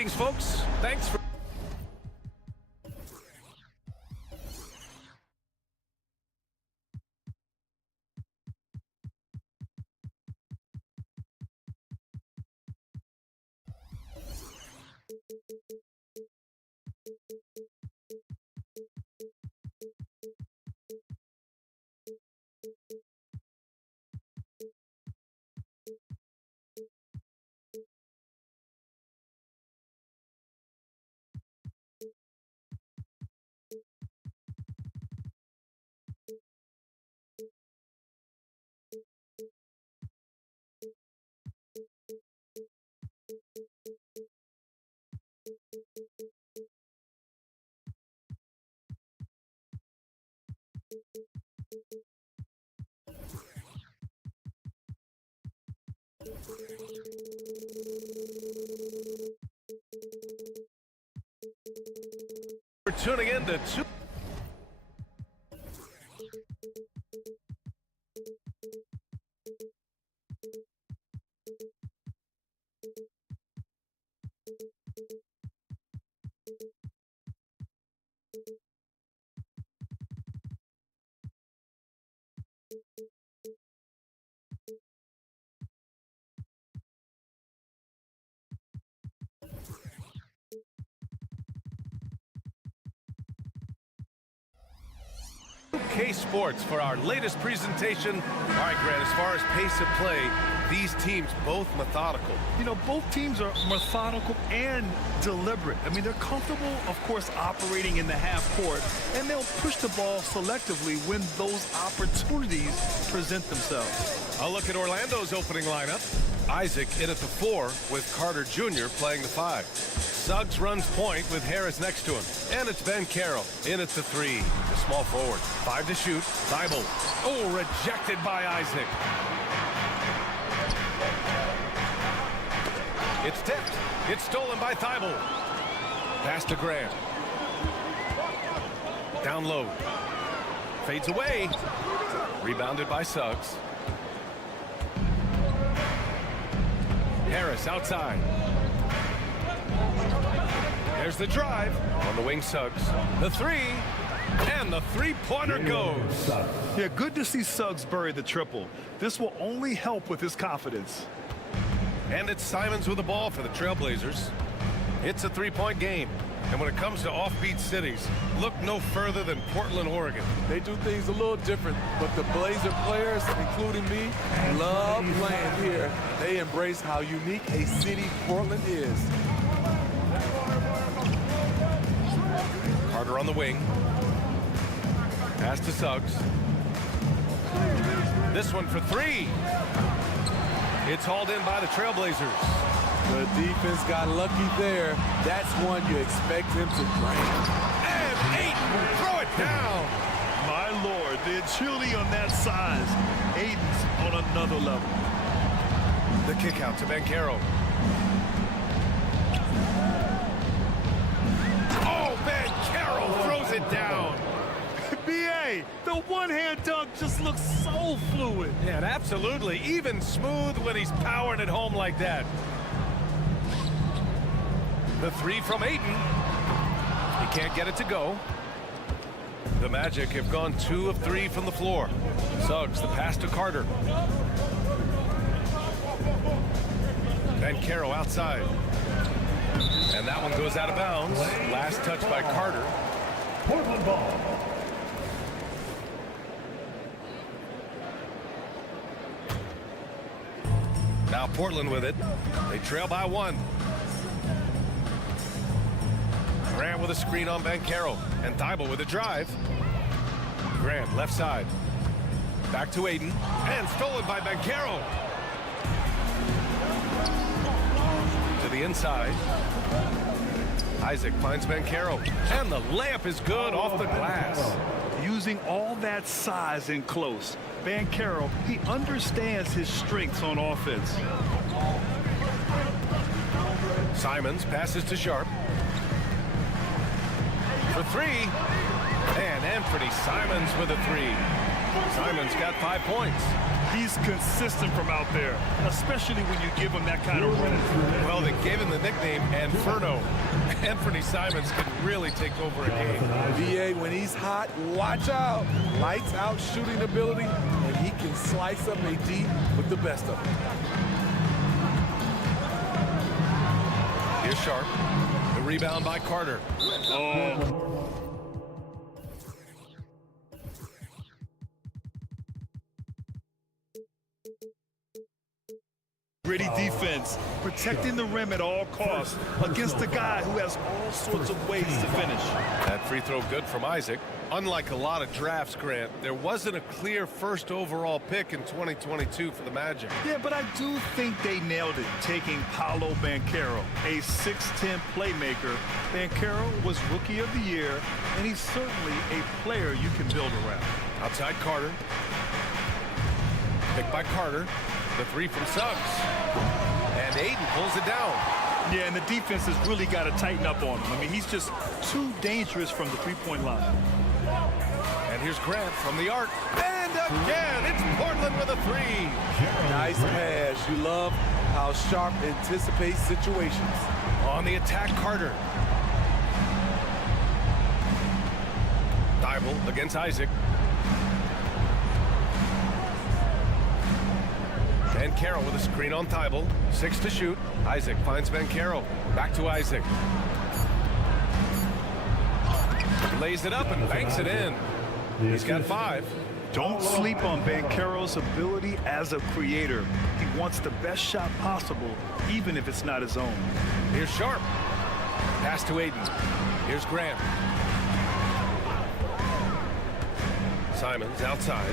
Greetings, folks. Thanks for... We're tuning in to Sports for our latest presentation. All right, Grant, as far as pace of play, these teams both methodical. You know, both teams are methodical and deliberate. I mean, they're comfortable, of course, operating in the half court, and they'll push the ball selectively when those opportunities present themselves. I'll look at Orlando's opening lineup. Isaac in at the 4 with Carter Jr. playing the 5. Suggs runs point with Harris next to him. And it's Ben Carroll in at the 3. The small forward. 5 to shoot. Thibault. Oh, rejected by Isaac. It's tipped. It's stolen by Thibault. Pass to Grant. Down low. Fades away. Rebounded by Suggs. Harris outside. There's the drive. On the wing, Suggs. The 3. And the three-pointer goes. Yeah, good to see Suggs bury the triple. This will only help with his confidence. And it's Simons with the ball for the Trailblazers. It's a three-point game. And when it comes to offbeat cities, look no further than Portland, Oregon. They do things a little different, but the Blazer players, including me, love playing here. They embrace how unique a city Portland is. Carter on the wing. Pass to Suggs. This one for 3. It's hauled in by the Trailblazers. The defense got lucky there. That's one you expect him to bring. And 8, throw it down. My Lord, the agility on that size. Aiden's on another level. The kick out to Ben Carroll. Oh, Ben Carroll throws it down. B.A., the one-hand dunk just looks so fluid. Yeah, and absolutely. Even smooth when he's powering it home like that. The 3 from Ayton. He can't get it to go. The Magic have gone 2 of 3 from the floor. Suggs, the pass to Carter. Ben Carroll outside. And that one goes out of bounds. Last touch by Carter. Portland ball. Now Portland with it. They trail by 1. Grant with a screen on Ben Carroll. And Thibault with a drive. Grant left side. Back to Ayton. And stolen by Ben Carroll. To the inside. Isaac finds Ben Carroll. And the layup is good off the glass. Using all that size in close, Ben Carroll, he understands his strengths on offense. Simons passes to Sharp. For 3. And Anthony Simons with a 3. Simons got 5 points. He's consistent from out there, especially when you give him that kind of run. Well, they gave him the nickname Inferno. Anthony Simons can really take over a game. VA, when he's hot, watch out. Lights out shooting ability, and he can slice up a D with the best of them. Here's Sharp. The rebound by Carter. Oh. Gritty defense, protecting the rim at all costs against a guy who has all sorts of ways to finish. That free throw good from Isaac. Unlike a lot of drafts, Grant, there wasn't a clear first overall pick in 2022 for the Magic. Yeah, but I do think they nailed it, taking Paolo Banchero, a 6'10 playmaker. Banchero was Rookie of the Year, and he's certainly a player you can build around. Outside Carter. Picked by Carter. The three from Suggs. And Aiden pulls it down. Yeah, and the defense has really got to tighten up on him. I mean, he's just too dangerous from the three-point line. And here's Grant from the arc. And again, it's Portland with a three. Nice pass. You love how Sharp anticipates situations. On the attack, Carter. Thibault against Isaac. Banchero with a screen on Thibault. 6 to shoot. Isaac finds Banchero. Back to Isaac. Lays it up and banks it in. He's got 5. Don't sleep on Banchero's ability as a creator. He wants the best shot possible, even if it's not his own. Here's Sharp. Pass to Aiden. Here's Grant. Simons outside.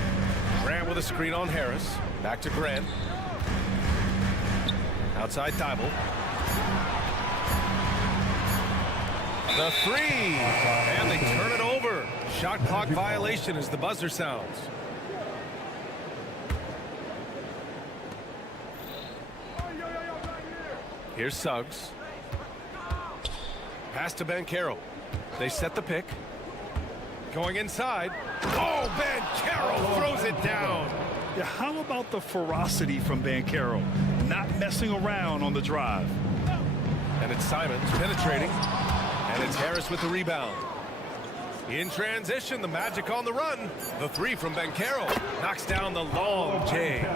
Grant with a screen on Harris. Back to Grant. Outside Thibault. The three. And they turn it over. Shot clock violation as the buzzer sounds. Here's Suggs. Pass to Banchero. They set the pick. Going inside. Oh, Banchero throws it down. Yeah, how about the ferocity from Banchero? Not messing around on the drive. And it's Simons penetrating. And it's Harris with the rebound. In transition, the Magic on the run. The three from Banchero knocks down the long J.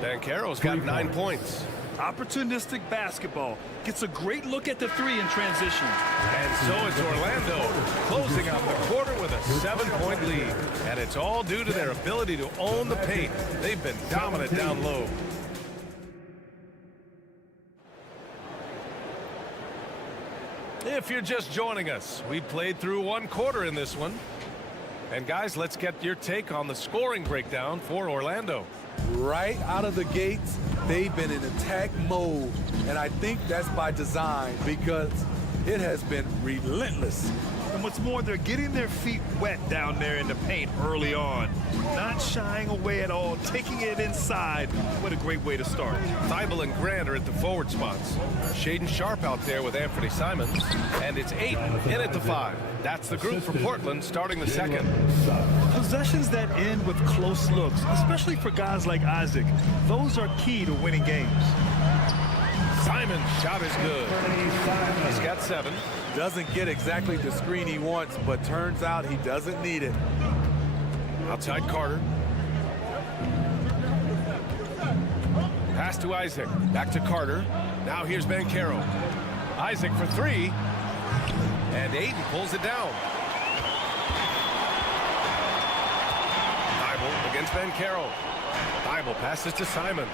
Banchero's got 9 points. Opportunistic basketball. Gets a great look at the three in transition. And so is Orlando, closing out the quarter with a 7-point lead. And it's all due to their ability to own the paint. They've been dominant down low. If you're just joining us, we played through 1 quarter in this one. And guys, let's get your take on the scoring breakdown for Orlando. Right out of the gates, they've been in attack mode. And I think that's by design because it has been relentless. And what's more, they're getting their feet wet down there in the paint early on. Not shying away at all, taking it inside. What a great way to start. Thibault and Grant are at the forward spots. Shaden Sharp out there with Anthony Simons. And it's Aiden in at the 5. That's the group for Portland starting the second. Possessions that end with close looks, especially for guys like Isaac, those are key to winning games. Simons' shot is good. He's got 7. Doesn't get exactly the screen he wants, but turns out he doesn't need it. Outside Carter. Pass to Isaac. Back to Carter. Now here's Banchero. Isaac for 3. And Aiden pulls it down. Thibault against Banchero. Thibault passes to Simons.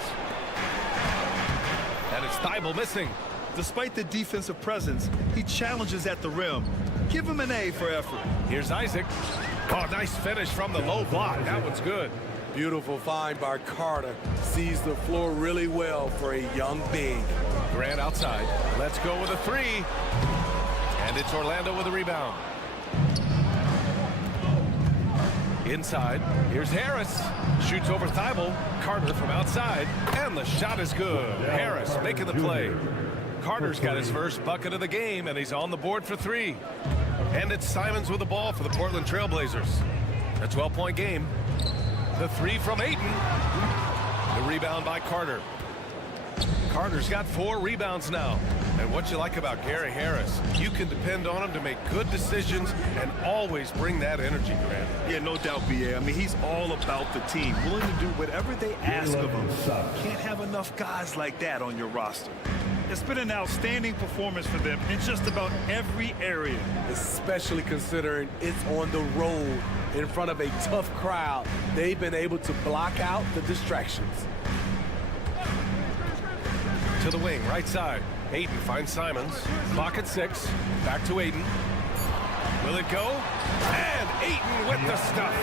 And it's Thibault missing. Despite the defensive presence, he challenges at the rim. Give him an A for effort. Here's Isaac. Oh, nice finish from the low block. That one's good. Beautiful find by Carter. Sees the floor really well for a young big. Grant outside. Let's go with a 3. And it's Orlando with a rebound. Inside. Here's Harris. Shoots over Thibault. Carter from outside. And the shot is good. Harris making the play. Carter's got his first bucket of the game, and he's on the board for 3. And it's Simons with the ball for the Portland Trailblazers. A 12-point game. The 3 from Aiden. The rebound by Carter. Carter's got 4 rebounds now. And what you like about Gary Harris, you can depend on him to make good decisions and always bring that energy, Grant. Yeah, no doubt, B.A. I mean, he's all about the team, willing to do whatever they ask of him. Can't have enough guys like that on your roster. It's been an outstanding performance for them in just about every area. Especially considering it's on the road in front of a tough crowd. They've been able to block out the distractions. To the wing, right side. Ayton finds Simons. Clock at 6. Back to Ayton. Will it go? And Ayton with the stuff.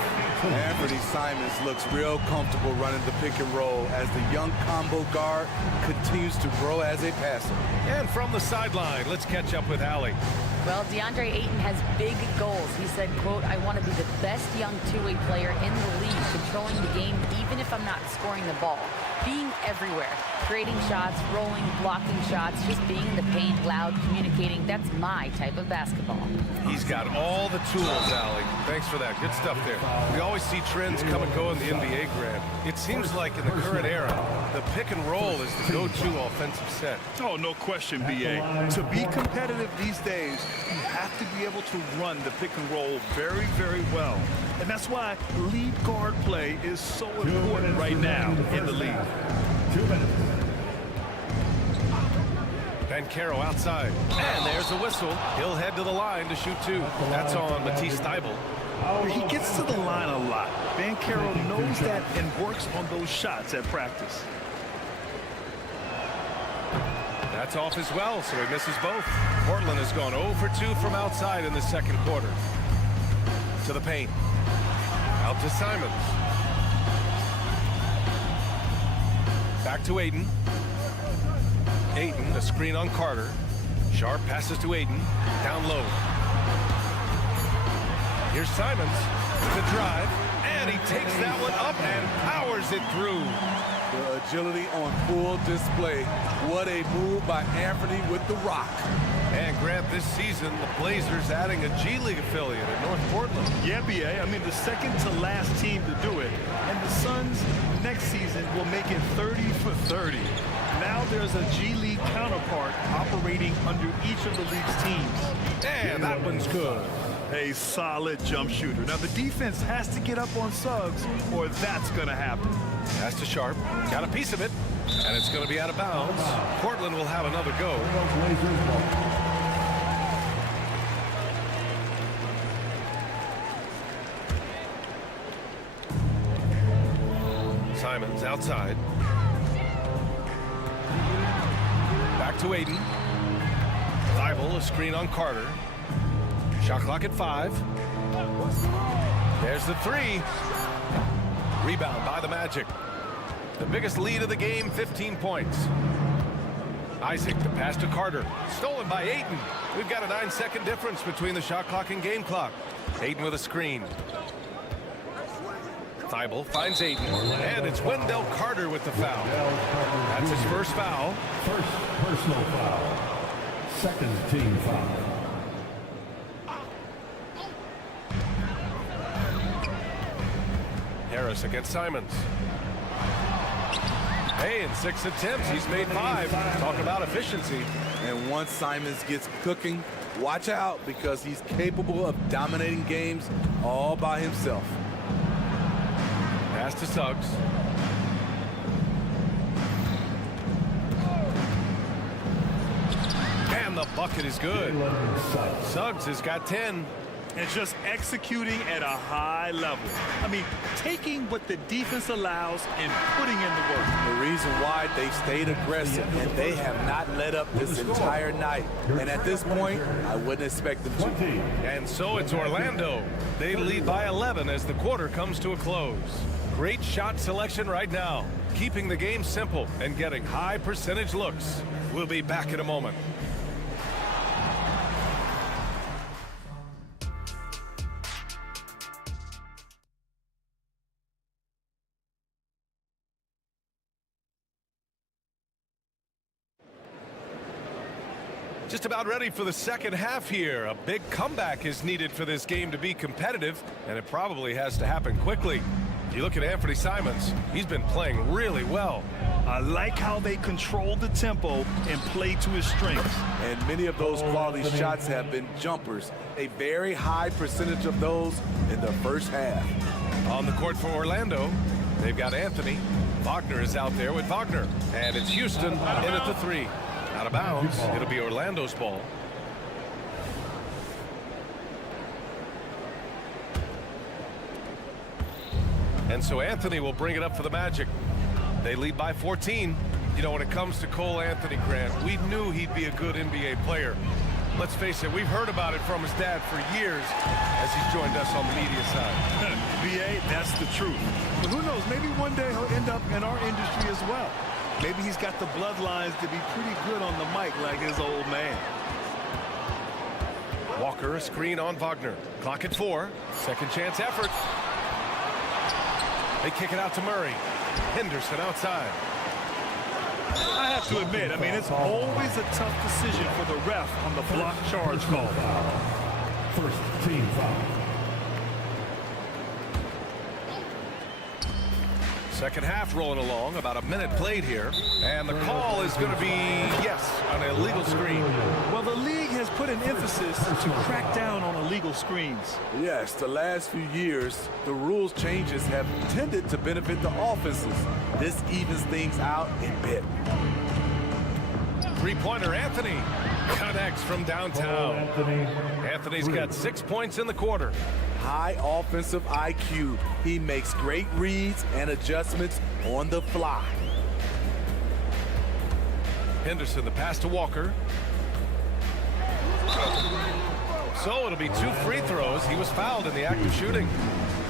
Anthony Simons looks real comfortable running the pick and roll as the young combo guard continues to grow as a passer. And from the sideline, let's catch up with Allie. Well, DeAndre Ayton has big goals. He said, quote, "I want to be the best young two-way player in the league, controlling the game even if I'm not scoring the ball. Being everywhere, creating shots, rolling, blocking shots, just being in the paint, loud, communicating. That's my type of basketball." He's got all the tools, Allie. Thanks for that. Good stuff there. We always see trends come and go in the NBA, Grant. It seems like in the current era, the pick and roll is the go-to offensive set. Oh, no question, B.A. To be competitive these days, you have to be able to run the pick and roll very, very well. And that's why lead guard play is so important right now in the league. 2 minutes. Caro outside. And there's a whistle. He'll head to the line to shoot 2. That's on Matisse Thybulle. He gets to the line a lot. Caro knows that and works on those shots at practice. That's off as well, so he misses both. Portland has gone 0 for 2 from outside in the second quarter. To the paint. Out to Simons. Back to Ayton. Ayton, the screen on Carter. Sharp passes to Ayton. Down low. Here's Simons with the drive. And he takes that one up and powers it through. The agility on full display. What a move by Anthony with the rock. And Grant, this season, the Blazers adding a G League affiliate in North Portland. Yeah, B.A. I mean, the second to last team to do it. And the Suns next season will make it 30 for 30. Now there's a G League counterpart operating under each of the league's teams. And that one's good. A solid jump shooter. Now the defense has to get up on Suggs or that's going to happen. Pass to Sharp. Got a piece of it. And it's going to be out of bounds. Portland will have another go. Simons outside. Back to Ayton. Thybulle, a screen on Carter. Shot clock at 5. There's the 3. Rebound by the Magic. The biggest lead of the game, 15 points. Isaac, the pass to Carter. Stolen by Ayton. We've got a 9-second difference between the shot clock and game clock. Ayton with a screen. Thybulle finds Ayton. And it's Wendell Carter with the foul. That's his first foul. First personal foul. Second team foul. Harris against Simons. Hey, in 6 attempts, he's made 5. Talk about efficiency. And once Simons gets cooking, watch out because he's capable of dominating games all by himself. Pass to Suggs. And the bucket is good. Suggs has got 10. And just executing at a high level. I mean, taking what the defense allows and putting in the work. The reason why they stayed aggressive and they have not let up this entire night. And at this point, I wouldn't expect them to. And so it's Orlando. They lead by 11 as the quarter comes to a close. Great shot selection right now, keeping the game simple and getting high percentage looks. We'll be back in a moment. Just about ready for the second half here. A big comeback is needed for this game to be competitive, and it probably has to happen quickly. You look at Anthony Simons, he's been playing really well. I like how they control the tempo and play to his strengths. And many of those quality shots have been jumpers. A very high percentage of those in the first half. On the court for Orlando, they've got Anthony. Wagner is out there with Wagner. And it's Houston in at the 3. Out of bounds. It'll be Orlando's ball. And so Anthony will bring it up for the Magic. They lead by 14. You know, when it comes to Cole Anthony, Grant, we knew he'd be a good NBA player. Let's face it, we've heard about it from his dad for years as he's joined us on the media side. BA, that's the truth. But who knows, maybe one day he'll end up in our industry as well. Maybe he's got the bloodlines to be pretty good on the mic like his old man. Walker, a screen on Wagner. Clock at 4. Second chance effort. They kick it out to Murray. Henderson outside. I have to admit, I mean, it's always a tough decision for the ref on the block charge call. First team foul. Second half rolling along, about a minute played here. And the call is going to be, yes, an illegal screen. Well, the league has put an emphasis to crack down on illegal screens. Yes, the last few years, the rules changes have tended to benefit the offenses. This evens things out a bit. Three-pointer, Anthony connects from downtown. Anthony's got 6 points in the quarter. High offensive IQ. He makes great reads and adjustments on the fly. Henderson, the pass to Walker. So it'll be 2 free throws. He was fouled in the act of shooting.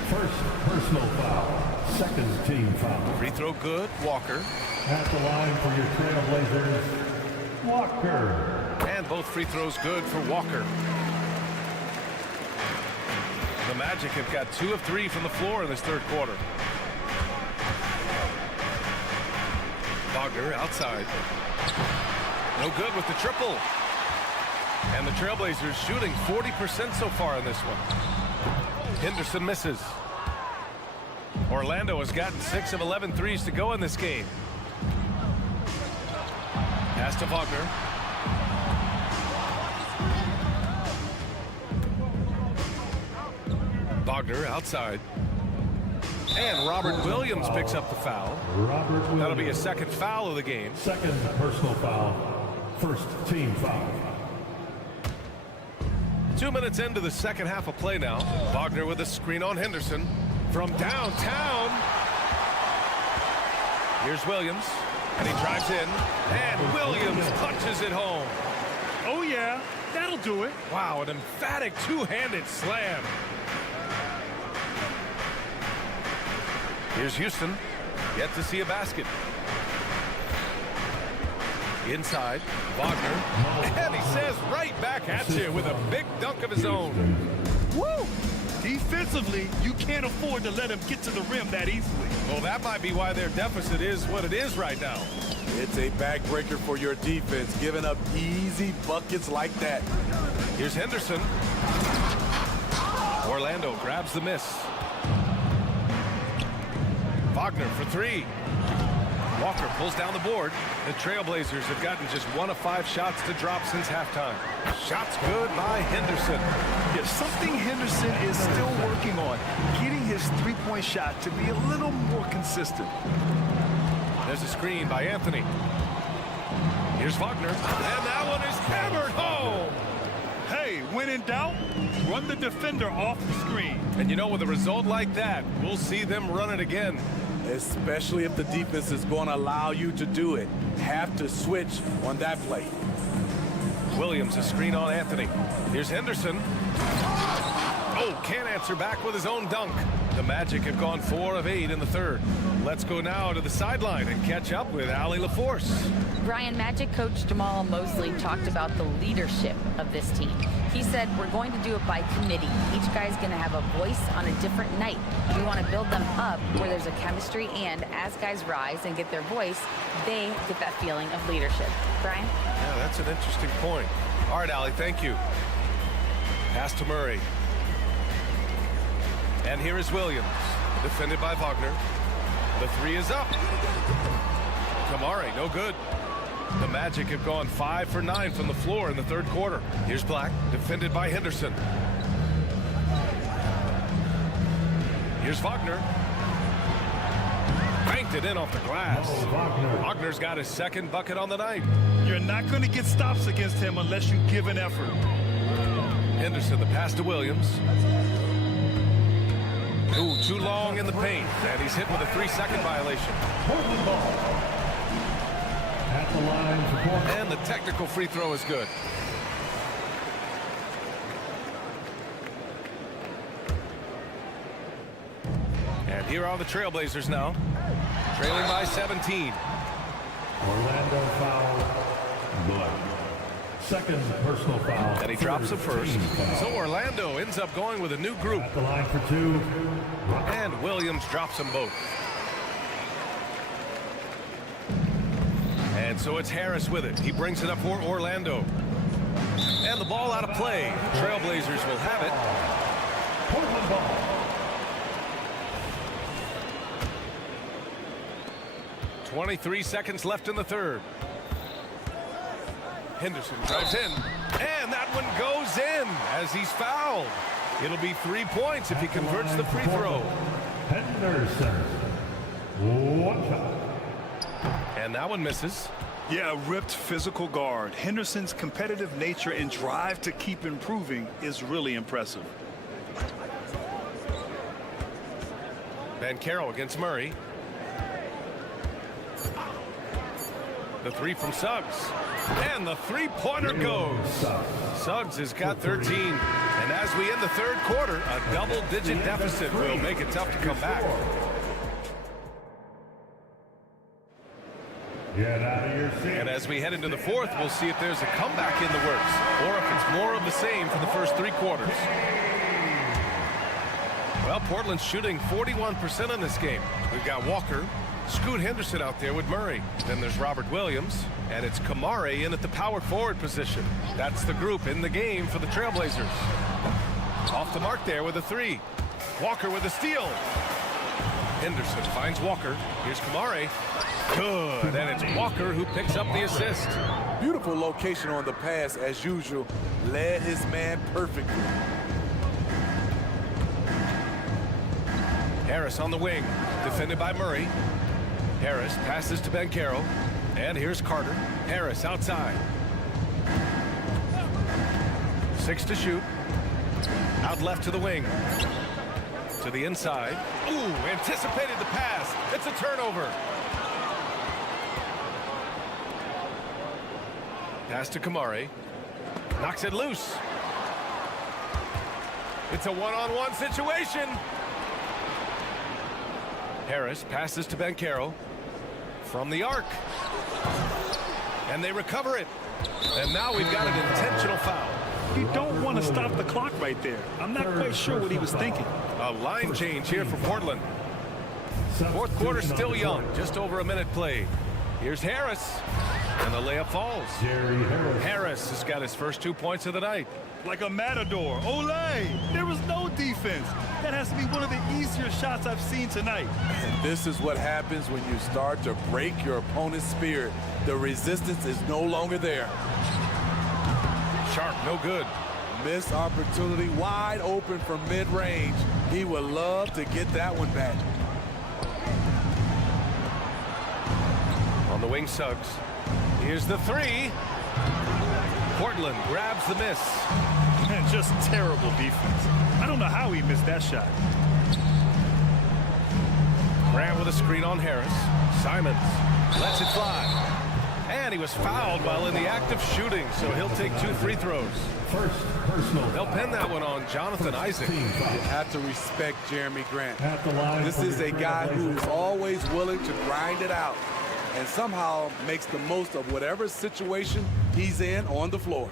First personal foul. Second team foul. Free throw good, Walker. At the line for your Trailblazers, Walker. And both free throws good for Walker. The Magic have got 2 of 3 from the floor in this third quarter. Wagner outside. No good with the triple. And the Trailblazers shooting 40% so far in this one. Henderson misses. Orlando has gotten 6 of 11 threes to go in this game. Pass to Wagner. Wagner outside. And Robert Williams picks up the foul. That'll be a second foul of the game. Second personal foul. First team foul. 2 minutes into the second half of play now. Wagner with a screen on Henderson from downtown. Here's Williams, and he drives in, and Williams punches it home. Oh, yeah, that'll do it. Wow, an emphatic two-handed slam. Here's Houston, yet to see a basket. Inside, Wagner, and he says right back at you with a big dunk of his own. Woo! Defensively, you can't afford to let him get to the rim that easily. Well, that might be why their deficit is what it is right now. It's a backbreaker for your defense, giving up easy buckets like that. Here's Henderson. Orlando grabs the miss. Wagner for 3. Walker pulls down the board. The Trailblazers have gotten just 1 of 5 shots to drop since halftime. Shots good by Henderson. If something Henderson is still working on, getting his three-point shot to be a little more consistent. There's a screen by Anthony. Here's Wagner, and that one is hammered home. Hey, when in doubt, run the defender off the screen. And you know, with a result like that, we'll see them run it again. Especially if the defense is going to allow you to do it. Have to switch on that play. Williams, a screen on Anthony. Here's Henderson. Oh, can't answer back with his own dunk. The Magic have gone 4 of 8 in the third. Let's go now to the sideline and catch up with Allie LaForce. Brian, Magic coach Jamal Mosley talked about the leadership of this team. He said, we're going to do it by committee. Each guy's going to have a voice on a different night. We want to build them up where there's a chemistry, and as guys rise and get their voice, they get that feeling of leadership. Brian? Yeah, that's an interesting point. All right, Allie, thank you. Pass to Murray. And here is Williams. defended by Wagner. The three is up. Kamari, no good. The Magic have gone 5 for 9 from the floor in the third quarter. Here's Black, defended by Henderson. Here's Wagner. Banked it in off the glass. Wagner's got his second bucket on the night. You're not going to get stops against him unless you give an effort. Henderson, the pass to Williams. Ooh, too long in the paint, and he's hit with a 3-second violation. At the line, And the technical free throw is good. And here are the Trailblazers now, trailing by 17. Orlando foul. Good. Second personal foul. And he drops the first. So Orlando ends up going with a new group. At the line for 2. And Williams drops them both. And so it's Harris with it. He brings it up for Orlando. And the ball out of play. Trailblazers will have it. Portland ball. .23 seconds left in the third. Henderson drives in. And that one goes in as he's fouled. It'll be 3 points if he converts the free throw. Henderson. One shot. And that one misses. Yeah, a ripped physical guard. Henderson's competitive nature and drive to keep improving is really impressive. Banchero against Murray. The three from Suggs. And the three-pointer goes. Suggs has got 13. And as we end the third quarter, a double-digit deficit will make it tough to come back. Get out of your seat. And as we head into the fourth, we'll see if there's a comeback in the works or if it's more of the same for the first 3 quarters. Well, Portland's shooting 41% in this game. We've got Walker, Scoot Henderson out there with Murray. Then there's Robert Williams, and it's Kamari in at the power forward position. That's the group in the game for the Trailblazers. Off the mark there with a 3. Walker with a steal. Henderson finds Walker. Here's Kamari. Good, and it's Walker who picks up the assist. Beautiful location on the pass as usual. Led his man perfectly. Harris on the wing, defended by Murray. Harris passes to Banchero, and here's Carter. Harris outside. 6 to shoot. Out left to the wing. To the inside. Ooh, anticipated the pass. It's a turnover. Pass to Kamari. Knocks it loose. It's a one-on-one situation. Harris passes to Banchero from the arc. And they recover it. And now we've got an intentional foul. You don't want to stop the clock right there. I'm not quite sure what he was thinking. A line change here for Portland. Fourth quarter still young, just over a minute played. Here's Harris, and the layup falls. Harris has got his first 2 points of the night. Like a matador. Olay! There was no defense. That has to be one of the easier shots I've seen tonight. And this is what happens when you start to break your opponent's spirit. The resistance is no longer there. Sharp, no good. Missed opportunity, wide open from mid-range. He would love to get that one back. On the wing, Suggs. Here's the 3. Portland grabs the miss. Man, just terrible defense. I don't know how he missed that shot. Grant with a screen on Harris. Simons lets it fly. And he was fouled while in the act of shooting, so he'll take 2 free throws. First personal. They'll pin that one on Jonathan Isaac. You have to respect Jeremy Grant. At the line. This is a guy who is always willing to grind it out and somehow makes the most of whatever situation he's in on the floor.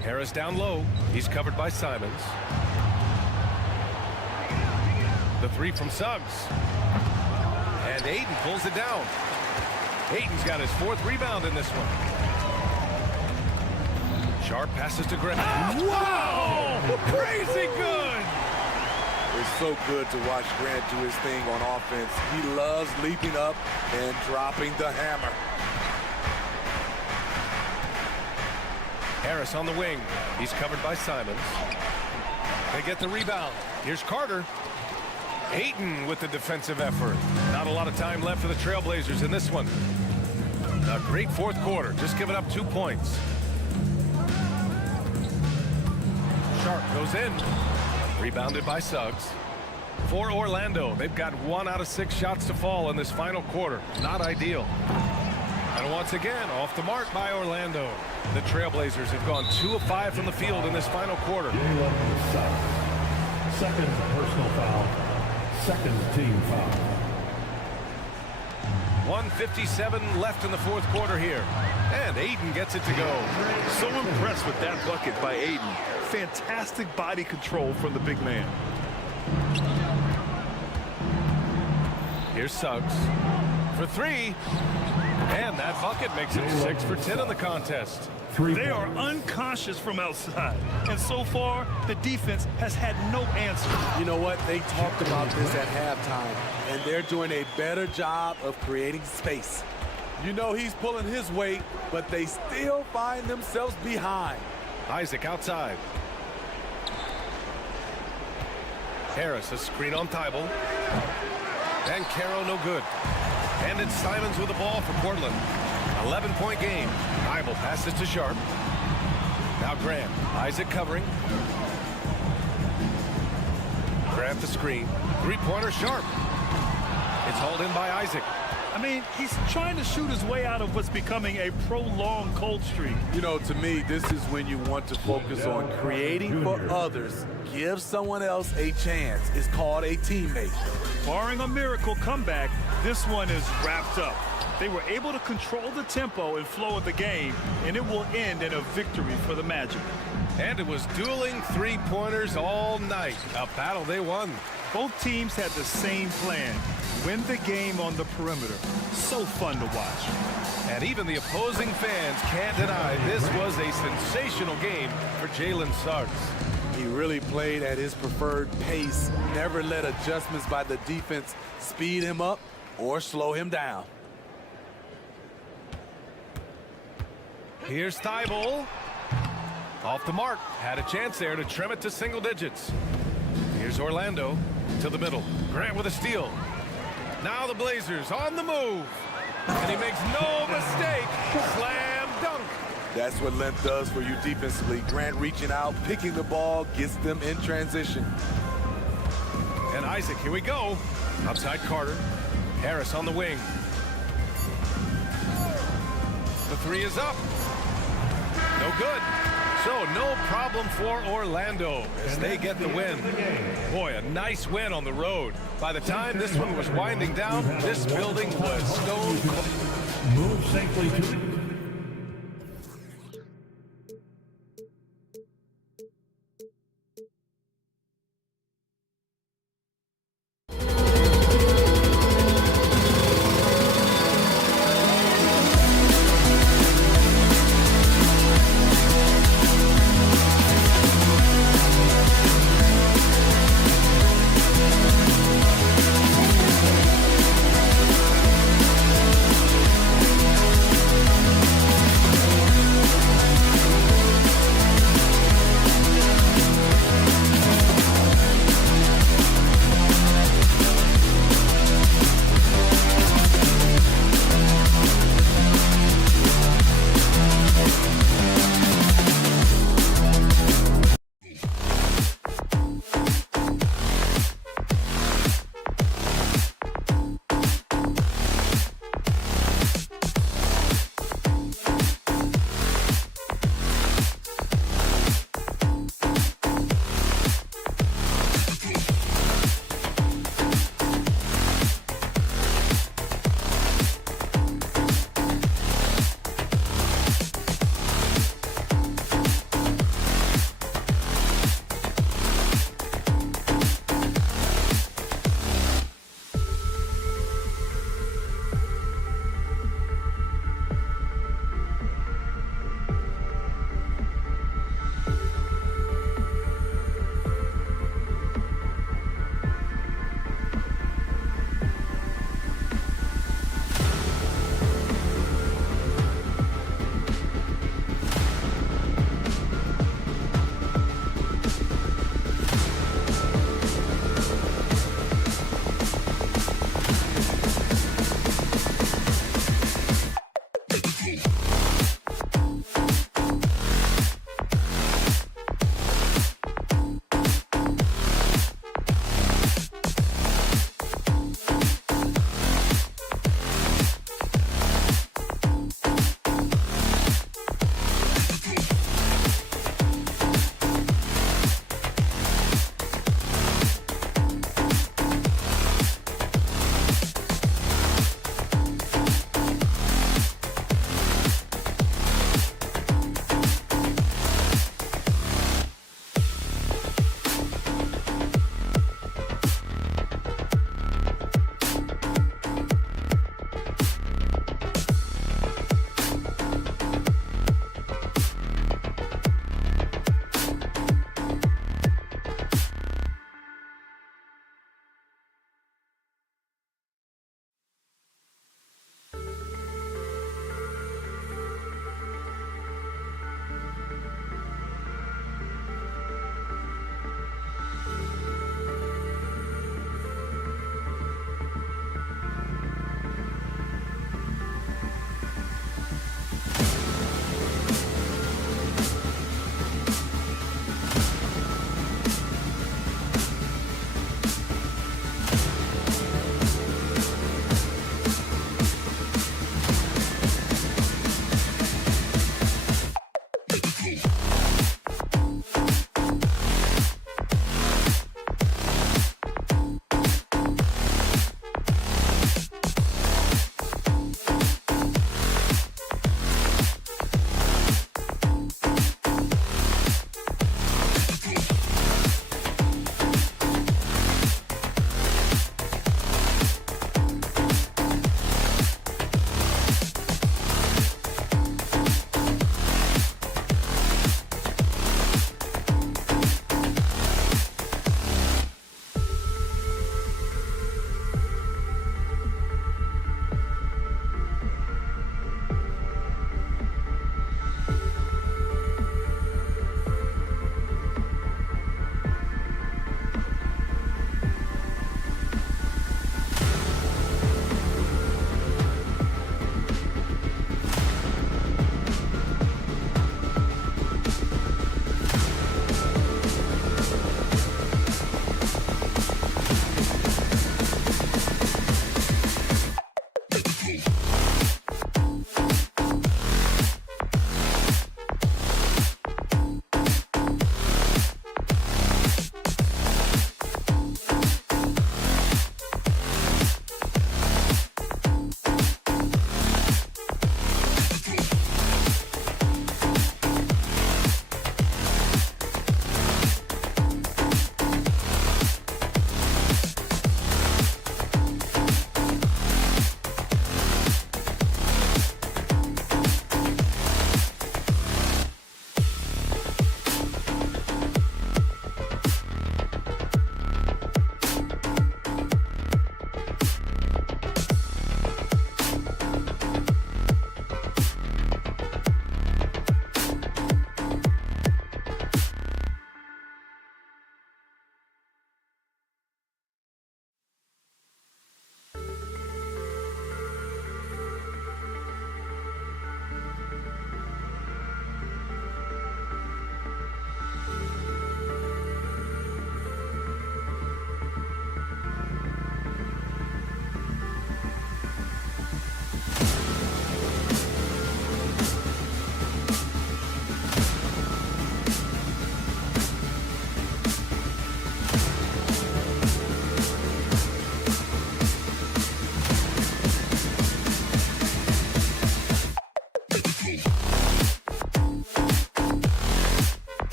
Harris down low. He's covered by Simons. The 3 from Suggs. And Ayton pulls it down. Ayton's got his 4th rebound in this one. Sharp passes to Grant. Wow! Crazy good! It's so good to watch Grant do his thing on offense. He loves leaping up and dropping the hammer. Harris on the wing. He's covered by Simons. They get the rebound. Here's Carter. Ayton with the defensive effort. Not a lot of time left for the Trailblazers in this one. A great fourth quarter. Just giving up 2 points. Sharp goes in. Rebounded by Suggs. For Orlando, they've got 1 out of 6 shots to fall in this final quarter. Not ideal. And once again, off the mark by Orlando. The Trailblazers have gone 2 of 5 from the field in this final quarter. Second personal foul. Second team foul. 1:57 left in the fourth quarter here. And Ayton gets it to go. So impressed with that bucket by Ayton. Fantastic body control from the big man. Here's Suggs for 3. And that bucket makes it 6 for 10 in the contest. They are unconscious from outside. And so far, the defense has had no answer. You know what? They talked about this at halftime, and they're doing a better job of creating space. You know he's pulling his weight, but they still find themselves behind. Isaac outside. Harris, a screen on Thibault. And Caro no good. And it's Simons with the ball for Portland. 11-point game. Thibault passes to Sharp. Now Grant. Isaac covering. Grant the screen. Three-pointer Sharp. It's hauled in by Isaac. I mean, he's trying to shoot his way out of what's becoming a prolonged cold streak. You know, to me, this is when you want to focus on creating for others. Give someone else a chance. It's called a teammate. Barring a miracle comeback, this one is wrapped up. They were able to control the tempo and flow of the game, and it will end in a victory for the Magic. And it was dueling three-pointers all night. A battle they won. Both teams had the same plan. Win the game on the perimeter. So fun to watch. And even the opposing fans can't deny this was a sensational game for Jalen Suggs. He really played at his preferred pace. Never let adjustments by the defense speed him up or slow him down. Here's Thibault. Off the mark. Had a chance there to trim it to single digits. Here's Orlando to the middle. Grant with a steal. Now the Blazers on the move. And he makes no mistake. Slam dunk. That's what length does for you defensively. Grant reaching out, picking the ball, gets them in transition. And Isaac, here we go. Outside Carter. Harris on the wing. The three is up. No good. So no problem for Orlando as they get the win. Boy, a nice win on the road. By the time this one was winding down, this building was stone cold. Move safely to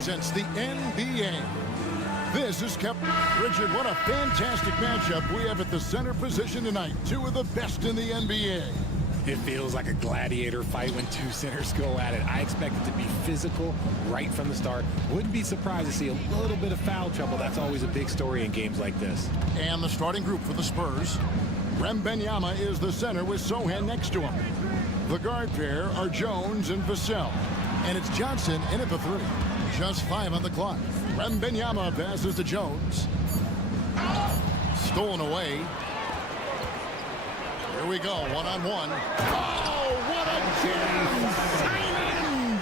Since the NBA. This is kept. Richard, what a fantastic matchup we have at the center position tonight. Two of the best in the NBA. It feels like a gladiator fight when two centers go at it. I expect it to be physical right from the start. Wouldn't be surprised to see a little bit of foul trouble. That's always a big story in games like this. And the starting group for the Spurs. Wembanyama is the center with Sohan next to him. The guard pair are Jones and Vassell. And it's Johnson in at the 3. Just 5 on the clock. Wembanyama passes to Jones. Stolen away. Here we go, one-on-one. Oh, what a timing!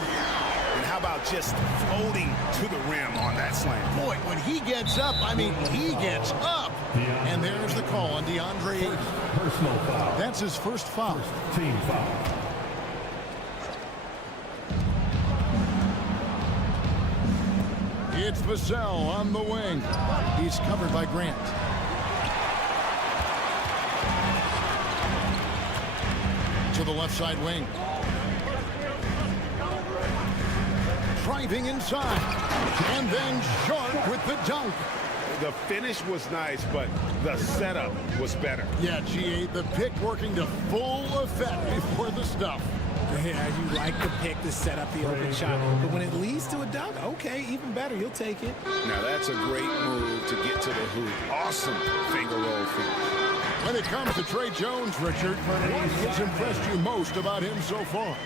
And how about just floating to the rim on that slam? Boy, when he gets up, I mean, he gets up. And there's the call on DeAndre Ayton. Personal foul. That's his first foul. Team foul. It's Vassell on the wing. He's covered by Grant. To the left side wing. Driving inside. And then Sharp with the dunk. The finish was nice, but the setup was better. Yeah, GA, the pick working to full effect before the stuff. Yeah, you like the pick to set up the open shot, but when it leads to a dunk, okay, even better, you'll take it. Now that's a great move to get to the hoop. Awesome finger roll finish. When it comes to Trey Jones, Richard, what has impressed you most about him so far?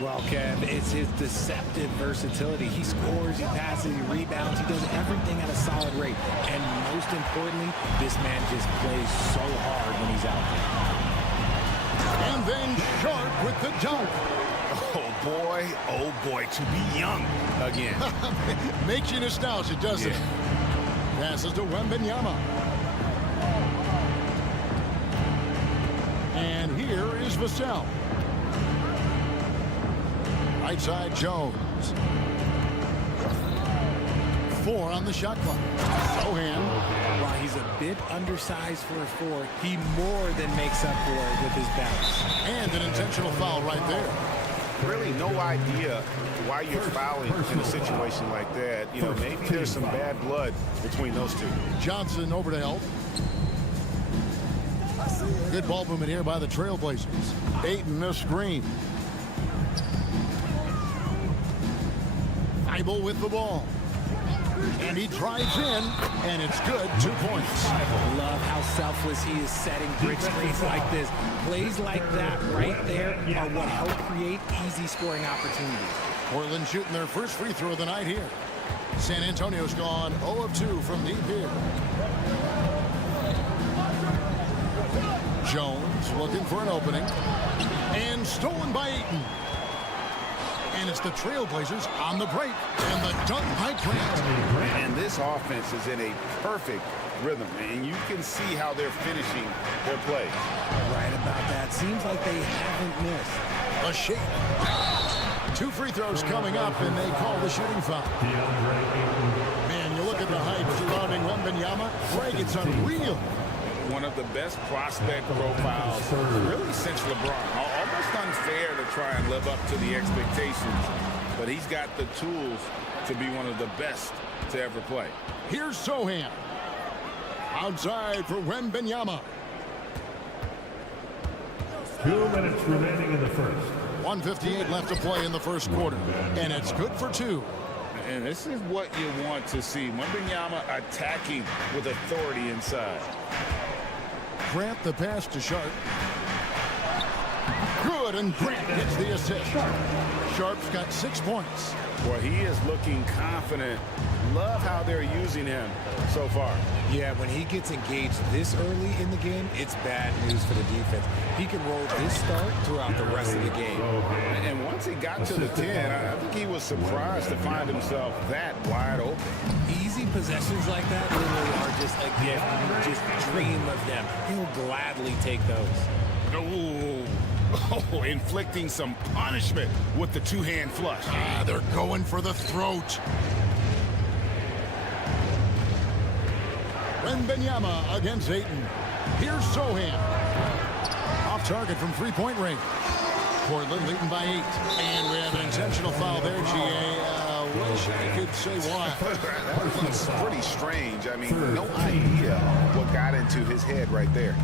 Well, Kev, it's his deceptive versatility. He scores, he passes, he rebounds, he does everything at a solid rate. And most importantly, this man just plays so hard when he's out there. And then Sharp with the dunk. Oh boy, to be young again. Makes you nostalgic, doesn't it? Passes to Wembanyama. And here is Vassell. Right side, Jones. 4 on the shot clock. Sohan. While he's a bit undersized for a 4, he more than makes up for it with his bounce. And an intentional foul right there. Really no idea why you're fouling in a situation like that. You know, maybe there's some bad blood between those two. Johnson over to help. Good ball movement here by the Trailblazers. Ayton a screen. Thibault with the ball. And he drives in, and it's good. 2 points. Love how selfless he is setting brick screens like this. Plays like that right there are what help create easy scoring opportunities. Portland shooting their first free throw of the night here. San Antonio's gone 0 of 2 from deep here. Jones looking for an opening. And stolen by Ayton. And it's the Trailblazers on the break. And the dunk by Grant. And this offense is in a perfect rhythm. And you can see how they're finishing their play. Right about that. Seems like they haven't missed. A shake. 2 free throws coming up, and they call the shooting foul. Man, you look at the hype surrounding Wembanyama. Greg, it's unreal. One of the best prospect profiles really since LeBron. Almost unfair to try and live up to the expectations, but he's got the tools to be one of the best to ever play. Here's Sohan. Outside for Wembanyama. 2 minutes remaining in the first. 1:58 left to play in the first quarter, and it's good for 2. And this is what you want to see. Wembanyama attacking with authority inside. Grant the pass to Sharp. Good, and Grant gets the assist. Sharp's got 6 points. Boy, he is looking confident. Love how they're using him so far. Yeah, when he gets engaged this early in the game, it's bad news for the defense. He can roll this start throughout the rest of the game. And once he got to the 10, I think he was surprised to find himself that wide open. Easy possessions like that literally are just a gift. You just dream of them. He'll gladly take those. Ooh, Oh, inflicting some punishment with the two-hand flush. They're going for the throat. Wembanyama against Ayton. Here's Sohan. Off target from three-point range. Portland leading by 8. And we have an intentional foul there, GA. Wish I could say why. That looks pretty strange. I mean, no idea what got into his head right there.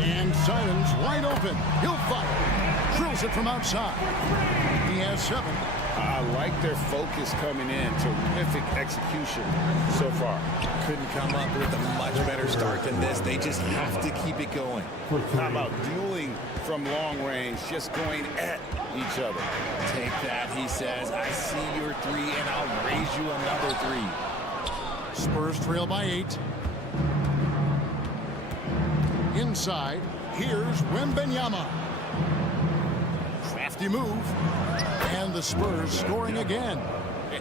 And Simons wide open. He'll fire. Drills it from outside. He has 7. I like their focus coming in. Terrific execution so far. Couldn't come up with a much better start than this. They just have to keep it going. How about dueling from long range, just going at each other? Take that, he says. I see your 3, and I'll raise you another 3. Spurs trail by 8. Inside, here's Wembanyama. Crafty move. And the Spurs scoring again.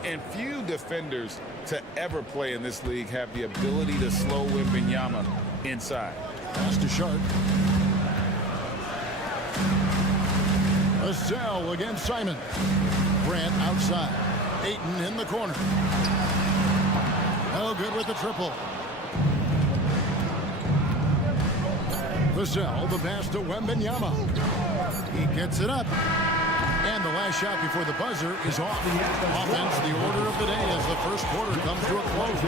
And few defenders to ever play in this league have the ability to slow Wembanyama inside. Pass to Sharp. Vassell against Simon. Grant outside. Ayton in the corner. Oh, good with the triple. Vassell, the pass to Wembanyama. He gets it up. And the last shot before the buzzer is off. Offense, the order of the day as the first quarter comes to a close.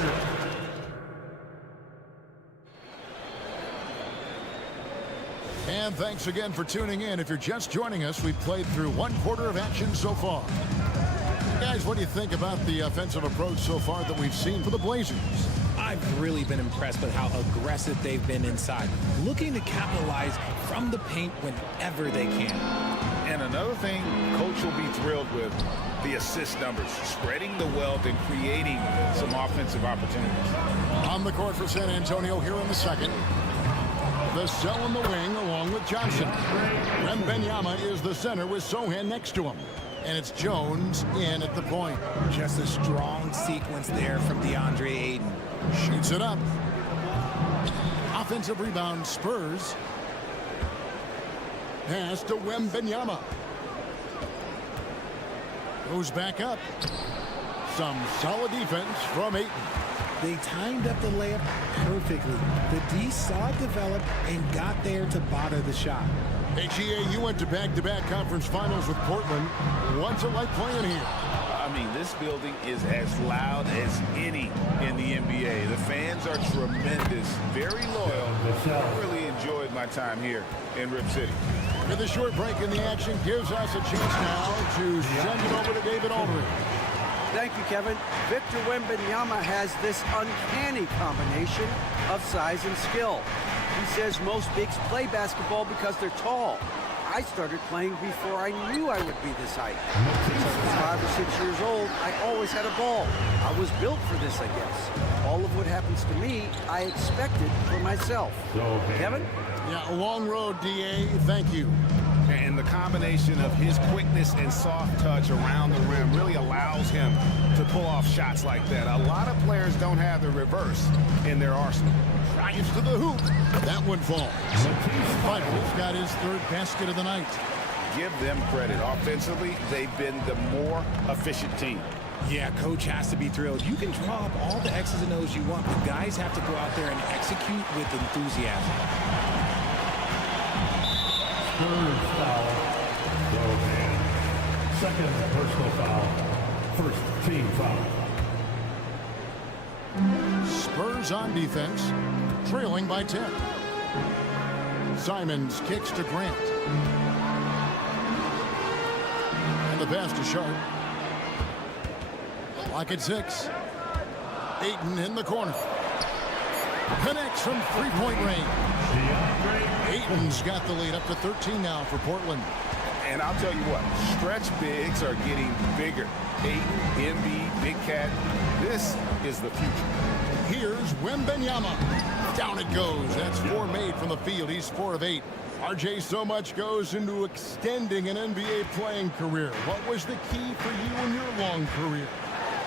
And thanks again for tuning in. If you're just joining us, we've played through 1 quarter of action so far. Guys, what do you think about the offensive approach so far that we've seen for the Blazers? I've really been impressed with how aggressive they've been inside, looking to capitalize from the paint whenever they can. And another thing coach will be thrilled with, the assist numbers, spreading the wealth and creating some offensive opportunities. On the court for San Antonio here in the second. Vassell in the wing along with Johnson. Wembanyama is the center with Sohan next to him. And it's Jones in at the point. Just a strong sequence there from DeAndre Ayton. Shoots it up. Offensive rebound, Spurs. Pass to Wembanyama. Goes back up. Some solid defense from Ayton. They timed up the layup perfectly. The D saw it develop and got there to bother the shot. HEA, you went to back-to-back conference finals with Portland. What's it like playing here? I mean, this building is as loud as any in the NBA. The fans are tremendous, very loyal. I really enjoyed my time here in Rip City. And the short break in the action gives us a chance now to send it over to David Aldridge. Thank you, Kevin. Victor Wembanyama has this uncanny combination of size and skill. He says most bigs play basketball because they're tall. I started playing before I knew I would be this height. Since I was 5 or 6 years old, I always had a ball. I was built for this, I guess. All of what happens to me, I expected for myself. Kevin? Yeah, a long road, DA. Thank you. And the combination of his quickness and soft touch around the rim really allows him to pull off shots like that. A lot of players don't have the reverse in their arsenal. Drives to the hoop. That one falls. Michael's got his 3rd basket of the night. Give them credit. Offensively, they've been the more efficient team. Yeah, coach has to be thrilled. You can draw up all the X's and O's you want, but guys have to go out there and execute with enthusiasm. Spurs foul. Sohan. Second personal foul. First team foul. Spurs on defense, trailing by 10. Simons kicks to Grant. And the pass to Sharp. Clock at 6. Ayton in the corner. Connects from three-point range. Ayton's got the lead up to 13 now for Portland. And I'll tell you what, stretch bigs are getting bigger. Ayton, Embiid, Big Cat, this is the future. Here's Wembanyama. Down it goes. That's 4 made from the field. He's 4 of 8. RJ, so much goes into extending an NBA playing career. What was the key for you in your long career?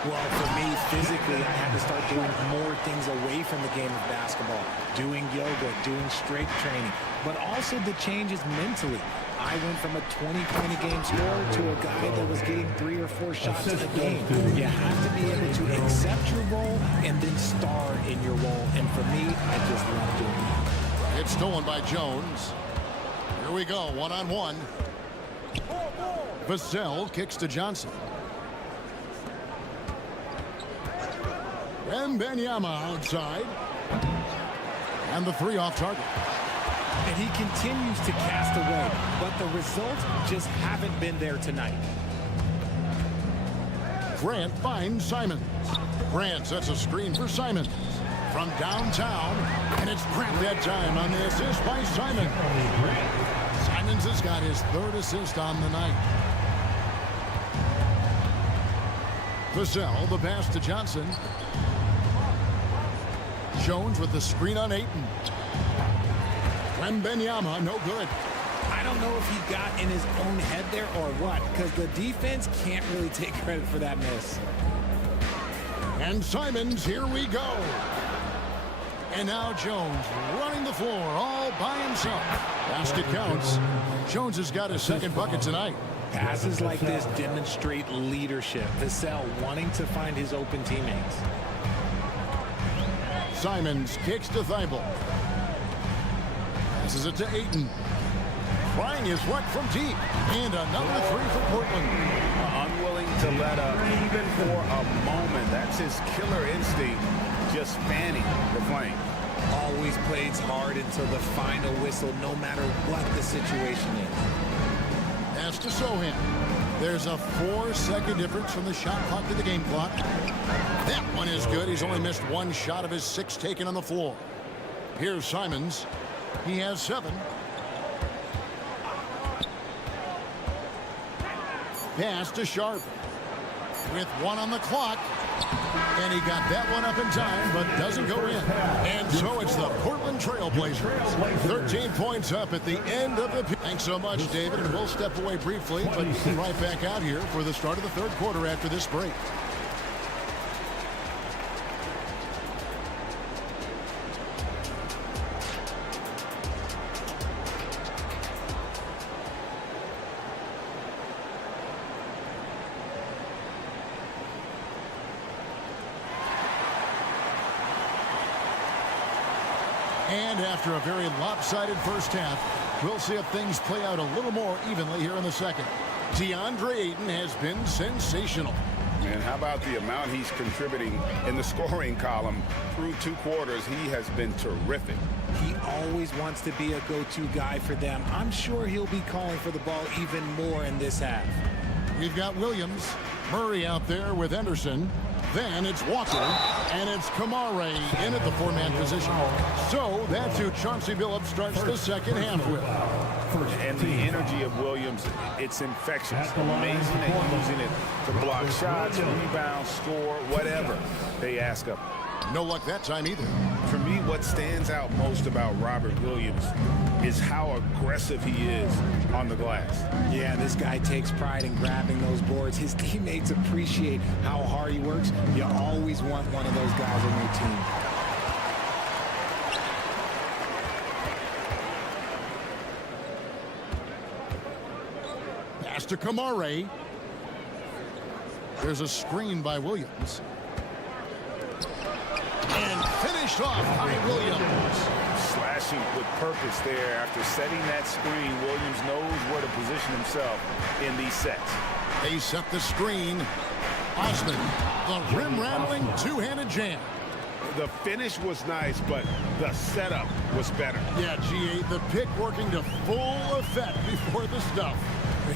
Well, for me, physically, I had to start doing more things away from the game of basketball, doing yoga, doing strength training, but also the changes mentally. I went from a 20-point-a-game scorer to a guy that was getting 3 or 4 shots a game. You have to be able to accept your role and then star in your role. And for me, I just love doing that. It's stolen by Jones. Here we go, one-on-one. Vassell kicks to Johnson. Wembanyama outside. And the 3 off target. And he continues to cast away, but the results just haven't been there tonight. Grant finds Simons. Grant sets a screen for Simons from downtown, and it's Grant that time on the assist by Simons. Simons has got his 3rd assist on the night. Vassell, the pass to Johnson. Jones with the screen on Ayton. Wembanyama, no good. I don't know if he got in his own head there or what, because the defense can't really take credit for that miss. And Simons, here we go. And now Jones running the floor all by himself. Basket counts. Jones has got his 2nd bucket tonight. Passes like this demonstrate leadership. Vassell wanting to find his open teammates. Simons kicks to Thibault. Passes it to Ayton. Trying his luck from deep. And another 3 for Portland. Unwilling to let up even for a moment. That's his killer instinct, just fanning the flame. Always plays hard until the final whistle, no matter what the situation is. Pass to Sohan. There's a 4-second difference from the shot clock to the game clock. That one is good. He's only missed 1 shot of his 6 taken on the floor. Here's Simons. He has 7. Pass to Sharp. With 1 on the clock. And he got that one up in time, but doesn't go in. And so it's the Portland Trailblazers. 13 points up at the end of the... Thanks so much, David. And we'll step away briefly, but right back out here for the start of the 3rd quarter after this break. And after a very lopsided first half, we'll see if things play out a little more evenly here in the 2nd. DeAndre Ayton has been sensational. Man, how about the amount he's contributing in the scoring column through 2 quarters? He has been terrific. He always wants to be a go-to guy for them. I'm sure he'll be calling for the ball even more in this half. We've got Williams, Murray out there with Henderson. Then it's Walker, and it's Kamare in at the 4-man position. So that's who Chauncey Billups starts the 2nd half with. And the energy of Williams, it's infectious. Amazing at using it to block shots, rebound, score, whatever they ask of him. No luck that time either. For me, what stands out most about Robert Williams is how aggressive he is on the glass. Yeah, this guy takes pride in grabbing those boards. His teammates appreciate how hard he works. You always want one of those guys on your team. Pass to Kamare. There's a screen by Williams. And finished off by Williams. Slashing with purpose there. After setting that screen, Williams knows where to position himself in these sets. They set the screen. Osman, the rim-rattling 2-handed jam. The finish was nice, but the setup was better. Yeah, G8, the pick working to full effect before the stuff.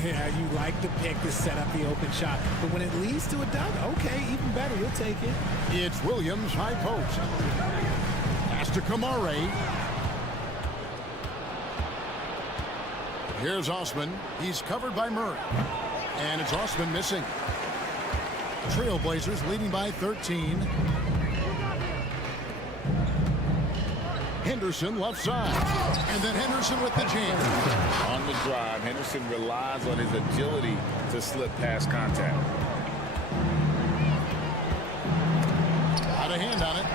Yeah, you like the pick to set up the open shot, but when it leads to a dunk, okay, even better, you'll take it. It's Williams, high post. Pass to Kamare. Here's Osman. He's covered by Murray. And it's Osman missing. Trailblazers leading by 13. Henderson left side. And then Henderson with the jam. On the drive, Henderson relies on his agility to slip past contact. a hand on it.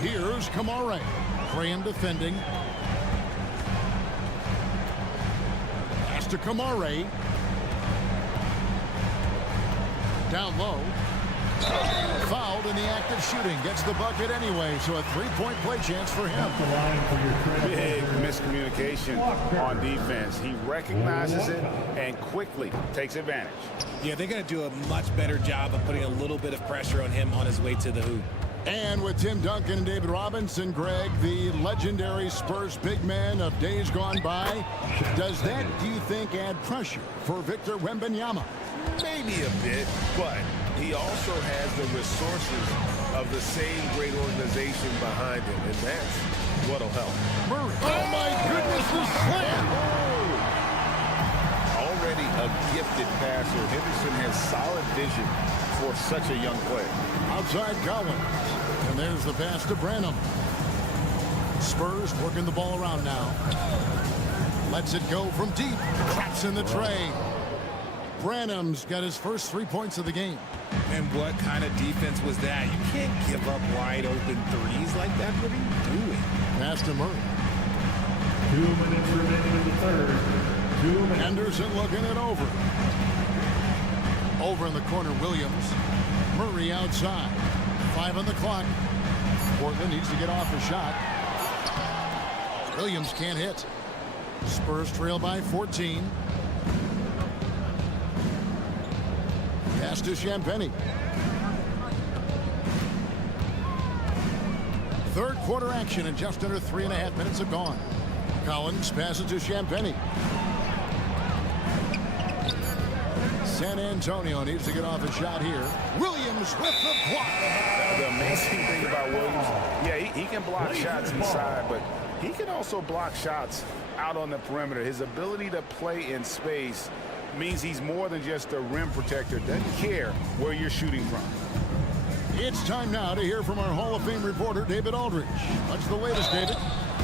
Here's Kamare. Graham defending. Pass to Kamare. Down low. Fouled in the act of shooting. Gets the bucket anyway, so a three-point play chance for him. Big miscommunication on defense. He recognizes it and quickly takes advantage. Yeah, they're going to do a much better job of putting a little bit of pressure on him on his way to the hoop. And with Tim Duncan and David Robinson, Greg, the legendary Spurs big man of days gone by, does that, do you think, add pressure for Victor Wembanyama? Maybe a bit, but he also has the resources of the same great organization behind him, and that's what'll help. Murray. Oh, my goodness, the slam! Already a gifted passer, Henderson has solid vision for such a young player. Outside Collins. And there's the pass to Branham. Spurs working the ball around now. Lets it go from deep. Traps in the tray. Branham's got his first 3 points of the game. And what kind of defense was that? You can't give up wide open threes like that. What are you doing? Pass to Murray. 2 minutes remaining in the third. 2 minutes. Henderson looking it over. Over in the corner, Williams. Murray outside. 5 on the clock. Portland needs to get off a shot. Williams can't hit. Spurs trail by 14. Pass to Champagny. Third quarter action and just under 3.5 minutes have gone. Collins passes to Champagny. San Antonio needs to get off a shot here. Williams with the block. The amazing thing about Williams, yeah, he can block shots inside, but he can also block shots out on the perimeter. His ability to play in space means he's more than just a rim protector. Doesn't care where you're shooting from. It's time now to hear from our Hall of Fame reporter, David Aldridge. What's the latest, David?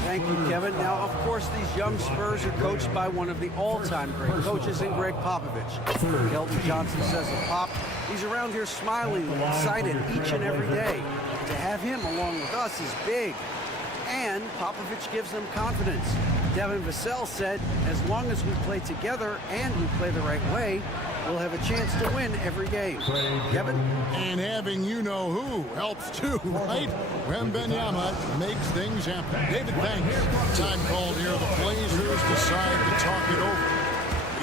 Thank you, Kevin. Now, of course, these young Spurs are coached by one of the all-time great coaches in Greg Popovich. Kelton Johnson says of Pop, he's around here smiling and excited each and every day. To have him along with us is big. And Popovich gives them confidence. Devin Vassell said, as long as we play together and we play the right way, we'll have a chance to win every game. Kevin? And having you-know-who helps too, right? Wembanyama makes things happen. David, thanks. Time called here. The Blazers decide to talk it over.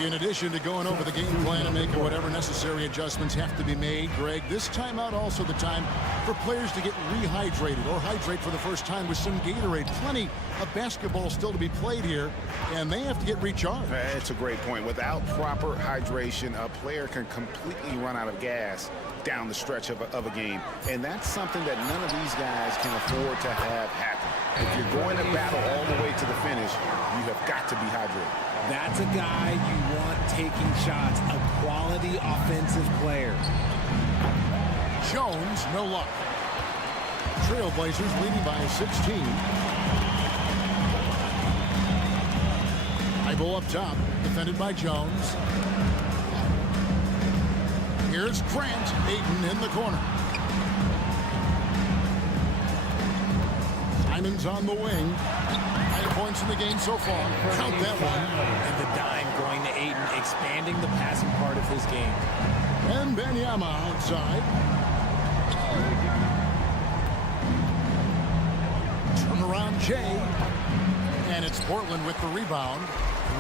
In addition to going over the game plan and making whatever necessary adjustments have to be made, Greg, this timeout also the time for players to get rehydrated or hydrate for the first time with some Gatorade. Plenty of basketball still to be played here, and they have to get recharged. It's a great point. Without proper hydration, a player can completely run out of gas down the stretch of a game, and that's something that none of these guys can afford to have happen. If you're going to battle all the way to the finish, you have got to be hydrated. That's a guy you want taking shots, a quality offensive player. Jones, no luck. Trailblazers leading by 16. Ibo up top, defended by Jones. Here's Grant, Ayton in the corner. Simon's on the wing. 9 points in the game so far. Count that one. And the dime going to Ayton, expanding the passing part of his game. And Wembanyama outside. Turn around Jay. And it's Portland with the rebound.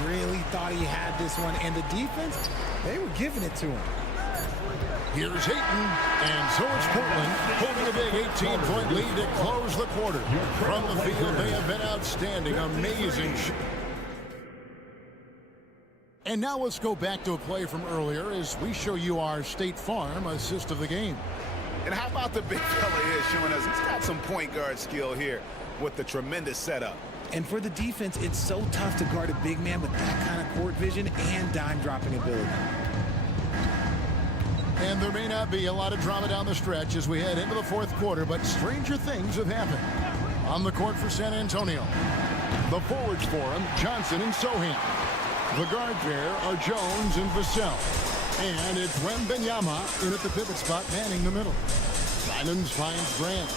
Really thought he had this one, and the defense, they were giving it to him. Here's Ayton, and so it's Portland holding a big 18-point lead to close the quarter. From the field, they have been outstanding, amazing. And now let's go back to a play from earlier as we show you our State Farm assist of the game. And how about the big fella here showing us he's got some point guard skill here with the tremendous setup. And for the defense, it's so tough to guard a big man with that kind of court vision and dime dropping ability. And there may not be a lot of drama down the stretch as we head into the fourth quarter, but stranger things have happened. On the court for San Antonio, the forwards for him, Johnson and Sohan. The guard pair are Jones and Vassell. And it's Wembanyama in at the pivot spot, manning the middle. Simons finds Grant.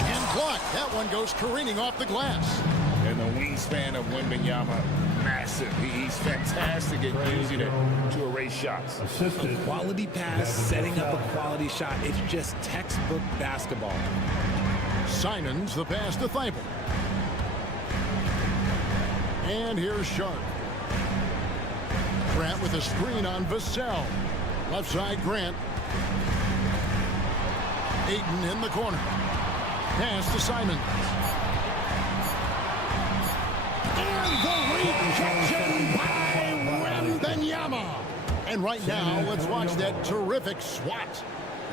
And blocked. That one goes careening off the glass. And the wingspan of Wembanyama, massive. He's fantastic at using it to erase shots. A quality pass, setting up a quality shot. It's just textbook basketball. Simons, the pass to Thibault. And here's Sharp. Grant with a screen on Vassell. Left side, Grant. Ayton in the corner. Pass to Simons. And the rejection by Wembanyama. And right now, let's watch that terrific swat.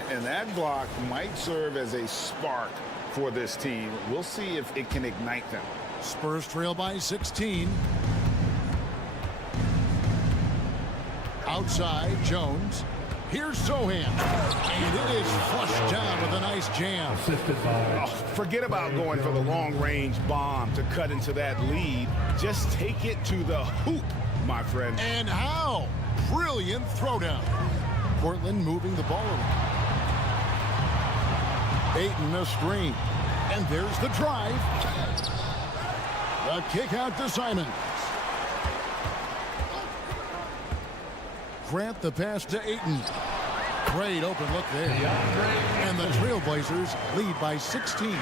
And that block might serve as a spark for this team. We'll see if it can ignite them. Spurs trail by 16. Outside, Jones. Here's Sohan. And it is flushed down with a nice jam. Oh, forget about going for the long-range bomb to cut into that lead. Just take it to the hoop, my friend. And how? Brilliant throwdown. Portland moving the ball around. Ayton a screen. And there's the drive. The kick out to Simons. Grant the pass to Ayton. Great open look there. And the Trailblazers lead by 16.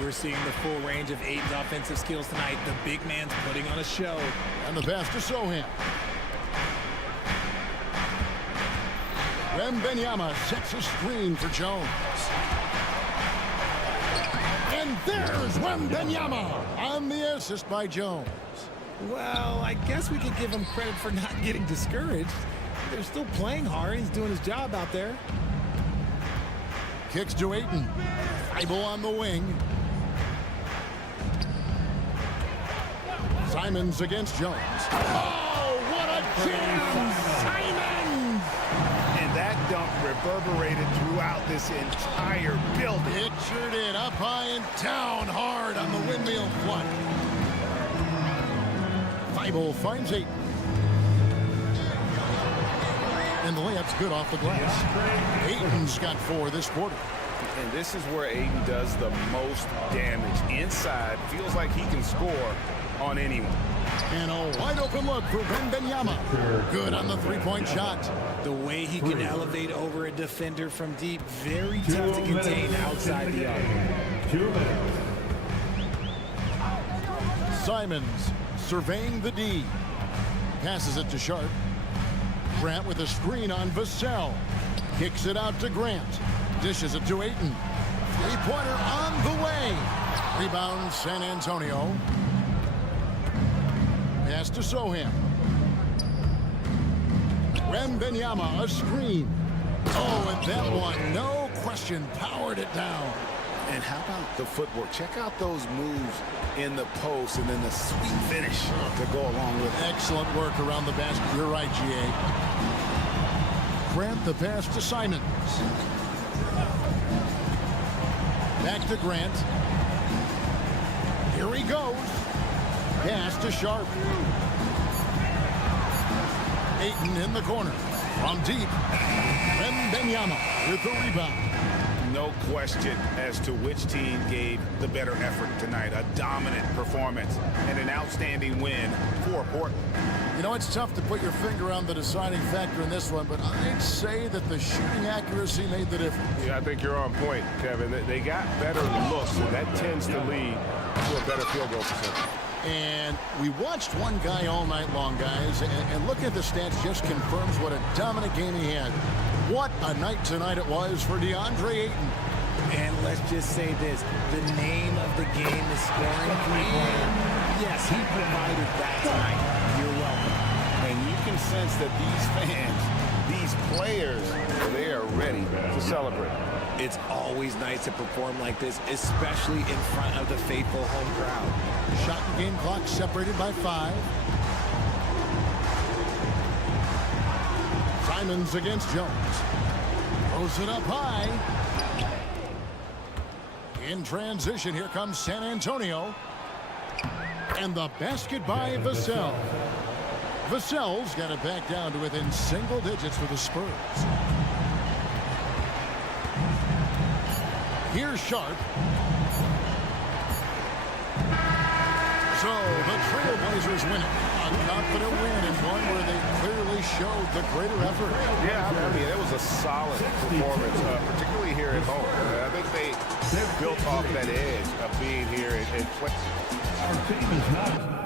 We're seeing the full range of Ayton's offensive skills tonight. The big man's putting on a show. And the pass to Sohan. Wembanyama sets a screen for Jones. And there's Wembanyama on the assist by Jones. Well, I guess we could give him credit for not getting discouraged. They're still playing hard. He's doing his job out there. Kicks to Ayton. Thibault on the wing. Simons against Jones. Oh, what a jam! Simons! And that dunk reverberated throughout this entire building. It sure did. Up high and down hard on the windmill front. Thibault finds Ayton. And the layup's good off the glass. Ayton's got 4 this quarter. And this is where Ayton does the most damage. Inside, feels like he can score on anyone. And a wide open look for Wembanyama. Good on the three-point shot. The way he can elevate over a defender from deep, very tough to contain outside the arc. 2 minutes. Simons surveying the D. Passes it to Sharp. Grant with a screen on Vassell. Kicks it out to Grant. Dishes it to Ayton. Three-pointer on the way. Rebound San Antonio. Pass to Sohan. Wembanyama a screen. Oh, and that one, no question, powered it down. And how about the footwork? Check out those moves in the post and then the sweet finish to go along with it. Excellent work around the basket. You're right, G.A. Grant the pass to Simons. Back to Grant. Here he goes. Pass to Sharp. Ayton in the corner. From deep. Wembanyama with the rebound. No question as to which team gave the better effort tonight. A dominant performance and an outstanding win for Portland. You know, it's tough to put your finger on the deciding factor in this one, but I'd say that the shooting accuracy made the difference. Yeah, I think you're on point, Kevin. They got better looks, and that tends to lead to a better field goal percentage. And we watched one guy all night long, guys, and looking at the stats just confirms what a dominant game he had. What a night tonight it was for DeAndre Ayton. And let's just say this, the name of the game is scoring. And yes, he provided that tonight. You're welcome. And you can sense that these fans, these players, they are ready to celebrate. It's always nice to perform like this, especially in front of the faithful home crowd. Shot and game clock separated by 5. Simons against Jones. Throws it up high. In transition, here comes San Antonio. And the basket by Vassell. Vassell's got it back down to within single digits for the Spurs. Here's Sharp. So the Trailblazers win it. A confident win and one where they clearly showed the greater effort. Yeah, I mean, it was a solid performance, particularly here at home. I think they built off that edge of being here and play. Our team is not.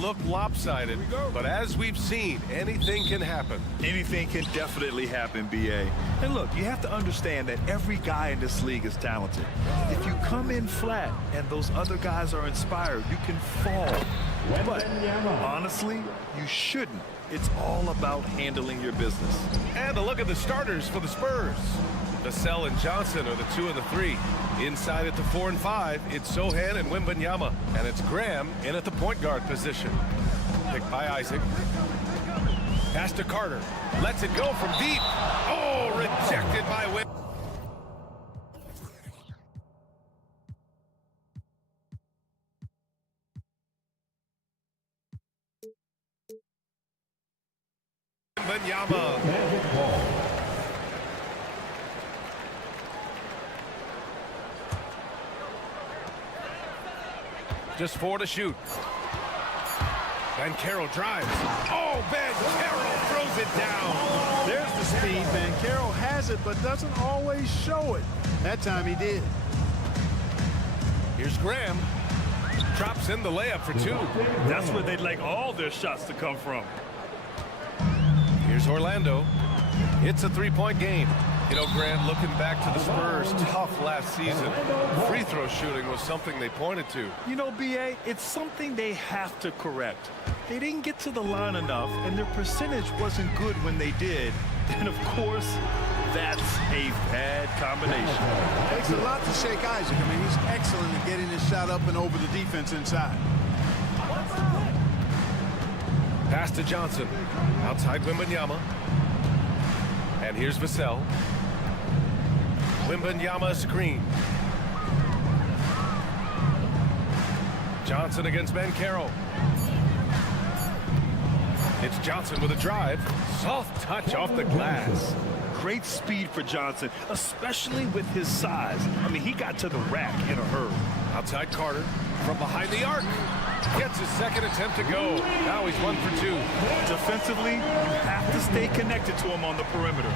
Look lopsided, but as we've seen, anything can happen. Anything can definitely happen, BA. And look, you have to understand that every guy in this league is talented. If you come in flat and those other guys are inspired, you can fall. But honestly, you shouldn't. It's all about handling your business. And a look at the starters for the Spurs. Vassell and Johnson are the 2 and the 3. Inside at the 4 and 5, it's Sohan and Wembanyama. And it's Graham in at the point guard position. Picked by Isaac. Pass to Carter. Lets it go from deep. Oh, rejected by Wembanyama. Just 4 to shoot. Banchero drives. Oh, Banchero throws it down. There's the speed. Banchero has it, but doesn't always show it. That time he did. Here's Graham. Drops in the layup for 2. That's where they'd like all their shots to come from. Here's Orlando. It's a 3-point game. You know, Grant, looking back to the Spurs' tough last season, free throw shooting was something they pointed to. You know, BA, it's something they have to correct. They didn't get to the line enough, and their percentage wasn't good when they did. And, of course, that's a bad combination. Takes a lot to shake Isaac. I mean, he's excellent at getting his shot up and over the defense inside. Pass to Johnson. Outside Wembanyama. And here's Vassell. Wembanyama screen. Johnson against Banchero. It's Johnson with a drive. Soft touch off the glass. Great speed for Johnson, especially with his size. I mean, he got to the rack in a hurry. Outside Carter from behind the arc. Gets his second attempt to go. Now he's 1 for 2. Defensively, you have to stay connected to him on the perimeter.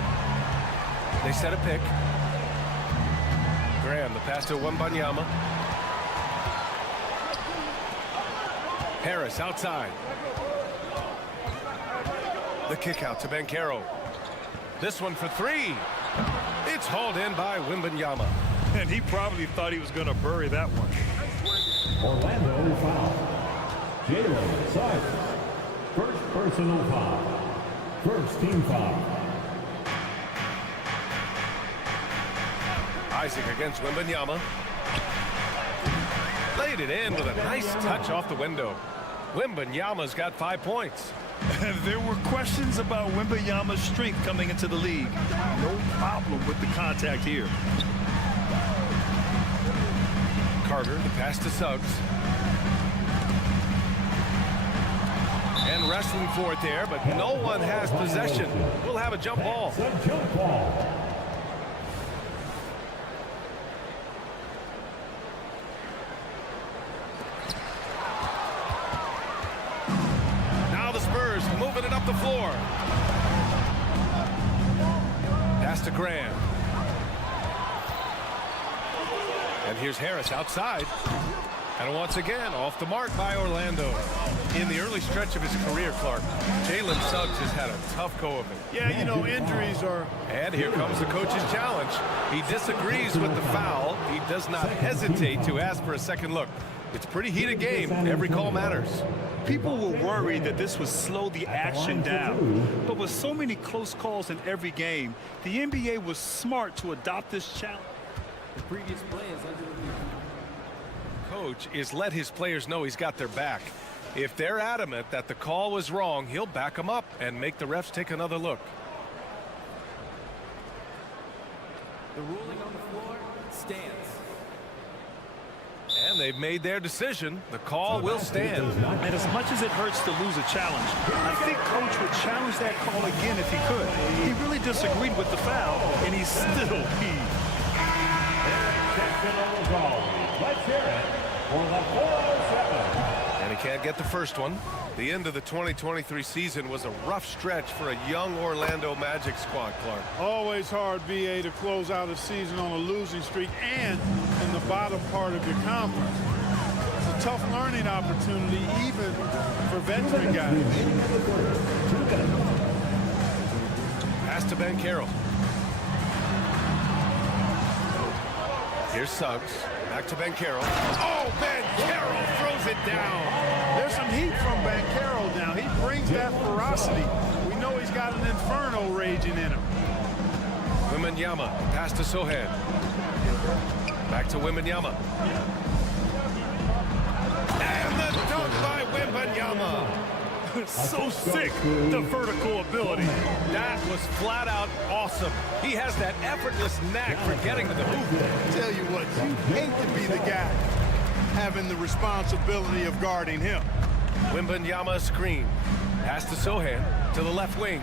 They set a pick. Graham, the pass to Wembanyama. Harris outside. The kick out to Banchero. This one for 3. It's hauled in by Wembanyama. And he probably thought he was going to bury that one. Orlando foul. Jalen Sykes. First personal foul. First team foul. Isaac against Wembanyama. Laid it in with a nice touch off the window. Wembanyama's got 5 points. There were questions about Wembanyama's strength coming into the league. No problem with the contact here. Carter, the pass to Suggs. And wrestling for it there, but no one has possession. We'll have a jump ball. Jump ball. up the floor. Pass to Graham. And here's Harris outside. And once again, off the mark by Orlando. In the early stretch of his career, Clark, Jalen Suggs has had a tough go of it. Yeah, you know, injuries are... And here comes the coach's challenge. He disagrees with the foul. He does not hesitate to ask for a second look. It's a pretty heated game. Every call matters. People were worried that this would slow the action down. But with so many close calls in every game, the NBA was smart to adopt this challenge. The previous play is under review. Coach is let his players know he's got their back. If they're adamant that the call was wrong, he'll back them up and make the refs take another look. The ruling on the floor stands. And they've made their decision. The call will stand. And as much as it hurts to lose a challenge, I think Coach would challenge that call again if he could. He really disagreed with the foul, and he's still peeved. Let's hear it for the 407. And he can't get the first one. The end of the 2023 season was a rough stretch for a young Orlando Magic squad, Clark. Always hard, VA, to close out a season on a losing streak and in the bottom part of your conference. It's a tough learning opportunity, even for veteran guys. Pass to Ben Carroll. Here's Suggs. Back to Ben Carroll. Oh, Ben Carroll throws it down. There's some heat from Ben Carroll now. He brings that ferocity. We know he's got an inferno raging in him. Wembanyama. Pass to Sohan. Back to Wembanyama. And the dunk by Wembanyama. So sick, the vertical ability. That was flat out awesome. He has that effortless knack for getting to the hoop. Tell you what, you hate to be the guy having the responsibility of guarding him. Wembanyama screen. Pass to Sohan to the left wing.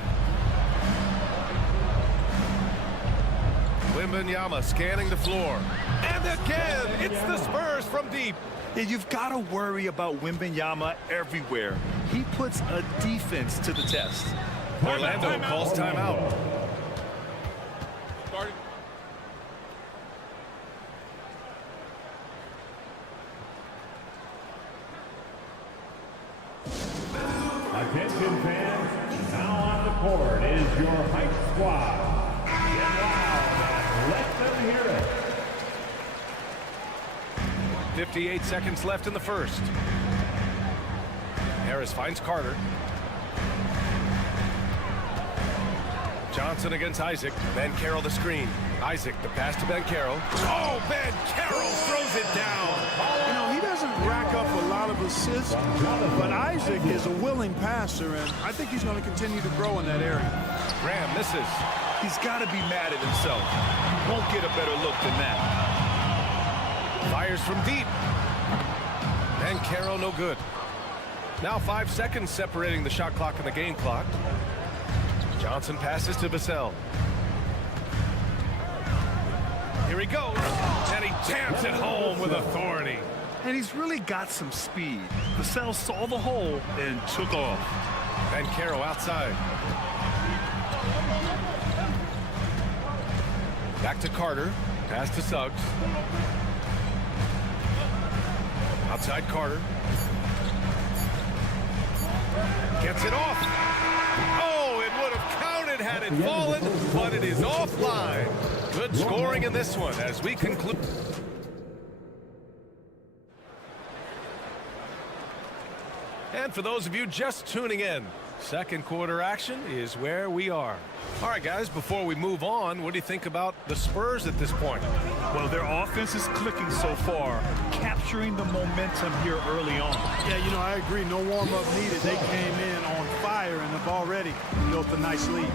Wembanyama scanning the floor. And again, it's the Spurs from deep. Yeah, you've got to worry about Wembanyama everywhere. He puts a defense to the test. Orlando calls timeout. Attention fans, now on the court is your hype squad. Get loud and let them hear it. 58 seconds left in the first. Harris finds Carter. Johnson against Isaac. Ben Carroll the screen. Isaac, the pass to Ben Carroll. Oh, Ben Carroll throws it down. You know, he doesn't rack up a lot of assists, but Isaac is a willing passer, and I think he's going to continue to grow in that area. Graham misses. He's got to be mad at himself. He won't get a better look than that. Fires from deep. Ben Carroll no good. Now 5 seconds separating the shot clock and the game clock. Johnson passes to Vassell. Here he goes, and he jams it home with authority. And he's really got some speed. Vassell saw the hole and took off. Ben Carroll outside. Back to Carter. Pass to Suggs. Outside Carter. Gets it off. Oh, it would have counted had it fallen, but it is offline. Good scoring in this one as we conclude. And for those of you just tuning in, second quarter action is where we are. All right, guys, before we move on, what do you think about the Spurs at this point? Well, their offense is clicking so far, capturing the momentum here early on. Yeah, you know, I agree. No warm-up needed. They came in on fire and have already built a nice lead.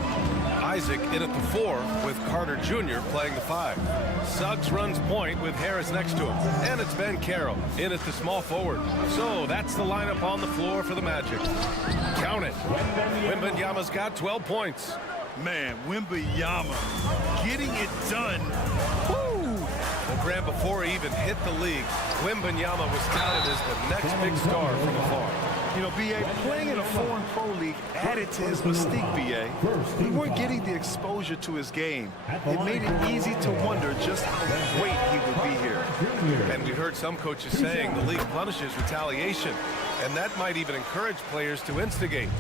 Isaac in at the 4 with Carter Jr. playing the 5. Suggs runs point with Harris next to him. And it's Ben Carroll in at the small forward. So that's the lineup on the floor for the Magic. Count it. Wembanyama's got 12 points. Man, Wembanyama getting it done. Woo! Graham, before he even hit the league, Wembanyama was touted as the next big star from afar. You know, B.A., playing in a foreign pro league added to his mystique, B.A. We weren't getting the exposure to his game. It made it easy to wonder just how great he would be here. And we heard some coaches saying the league punishes retaliation, and that might even encourage players to instigate.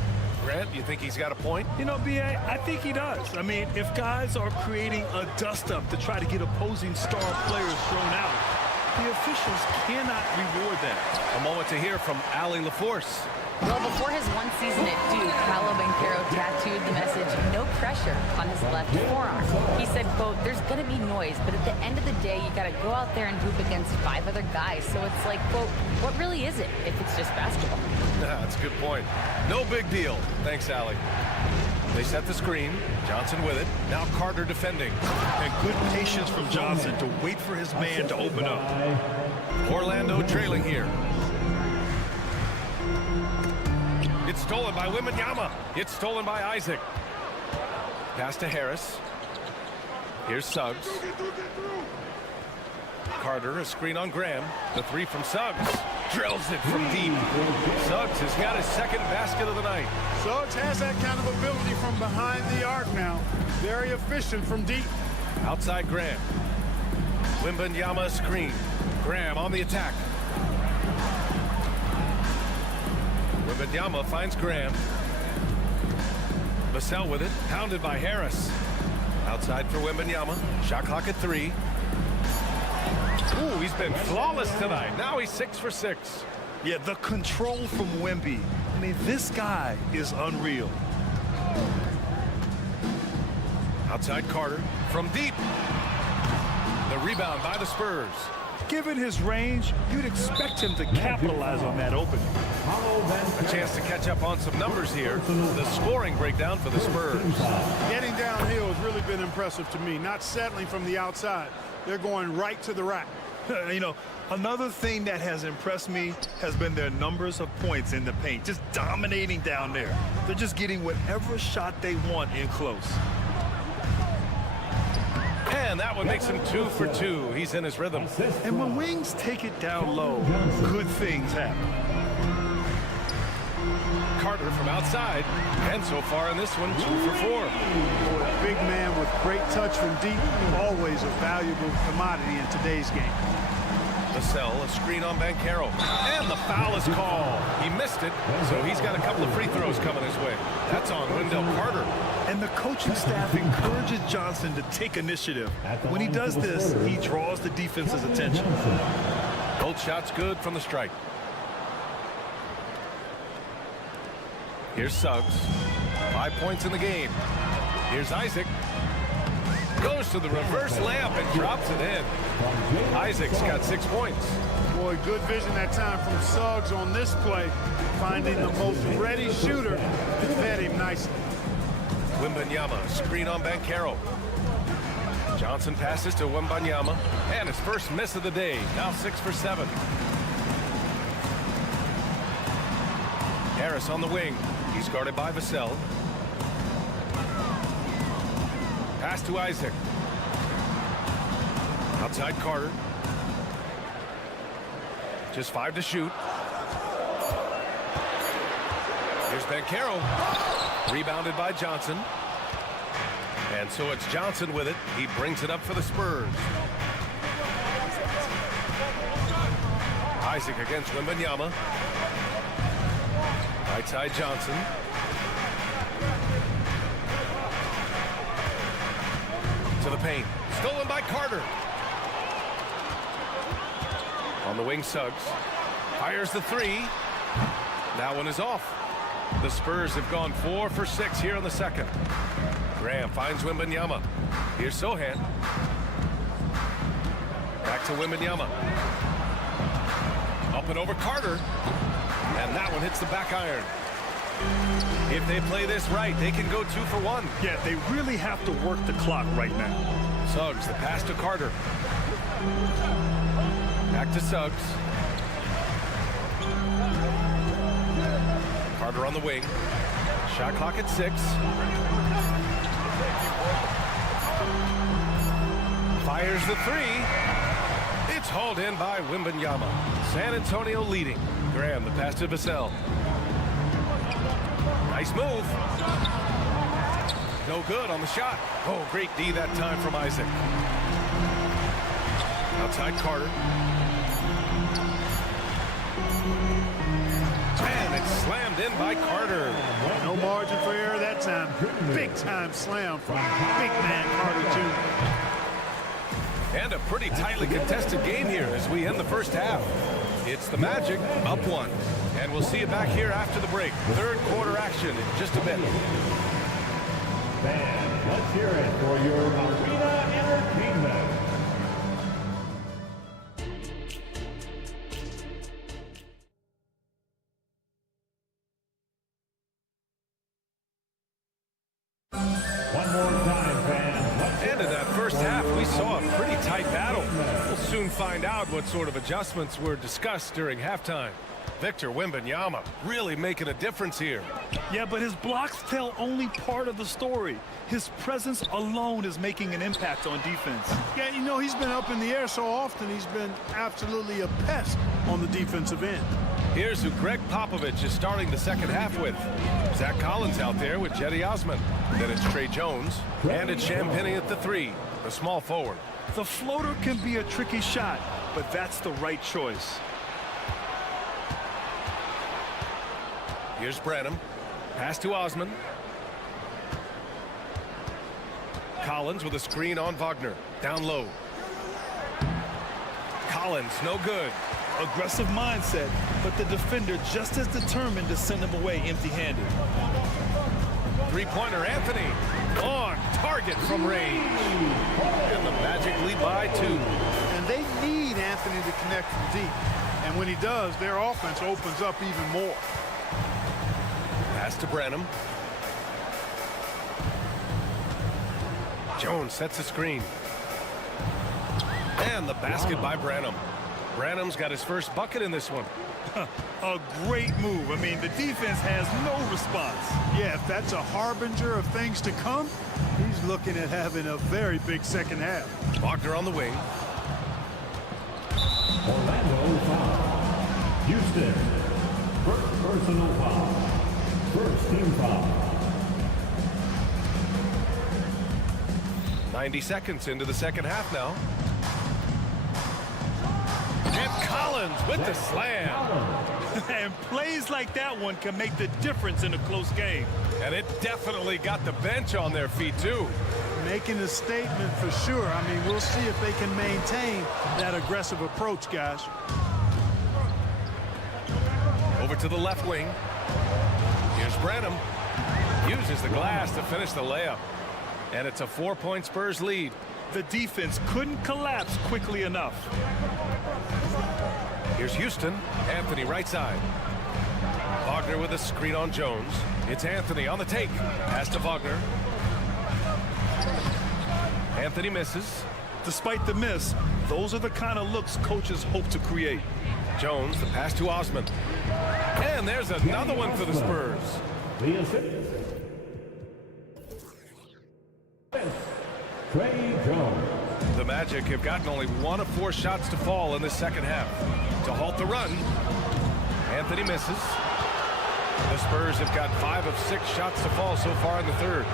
Grant, you think he's got a point? You know, B.A., I think he does. I mean, if guys are creating a dust-up to try to get opposing star players thrown out, the officials cannot reward that. A moment to hear from Allie LaForce. Well, before his one season at Duke, Paolo Banchero tattooed the message, "No pressure," on his left forearm. He said, quote, "There's going to be noise, but at the end of the day, you got to go out there and hoop against 5 other guys. So it's like, quote, what really is it if it's just basketball?" That's a good point. No big deal. Thanks, Allie. They set the screen. Johnson with it. Now Carter defending. And good patience from Johnson to wait for his man to open up. Orlando trailing here. It's stolen by Wembanyama. It's stolen by Isaac. Pass to Harris. Here's Suggs. Carter, a screen on Graham. The 3 from Suggs. Drills it from deep. Suggs has got his second basket of the night. Suggs has that kind of ability from behind the arc now. Very efficient from deep. Outside Graham. Wembanyama screen. Graham on the attack. Wembanyama finds Graham. Vassell with it. Pounded by Harris. Outside for Wembanyama. Shot clock at 3. Ooh, he's been flawless tonight. Now he's 6 for 6. Yeah, the control from Wemby. I mean, this guy is unreal. Outside Carter from deep. The rebound by the Spurs. Given his range, you'd expect him to capitalize on that opening. A chance to catch up on some numbers here. The scoring breakdown for the Spurs. Getting downhill has really been impressive to me. Not settling from the outside. They're going right to the rack. You know, another thing that has impressed me has been their numbers of points in the paint, just dominating down there. They're just getting whatever shot they want in close. And that one makes him 2 for 2. He's in his rhythm. And when wings take it down low, good things happen. Carter from outside. And so far in this one, 2 for 4. Boy, a big man with great touch from deep, always a valuable commodity in today's game. Vassell, a screen on Banchero. And the foul is called. He missed it, so he's got a couple of free throws coming his way. That's on Wendell Carter. And the coaching staff encourages Johnson to take initiative. When he does this, he draws the defense's attention. Both shots good from the strike. Here's Suggs. 5 points in the game. Here's Isaac. Goes to the reverse layup and drops it in. Isaac's got 6 points. Boy, good vision that time from Suggs on this play. Finding the most ready shooter and fed him nicely. Wembanyama, screen on Banchero. Johnson passes to Wembanyama. And his first miss of the day. Now 6 for 7. Harris on the wing. He's guarded by Vassell. Pass to Isaac. Outside Carter. Just 5 to shoot. Here's Banchero. Rebounded by Johnson. And so it's Johnson with it. He brings it up for the Spurs. Isaac against Wembanyama. Right side Johnson. To the paint. Stolen by Carter. On the wing, Suggs. Fires the 3. That one is off. The Spurs have gone 4 for 6 here in the second. Graham finds Wembanyama. Here's Sohan. Back to Wembanyama. Up and over Carter. And that one hits the back iron. If they play this right, they can go 2 for 1. Yeah, they really have to work the clock right now. Suggs, the pass to Carter. Back to Suggs. Carter on the wing. Shot clock at 6. Fires the 3. Hauled in by Wembanyama. San Antonio leading. Graham, the pass to Vassell. Nice move. No good on the shot. Oh, great D that time from Isaac. Outside Carter. And it's slammed in by Carter. No margin for error that time. Big time slam from big man Carter Jr. And a pretty tightly contested game here as we end the first half. It's the Magic up 1. And we'll see you back here after the break. Third quarter action in just a bit. Fans, let's hear it for your arena entertainment. One more time, fans. And in that first half, we saw a pretty tight battle. We'll soon find out what sort of adjustments were discussed during halftime. Victor Wembanyama really making a difference here. Yeah, but his blocks tell only part of the story. His presence alone is making an impact on defense. Yeah, you know, he's been up in the air so often, he's been absolutely a pest on the defensive end. Here's who Greg Popovich is starting the second half with. Zach Collins out there with Jetty Osman. Then it's Trey Jones. And it's Champagnie at the 3, the small forward. The floater can be a tricky shot, but that's the right choice. Here's Branham. Pass to Osman. Collins with a screen on Wagner. Down low. Collins, no good. Aggressive mindset, but the defender just as determined to send him away empty-handed. Three-pointer Anthony. On target from range. And the Magic lead by 2. And they need Anthony to connect from deep. And when he does, their offense opens up even more. Pass to Branham. Jones sets the screen. And the basket by Branham. Branham's got his first bucket in this one. A great move. I mean, the defense has no response. Yeah, if that's a harbinger of things to come, he's looking at having a very big second half. Wagner on the wing. Orlando foul. Houston, first personal foul. First team foul. 90 seconds into the second half now. And Collins with the slam. And plays like that one can make the difference in a close game. And it definitely got the bench on their feet, too. Making a statement for sure. I mean, we'll see if they can maintain that aggressive approach, guys. Over to the left wing. Here's Branham. Uses the glass to finish the layup. And it's a 4-point Spurs lead. The defense couldn't collapse quickly enough. Here's Houston. Anthony right side. Wagner with a screen on Jones. It's Anthony on the take. Pass to Wagner. Anthony misses. Despite the miss, those are the kind of looks coaches hope to create. Jones, the pass to Osman. And there's another one for the Spurs. Trey Jones. The Magic have gotten only 1 of 4 shots to fall in the second half. To halt the run, Anthony misses. The Spurs have got 5 of 6 shots to fall so far in the third.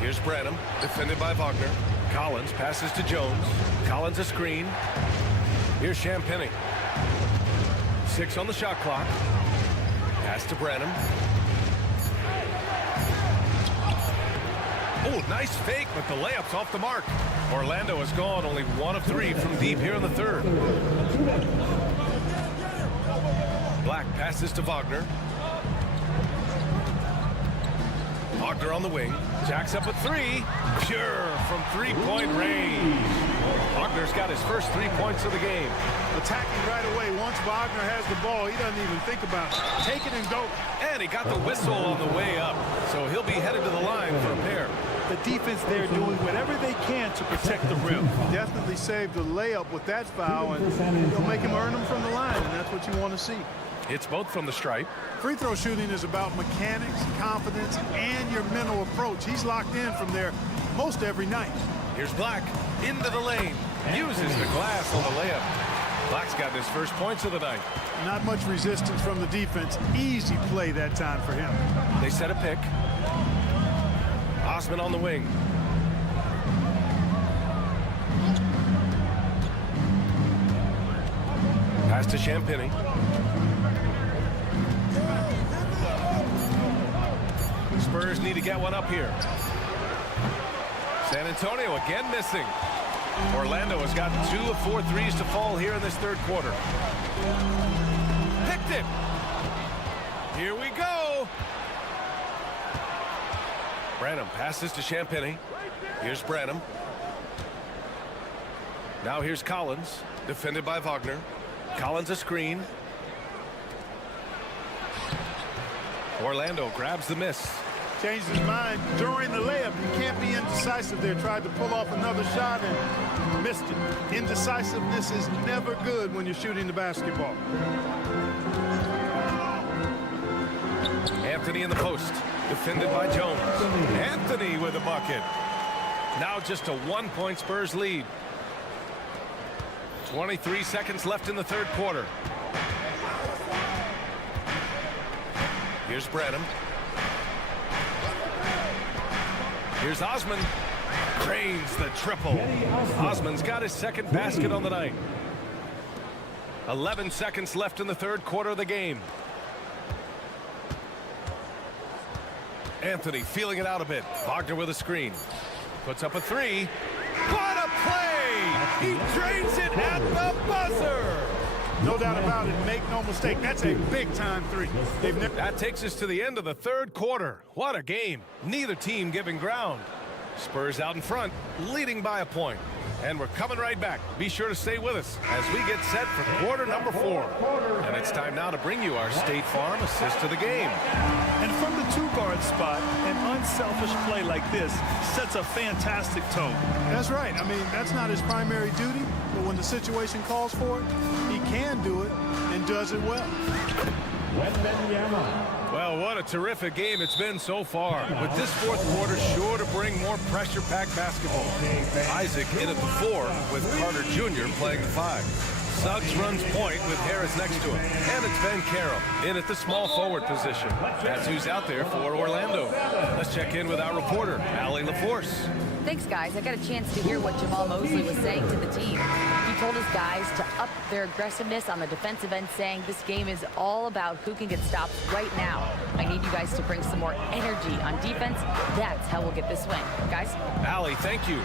Here's Branham, defended by Wagner. Collins passes to Jones. Collins a screen. Here's Champagnie. 6 on the shot clock. Pass to Branham. Oh, nice fake, but the layup's off the mark. Orlando has gone only 1 of 3 from deep here in the third. Black passes to Wagner. Wagner on the wing. Jacks up a 3. Sure, from 3-point range. Wagner's got his first 3 points of the game. Attacking right away. Once Wagner has the ball, he doesn't even think about it. Take it and go. And he got the whistle on the way up, so he'll be headed to the line for a pair. The defense there doing whatever they can to protect the rim. Definitely saved the layup with that foul, and you'll make him earn them from the line, and that's what you want to see. It's both from the stripe. Free throw shooting is about mechanics, confidence, and your mental approach. He's locked in from there most every night. Here's Black. Into the lane. Uses the glass on the layup. Black's got his first points of the night. Not much resistance from the defense. Easy play that time for him. They set a pick. Osman on the wing. Pass to Champagny. Spurs need to get one up here. San Antonio again missing. Orlando has got 2 of 4 threes to fall here in this third quarter. Picked it. Here we go. Branham passes to Champagny. Here's Branham. Now here's Collins, defended by Wagner. Collins a screen. Orlando grabs the miss. Changed his mind during the layup. He can't be indecisive there. Tried to pull off another shot and missed it. Indecisiveness is never good when you're shooting the basketball. Anthony in the post, defended by Jones. Anthony with a bucket. Now just a 1-point Spurs lead. 23 seconds left in the third quarter. Here's Branham. Here's Osman. Drains the triple. Osman's got his second basket on the night. 11 seconds left in the third quarter of the game. Anthony feeling it out a bit. Wagner with a screen. Puts up a three. What a play! He drains it at the buzzer! No doubt about it. Make no mistake. That's a big-time three. That takes us to the end of the third quarter. What a game. Neither team giving ground. Spurs out in front, leading by a point. And we're coming right back. Be sure to stay with us as we get set for quarter number 4. And it's time now to bring you our State Farm assist to the game. And from the 2-guard spot, an unselfish play like this sets a fantastic tone. That's right. I mean, that's not his primary duty, but when the situation calls for it, he can do it and does it well. Well, what a terrific game it's been so far. With this fourth quarter sure to bring more pressure-packed basketball. Isaac in at the 4 with Carter Jr. playing the 5. Suggs runs point with Harris next to him. And it's Ben Carroll in at the small forward position. That's who's out there for Orlando. Let's check in with our reporter, Allie LaForce. Thanks, guys. I got a chance to hear what Jamal Mosley was saying to the team. He told his guys to up their aggressiveness on the defensive end, saying this game is all about who can get stops right now. I need you guys to bring some more energy on defense. That's how we'll get this win. Guys? Allie, thank you.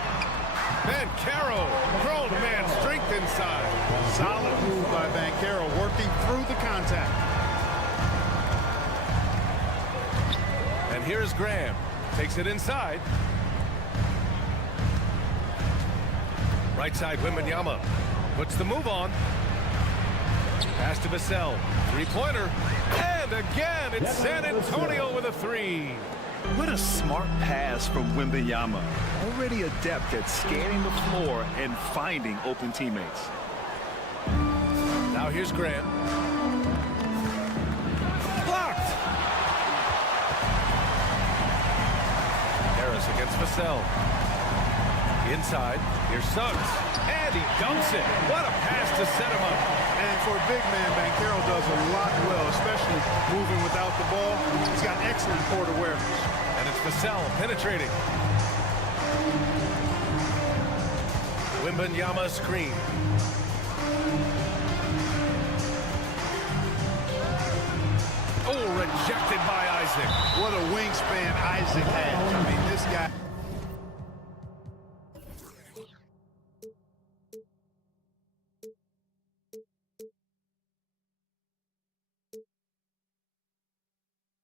Ben Carroll, grown man strength inside. Solid move by Ben Carroll, working through the contact. And here's Graham. Takes it inside. Right side, Wembanyama puts the move on. Pass to Vassell. Three-pointer. And again, it's San Antonio with a 3. What a smart pass from Wembanyama. Already adept at scanning the floor and finding open teammates. Now here's Graham. Blocked. Harris against Vassell. Inside, here's Suggs, and he dunks it. What a pass to set him up. And for a big man, Ben Carroll does a lot well, especially moving without the ball. He's got excellent court awareness. And it's Vassell penetrating. Wembanyama screen. Oh, rejected by Isaac. What a wingspan Isaac has. I mean, this guy.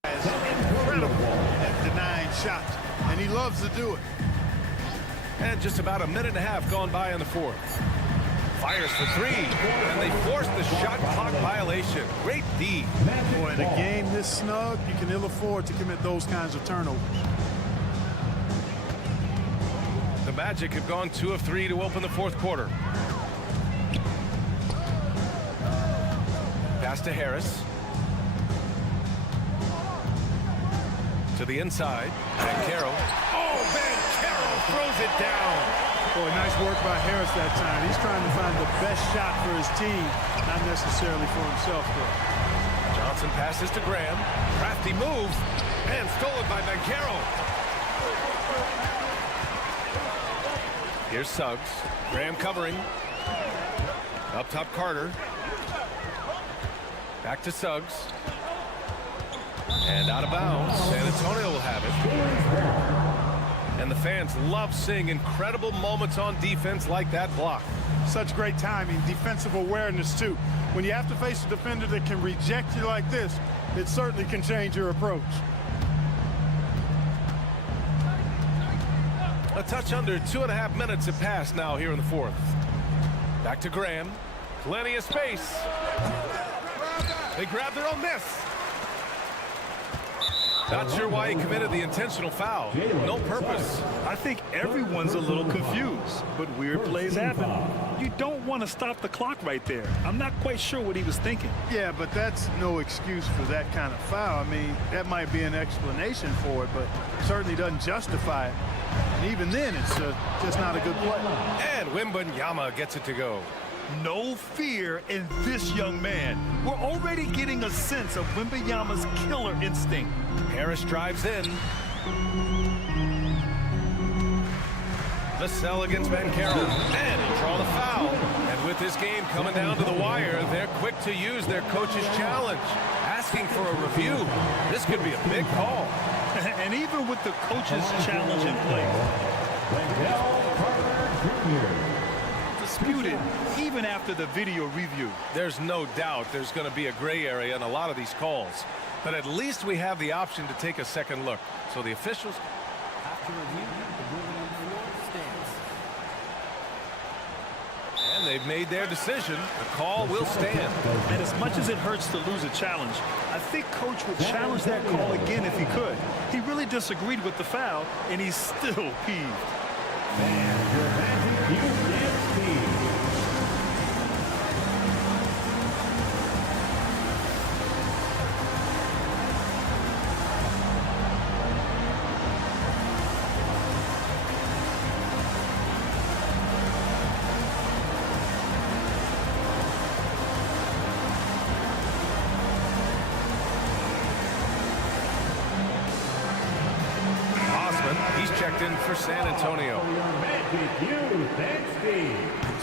Incredible at denying shots, and he loves to do it. And just about a minute and a half gone by in the fourth. Fires for 3, and they force the shot clock violation. Great D. Boy, in a game this snug, you can ill afford to commit those kinds of turnovers. The Magic have gone 2 of 3 to open the fourth quarter. Pass to Harris. To the inside. Ben Carroll. Oh, Ben Carroll throws it down. Boy, nice work by Harris that time. He's trying to find the best shot for his team, not necessarily for himself, though. Johnson passes to Graham. Crafty move. And stolen by Banchero. Here's Suggs. Graham covering. Up top, Carter. Back to Suggs. And out of bounds. San Antonio will have it. And the fans love seeing incredible moments on defense like that block. Such great timing, defensive awareness, too. When you have to face a defender that can reject you like this, it certainly can change your approach. A touch under 2.5 minutes have passed now here in the fourth. Back to Graham. Plenty of space. They grab their own miss. Not sure why he committed the intentional foul. No purpose. I think everyone's a little confused, but weird plays happen. You don't want to stop the clock right there. I'm not quite sure what he was thinking. Yeah, but that's no excuse for that kind of foul. I mean, that might be an explanation for it, but it certainly doesn't justify it. And even then, it's just not a good play. And Wembanyama gets it to go. No fear in this young man. We're already getting a sense of Wembanyama's killer instinct. Harris drives in. Vassell against Banchero. And he'll draw the foul. And with this game coming down to the wire, they're quick to use their coach's challenge. Asking for a review. This could be a big call. And even with the coach's challenge in place, disputed even after the video review. There's no doubt there's going to be a gray area in a lot of these calls. But at least we have the option to take a second look. So the officials... After review, the ruling on the floor stands. And they've made their decision. The call will stand. And as much as it hurts to lose a challenge, I think Coach would challenge that call again if he could. He really disagreed with the foul, and he's still peeved. And preventing Houston Steve. Checked in for San Antonio.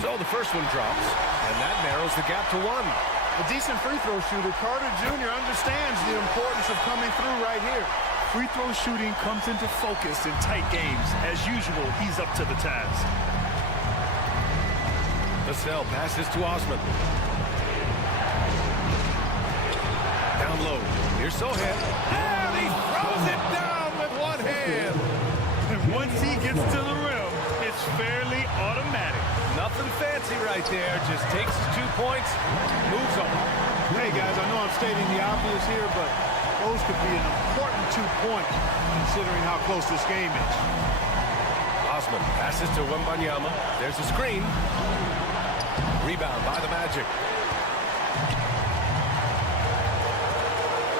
So the first one drops, and that narrows the gap to 1. A decent free throw shooter, Carter Jr. understands the importance of coming through right here. Free throw shooting comes into focus in tight games. As usual, he's up to the task. Vassell passes to Osman. Down low. Here's Sohan. And he throws it down with one hand. Once he gets to the rim, it's fairly automatic. Nothing fancy right there. Just takes his 2 points, moves on. Hey, guys, I know I'm stating the obvious here, but those could be an important 2 points considering how close this game is. Osman passes to Wembanyama. There's a screen. Rebound by the Magic.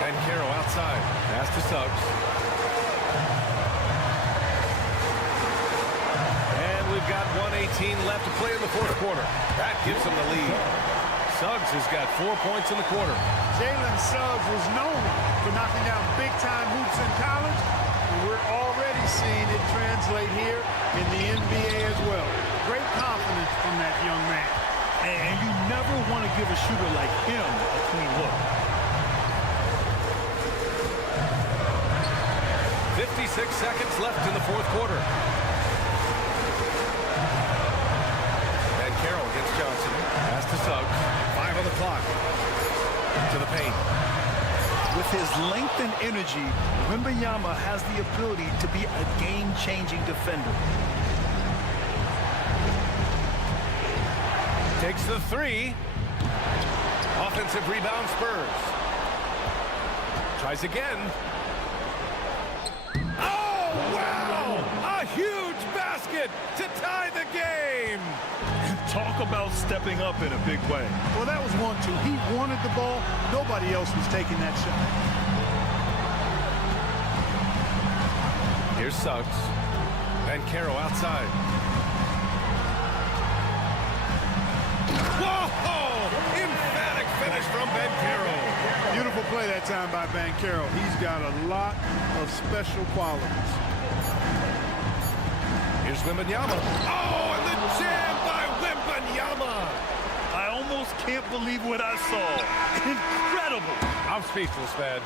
Banchero outside. Pass to Suggs. We've got 1:18 left to play in the fourth quarter. That gives them the lead. Suggs has got 4 points in the quarter. Jalen Suggs was known for knocking down big-time hoops in college, and we're already seeing it translate here in the NBA as well. Great confidence from that young man. And you never want to give a shooter like him a clean look. 56 seconds left in the fourth quarter. Carroll against Johnson. Pass to Suggs. 5 on the clock. To the paint. With his length and energy, Wembanyama has the ability to be a game-changing defender. Takes the 3. Offensive rebound, Spurs. Tries again. Oh, wow! A huge basket to tie the game! Talk about stepping up in a big way. Well, that was 1-2. He wanted the ball. Nobody else was taking that shot. Here's Suggs. Banchero outside. Whoa! Emphatic finish from Banchero. Beautiful play that time by Banchero. He's got a lot of special qualities. Here's Wembanyama. Oh, and the jam by Wembanyama. I almost can't believe what I saw. Incredible. I'm speechless, man.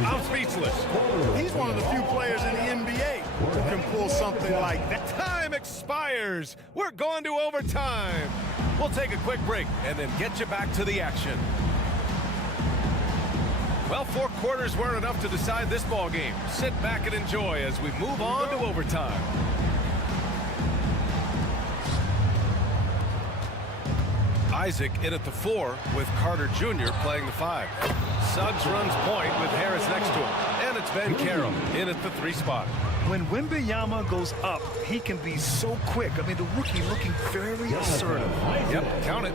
I'm speechless. He's one of the few players in the NBA who can pull something like that. Time expires. We're going to overtime. We'll take a quick break and then get you back to the action. Well, 4 quarters weren't enough to decide this ball game. Sit back and enjoy as we move on to overtime. Isaac in at the 4 with Carter Jr. playing the 5. Suggs runs point with Harris next to him. And it's Banchero in at the 3 spot. When Wembanyama goes up, he can be so quick. I mean, the rookie looking very assertive. Yep, count it.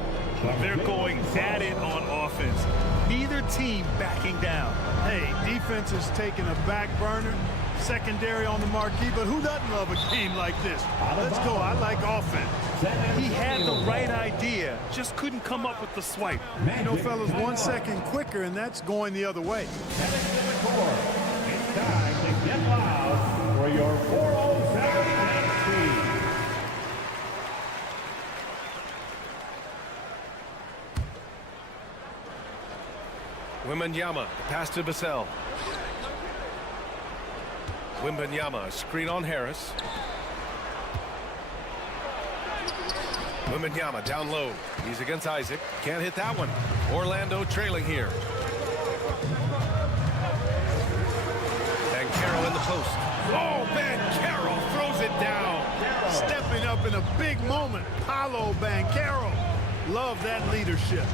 They're going at it on offense. Neither team backing down. Hey, defense is taking a back burner. Secondary on the marquee, but who doesn't love a game like this? Let's go. I like offense. He had the right idea, just couldn't come up with the swipe. You know, fellas, 1 second quicker, and that's going the other way. It's time to get loud for your 407 team. Wembanyama, pass to Vassell. Wembanyama, screen on Harris. Wembanyama down low. He's against Isaac. Can't hit that one. Orlando trailing here. Banchero in the post. Oh, Banchero throws it down. Stepping up in a big moment. Paolo Banchero. Love that leadership.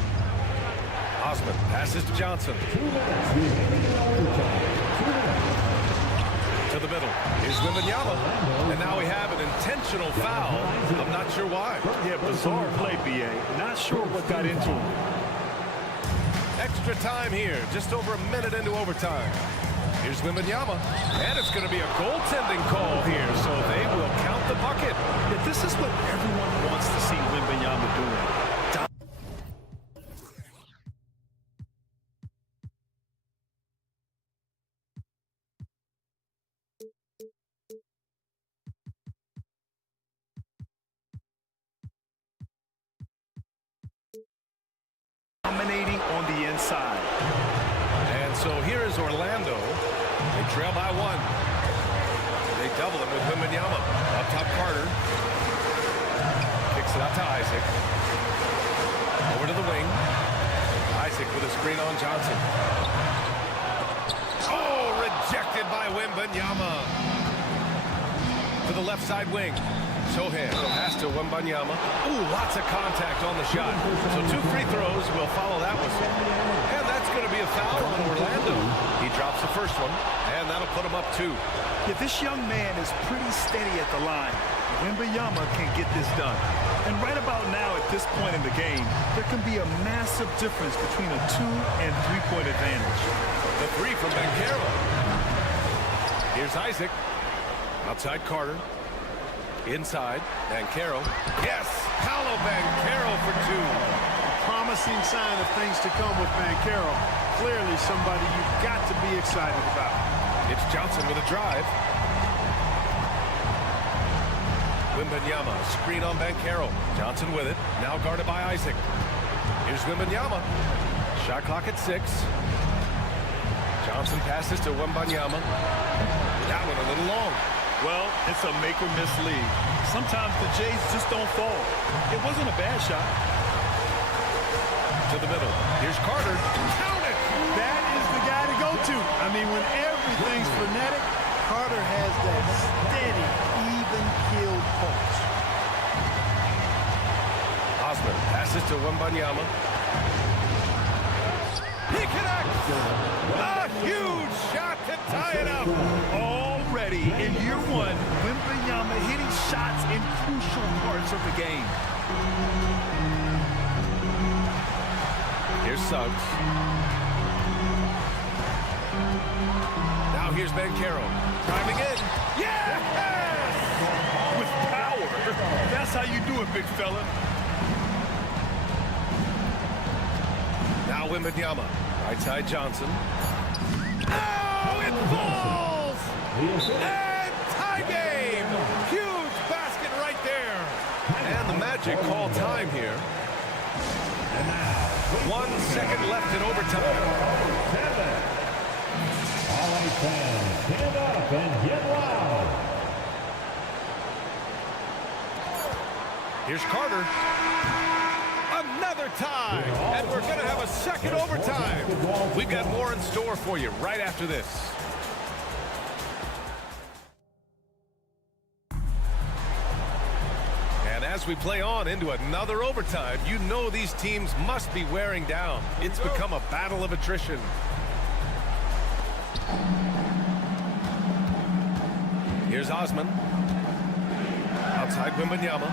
Osman passes to Johnson. To the middle. Here's Wembanyama. And now we have an intentional foul. I'm not sure why. Yeah, bizarre play, B.A. Not sure what got into him. Extra time here. Just over a minute into overtime. Here's Wembanyama. And it's going to be a goaltending call here, so they will count the bucket. Yeah, this is what everyone wants to see Wembanyama doing. Dominating on the inside. And so here is Orlando. They trail by 1. They double it with Wembanyama. Up top, Carter. Kicks it out to Isaac. Over to the wing. Isaac with a screen on Johnson. Oh, rejected by Wembanyama. To the left side wing. Sohan, pass to Wembanyama. Ooh, lots of contact on the shot. So 2 free throws will follow that whistle. And that's going to be a foul on Orlando. He drops the first one, and that'll put him up 2. Yeah, this young man is pretty steady at the line. Wembanyama can get this done. And right about now, at this point in the game, there can be a massive difference between a 2- and 3-point advantage. The 3 from Banchero. Here's Isaac. Outside Carter. Inside, Banchero. Yes, Paolo Banchero for 2. Promising sign of things to come with Banchero. Clearly somebody you've got to be excited about. It's Johnson with a drive. Wembanyama, screen on Banchero. Johnson with it, now guarded by Isaac. Here's Wembanyama. Shot clock at 6. Johnson passes to Wembanyama. That one a little long. Well, it's a make-or-miss league. Sometimes the Jays just don't fall. It wasn't a bad shot. To the middle. Here's Carter. Count it! That is the guy to go to. I mean, when everything's frenetic, Carter has that steady, even-keeled pulse. Osman passes to Wembanyama. He connects! A huge shot to tie it up! Already in year 1, Wembanyama hitting shots in crucial parts of the game. Here's Suggs. Now here's Banchero. Driving in. Yes! With power. That's how you do it, big fella. Now Wembanyama. Right side Johnson. Oh, it falls! And tie game! Huge basket right there. And the Magic call time here. 1 second left in overtime. All right, fans, stand up and get loud. Here's Carter. Another tie. And we're going to have a second overtime. We've got more in store for you right after this. And as we play on into another overtime, you know these teams must be wearing down. It's become a battle of attrition. Here's Osman. Outside Wembanyama.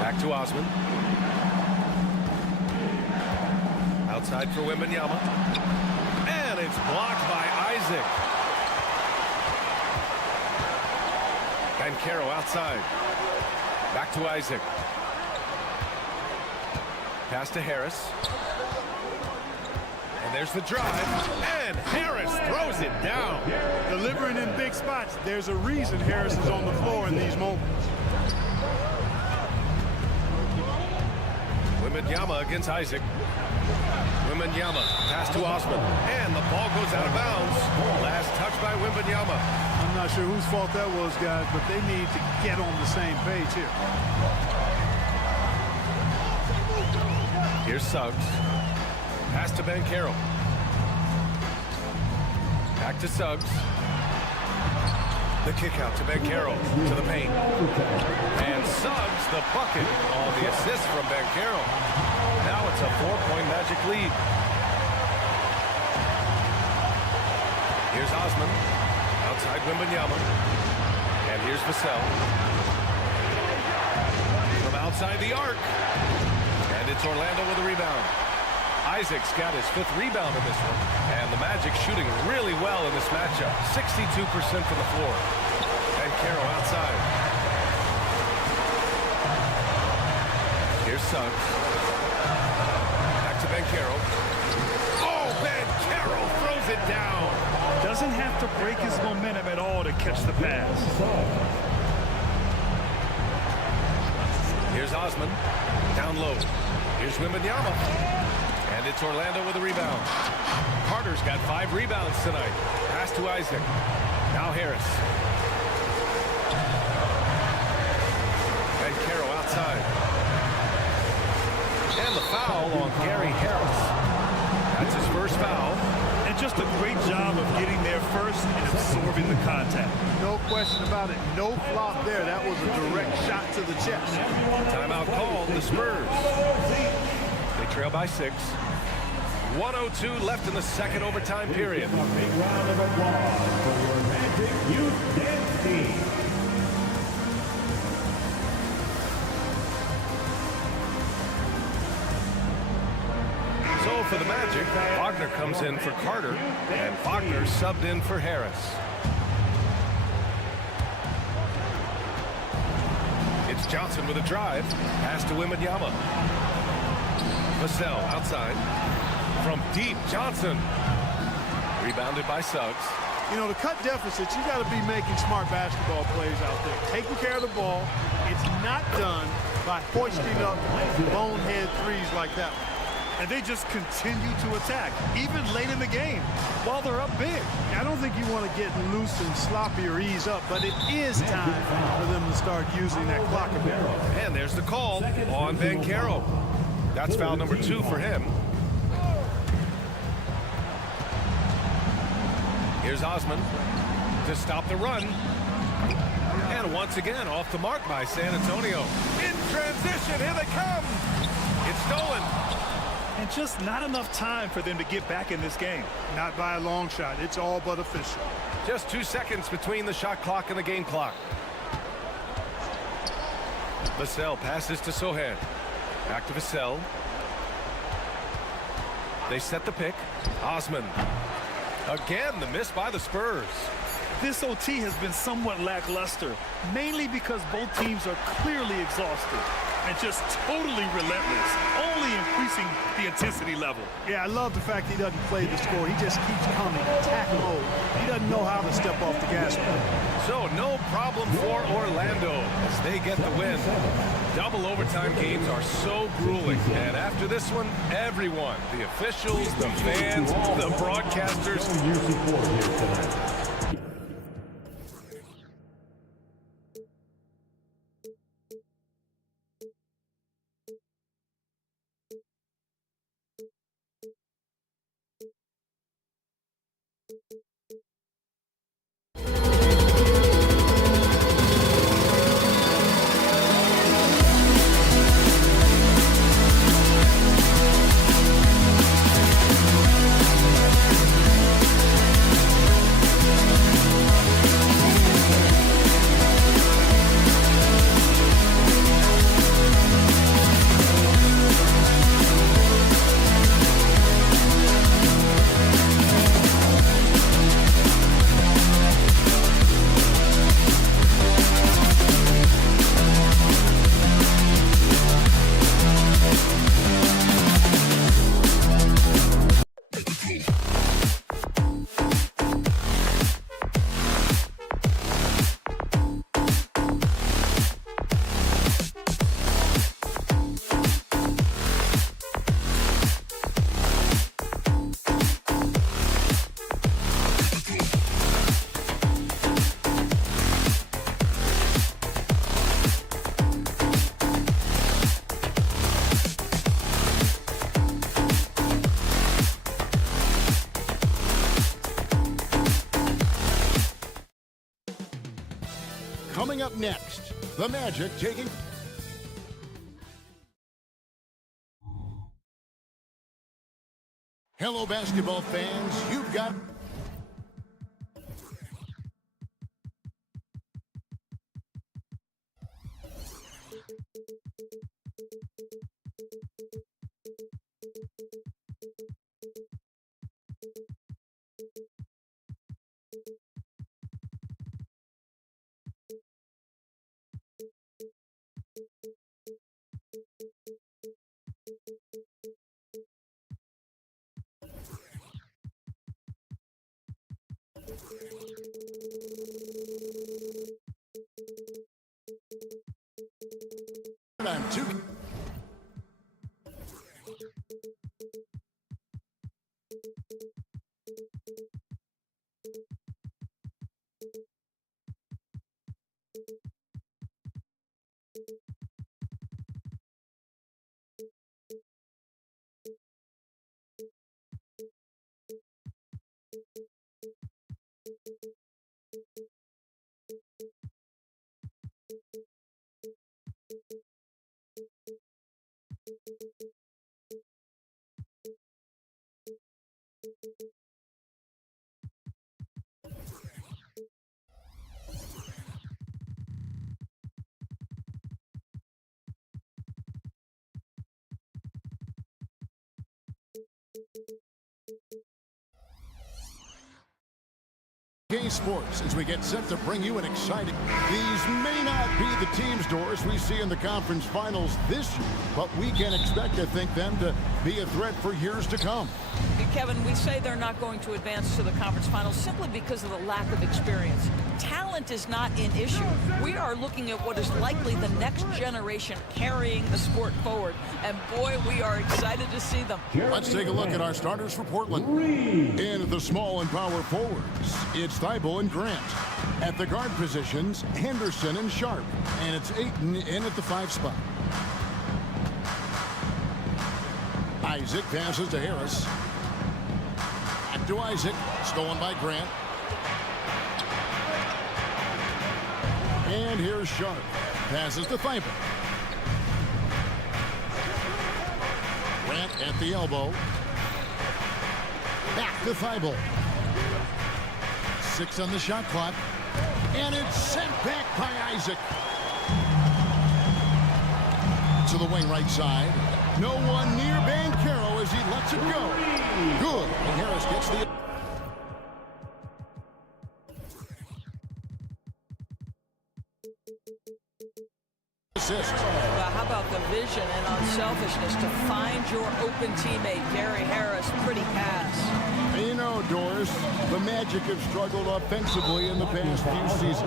Back to Osman. Outside for Wembanyama. And it's blocked by Isaac. Banchero outside. Back to Isaac. Pass to Harris. And there's the drive. And Harris throws it down. Delivering in big spots. There's a reason Harris is on the floor in these moments. Wembanyama against Isaac. Wembanyama, pass to Osman. And the ball goes out of bounds. Last touch by Wembanyama. I'm not sure whose fault that was, guys, but they need to get on the same page here. Here's Suggs. Pass to Banchero. Back to Suggs. The kick out to Banchero to the paint. And Suggs the bucket on the assist from Banchero. Now it's a 4-point Magic lead. Here's Osman. Outside Wembanyama. And here's Vassell. From outside the arc. And it's Orlando with a rebound. Isaac's got his 5th rebound in this one. And the Magic shooting really well in this matchup. 62% from the floor. Banchero outside. Here's Suggs. Back to Banchero. Oh, Banchero throws it down. Doesn't have to break his momentum at all to catch the pass. Here's Osman. Down low. Here's Wembanyama. And it's Orlando with a rebound. Carter's got 5 rebounds tonight. Pass to Isaac. Now Harris. Banchero outside. And the foul on Gary Harris. That's his first foul. And just a great job of getting there first and absorbing the contact. No question about it. No flop there. That was a direct shot to the chest. Timeout called the Spurs. They trail by 6. 1:02 left in the second overtime period. A big round of applause for your Magic Youth Dance Team. So for the Magic, Wagner comes in for Carter, and Wagner subbed in for Harris. It's Johnson with a drive. Pass to Wembanyama. Vassell outside. From deep, Johnson. Rebounded by Suggs. You know, to cut deficits, you got to be making smart basketball plays out there. Taking care of the ball. It's not done by hoisting up bonehead threes like that. And they just continue to attack, even late in the game, while they're up big. I don't think you want to get loose and sloppy or ease up, but it is time for them to start using that clock a bit. And there's the call on Banchero. That's foul number 2 for him. Here's Osman to stop the run. And once again, off the mark by San Antonio. In transition, here they come. It's stolen. And just not enough time for them to get back in this game. Not by a long shot. It's all but official. Just 2 seconds between the shot clock and the game clock. Vassell passes to Sohan. Back to Vassell. They set the pick. Osman. Again, the miss by the Spurs. This OT has been somewhat lackluster, mainly because both teams are clearly exhausted. and just totally relentless, only increasing the intensity level. Yeah, I love the fact he doesn't play the score. He just keeps coming, attack mode. He doesn't know how to step off the gas pedal. So no problem for Orlando as they get the win. Double overtime games are so grueling. And after this one, everyone, the officials, the fans, the broadcasters, Your support here tonight. Coming up next, the Magic taking... Hello, basketball fans. You've got... I'm two. Sports as we get set to bring you an exciting... These may not be the team's doors we see in the conference finals this year, but we can expect, I think, them to be a threat for years to come. Kevin, we say they're not going to advance to the conference finals simply because of the lack of experience. Talent is not an issue. We are looking at what is likely the next generation carrying the sport forward, and boy, we are excited to see them. Let's take a look at our starters for Portland. In the small and power forwards, it's Thibault and Grant. At the guard positions, Henderson and Sharp. And it's Ayton in at the 5 spot. Isaac passes to Harris. Back to Isaac. Stolen by Grant. And here's Sharp. Passes to Thibault. Grant at the elbow. Back to Thibault. 6 on the shot clock. And it's sent back by Isaac. To the wing right side. No one near Banchero as he lets it go. Good. And Harris gets the... assist. Well, how about the situation is to find your open teammate. Gary Harris, pretty pass. You know, Doris, the Magic have struggled offensively in the past few seasons.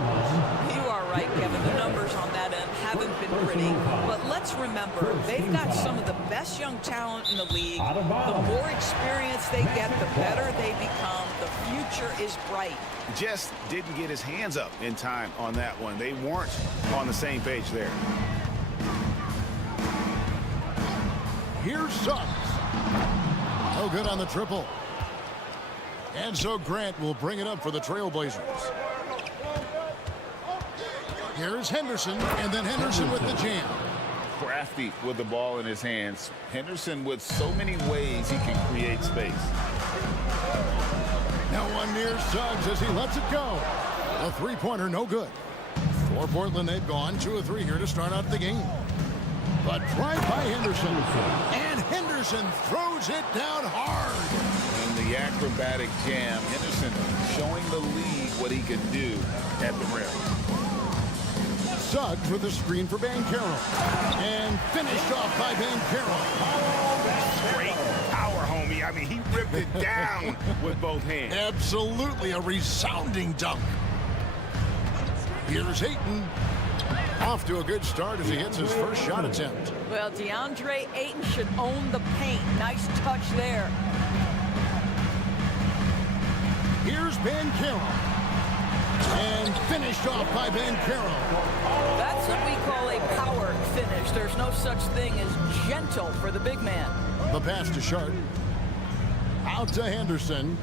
You are right, Kevin. The numbers on that end haven't been pretty. But let's remember, they've got some of the best young talent in the league. The more experience they get, the better they become. The future is bright. Just didn't get his hands up in time on that one. They weren't on the same page there. Here's Suggs. No good on the triple. And so Grant will bring it up for the Trailblazers. Here's Henderson, and then Henderson with the jam. Crafty with the ball in his hands. Henderson with so many ways he can create space. Now one near Suggs as he lets it go. A three-pointer, no good. For Portland, they've gone 2 of 3 here to start out the game. But drive by Henderson. And Henderson throws it down hard. In the acrobatic jam, Henderson showing the league what he can do at the rim. Suggs with a screen for Banchero. And finished off by Banchero. Great power, homie. I mean, he ripped it down with both hands. Absolutely a resounding dunk. Here's Ayton. Off to a good start as he hits his first shot attempt. Well, DeAndre Ayton should own the paint. Nice touch there. Here's Banchero. And finished off by Banchero. That's what we call a power finish. There's no such thing as gentle for the big man. The pass to Sharp. Out to Henderson.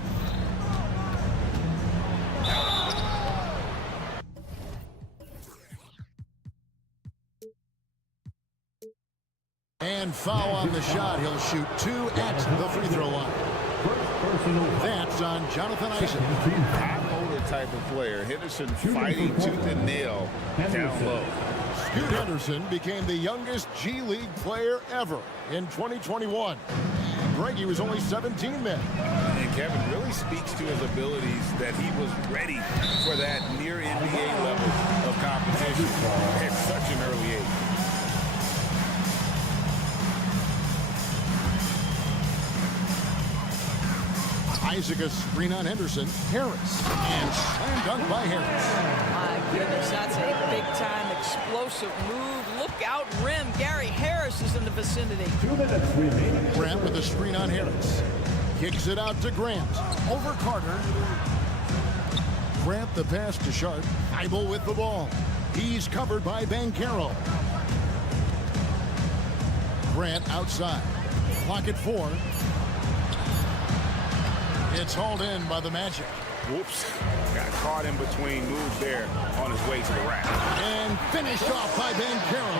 And foul on the shot. He'll shoot 2 at the free throw line. That's on Jonathan Isaac. High-holder type of player. Henderson fighting tooth and nail down low. Scoot Henderson became the youngest G League player ever in 2021. Greggy was only 17 then. And Kevin really speaks to his abilities that he was ready for that near NBA level of competition at such an early age. Isaac a screen on Henderson. Harris. And slam dunk by Harris. My goodness, that's a big-time explosive move. Look out, rim. Gary Harris is in the vicinity. 2 minutes remaining. Grant with a screen on Harris. Kicks it out to Grant. Over Carter. Grant the pass to Sharp. Eibel with the ball. He's covered by Banchero. Grant outside. Clock at 4. It's hauled in by the Magic. Whoops. Got caught in between moves there on his way to the rack. And finished off by Banchero.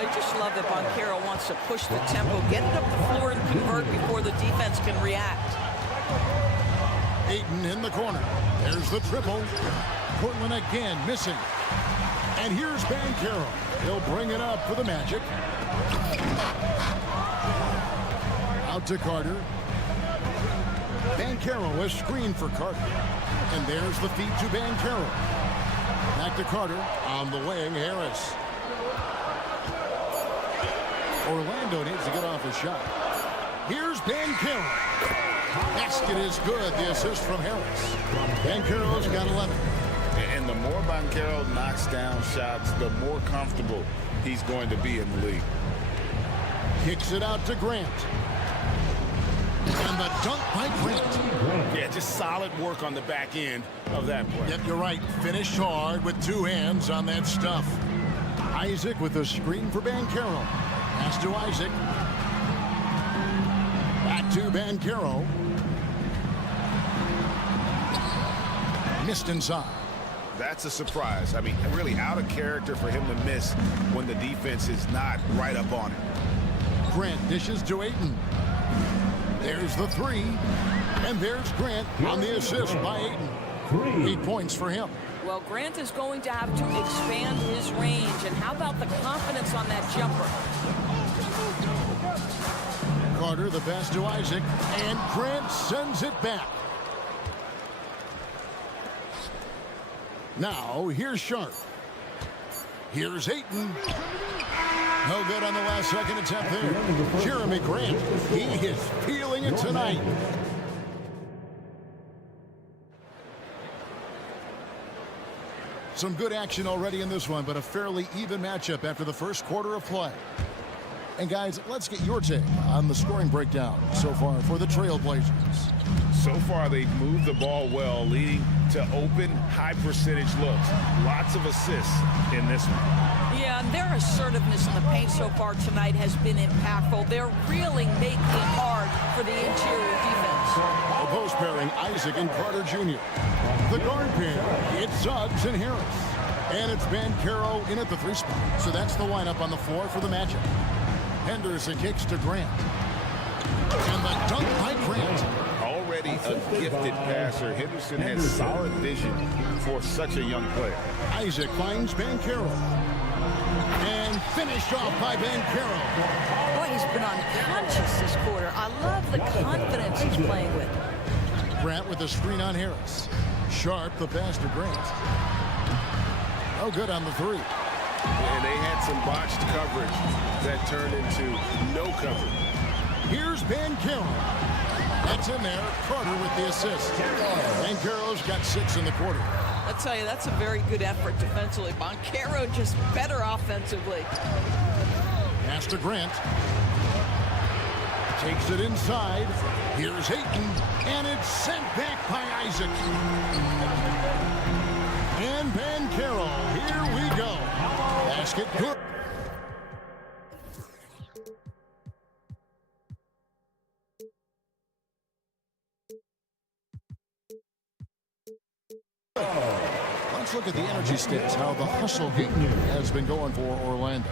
I just love that Banchero wants to push the tempo, get it up the floor and convert before the defense can react. Ayton in the corner. There's the triple. Portland again missing. And here's Banchero. He'll bring it up for the Magic. Out to Carter. Banchero a screen for Carter. And there's the feed to Banchero. Back to Carter. On the wing, Harris. Orlando needs to get off a shot. Here's Banchero. Basket is good. The assist from Harris. Banchero's got 11. And the more Banchero knocks down shots, the more comfortable he's going to be in the league. Kicks it out to Grant. And the dunk by Grant. Yeah, just solid work on the back end of that play. Yep, you're right. Finished hard with 2 hands on that stuff. Isaac with a screen for Banchero. Pass to Isaac. Back to Banchero. Missed inside. That's a surprise. I mean, really out of character for him to miss when the defense is not right up on it. Grant dishes to Ayton. There's the 3. And there's Grant on the assist by Ayton. 8 points for him. Well, Grant is going to have to expand his range. And how about the confidence on that jumper? Carter, the pass to Isaac. And Grant sends it back. Now, here's Sharp. Here's Ayton. No good on the last second attempt there. Jeremy Grant, he is feeling it tonight. Some good action already in this one, but a fairly even matchup after the first quarter of play. And guys, let's get your take on the scoring breakdown so far for the Trailblazers. So far, they've moved the ball well, leading to open, high-percentage looks. Lots of assists in this one. Yeah, and their assertiveness in the paint so far tonight has been impactful. They're really making it hard for the interior defense. The post pairing, Isaac and Carter Jr. The guard pair, it's Suggs and Harris. And it's Banchero in at the 3 spot. So that's the lineup on the floor for the matchup. Henderson kicks to Grant. And the dunk by Grant. Already a gifted passer, Henderson has solid vision for such a young player. Isaac finds Banchero. And finished off by Banchero. Boy, he's been unconscious this quarter. I love the confidence he's playing with. Grant with a screen on Harris. Sharp, the pass to Grant. Oh, good on the 3. And they had some botched coverage that turned into no coverage. Here's Banchero. That's in there. Carter with the assist. Banchero's got 6 in the quarter. I'll tell you, that's a very good effort defensively. Banchero just better offensively. Pass to Grant. Takes it inside. Here's Hayton. And it's sent back by Isaac. And Banchero. Here we go. Basket good. Let's look at the energy stats, how the hustle game has been going for Orlando.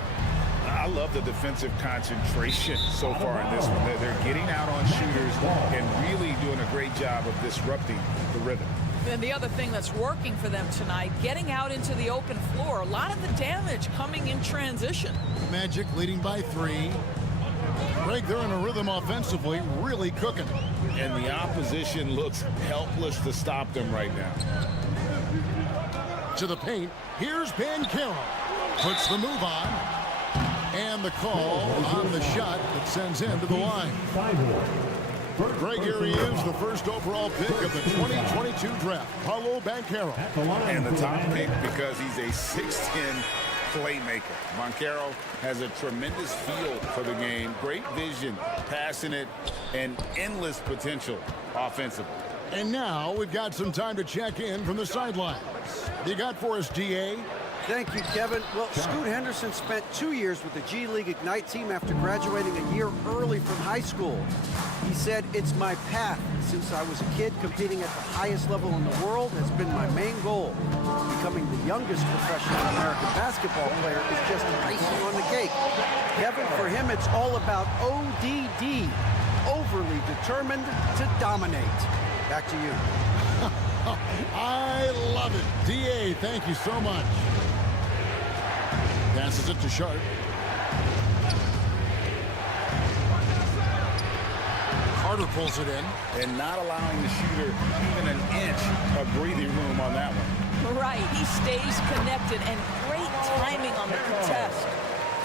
I love the defensive concentration so far in this one. They're getting out on shooters and really doing a great job of disrupting the rhythm. And the other thing that's working for them tonight, getting out into the open floor. A lot of the damage coming in transition. Magic leading by 3. Greg, they're in a rhythm offensively, really cooking. And the opposition looks helpless to stop them right now. To the paint, here's Banchero. Puts the move on. And the call on the shot that sends him to the line. Greg, here he is, the first overall pick of the 2022 draft, Paolo Banchero. And the top pick because he's a 6'10" playmaker. Banchero has a tremendous feel for the game, great vision, passing it, and endless potential offensively. And now we've got some time to check in from the sidelines. You got for us, DA? Thank you, Kevin. Well, Scoot Henderson spent 2 years with the G League Ignite team after graduating a year early from high school. He said, "It's my path. Since I was a kid, competing at the highest level in the world has been my main goal. Becoming the youngest professional American basketball player is just icing on the cake." Kevin, for him, it's all about ODD, overly determined to dominate. Back to you. I love it. DA, thank you so much. Passes it to Sharp. Carter pulls it in. And not allowing the shooter even an inch of breathing room on that one. Right, he stays connected and great timing on the contest.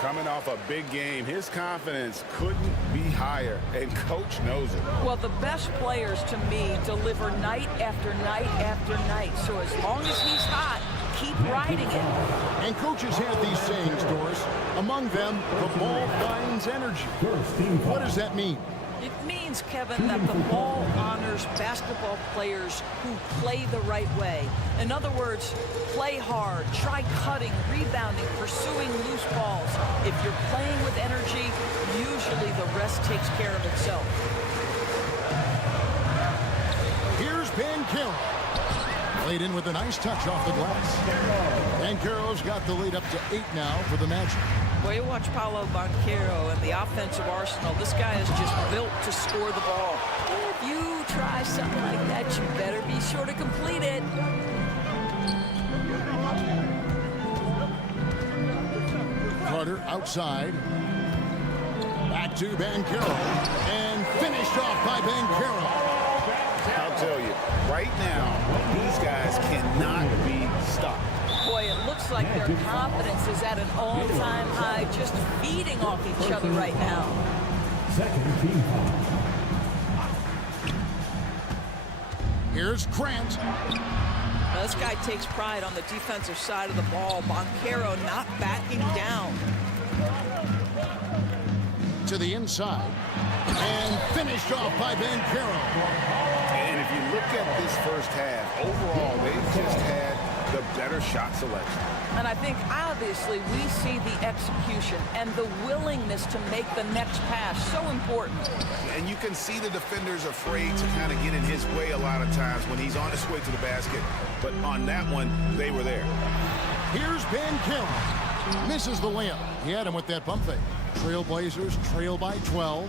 Coming off a big game, his confidence couldn't be higher, and coach knows it. Well, the best players to me deliver night after night after night. So as long as he's hot, keep riding it. And coaches have these sayings, Doris. Among them, the ball finds energy. What does that mean? It means, Kevin, that the ball honors basketball players who play the right way. In other words, play hard, try cutting, rebounding, pursuing loose balls. If you're playing with energy, usually the rest takes care of itself. Here's Banchero. Laid in with a nice touch off the glass. Banchero's got the lead up to 8 now for the Magic. Well, you watch Paolo Banchero and the offensive arsenal. This guy is just built to score the ball. If you try something like that, you better be sure to complete it. Carter outside. Back to Banchero. And finished off by Banchero. I'll tell you, right now, these guys cannot be stopped. Boy, it looks like their confidence is at an all-time high, just feeding off each other right now. Second team foul. Here's Grant. Now, this guy takes pride on the defensive side of the ball. Banchero not backing down. To the inside. And finished off by Banchero. And if you look at this first half, overall, they've just had the better shot selection. And I think, obviously, we see the execution and the willingness to make the next pass so important. And you can see the defenders afraid to kind of get in his way a lot of times when he's on his way to the basket. But on that one, they were there. Here's Banchero. Misses the layup. He had him with that pump fake. Trailblazers trail by 12.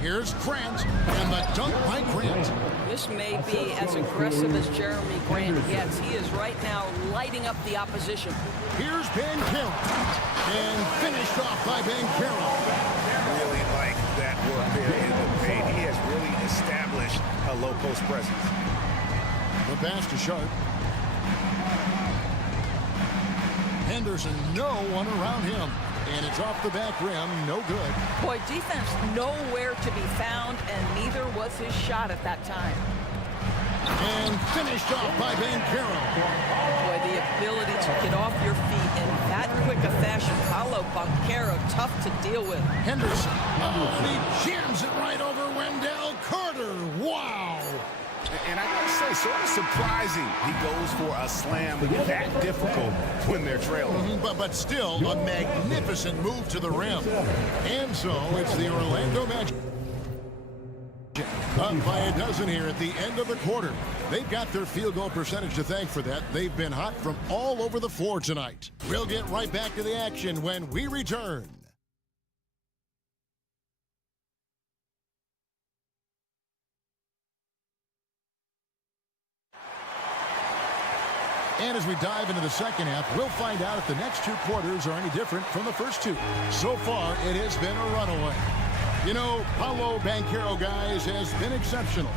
Here's Grant, and the dunk by Grant. This may be as aggressive as Jeremy Grant gets. He is right now lighting up the opposition. Here's Banchero, and finished off by Banchero. Really like that work there in the paint. He has really established a low post presence. The pass to Sharp. Henderson, no one around him. And it's off the back rim, no good. Boy, defense nowhere to be found, and neither was his shot at that time. And finished off by Banchero. Boy, the ability to get off your feet in that quick a fashion. Paulo Banchero, tough to deal with. Henderson, and he jams it right over Wendell Carter. Wow. And I gotta say, sort of surprising he goes for a slam that difficult when they're trailing. But still, a magnificent move to the rim. And so, it's the Orlando Magic. Up by a dozen here at the end of the quarter. They've got their field goal percentage to thank for that. They've been hot from all over the floor tonight. We'll get right back to the action when we return. And as we dive into the second half, we'll find out if the next two quarters are any different from the first two. So far, it has been a runaway. You know, Paulo Banchero, guys, has been exceptional.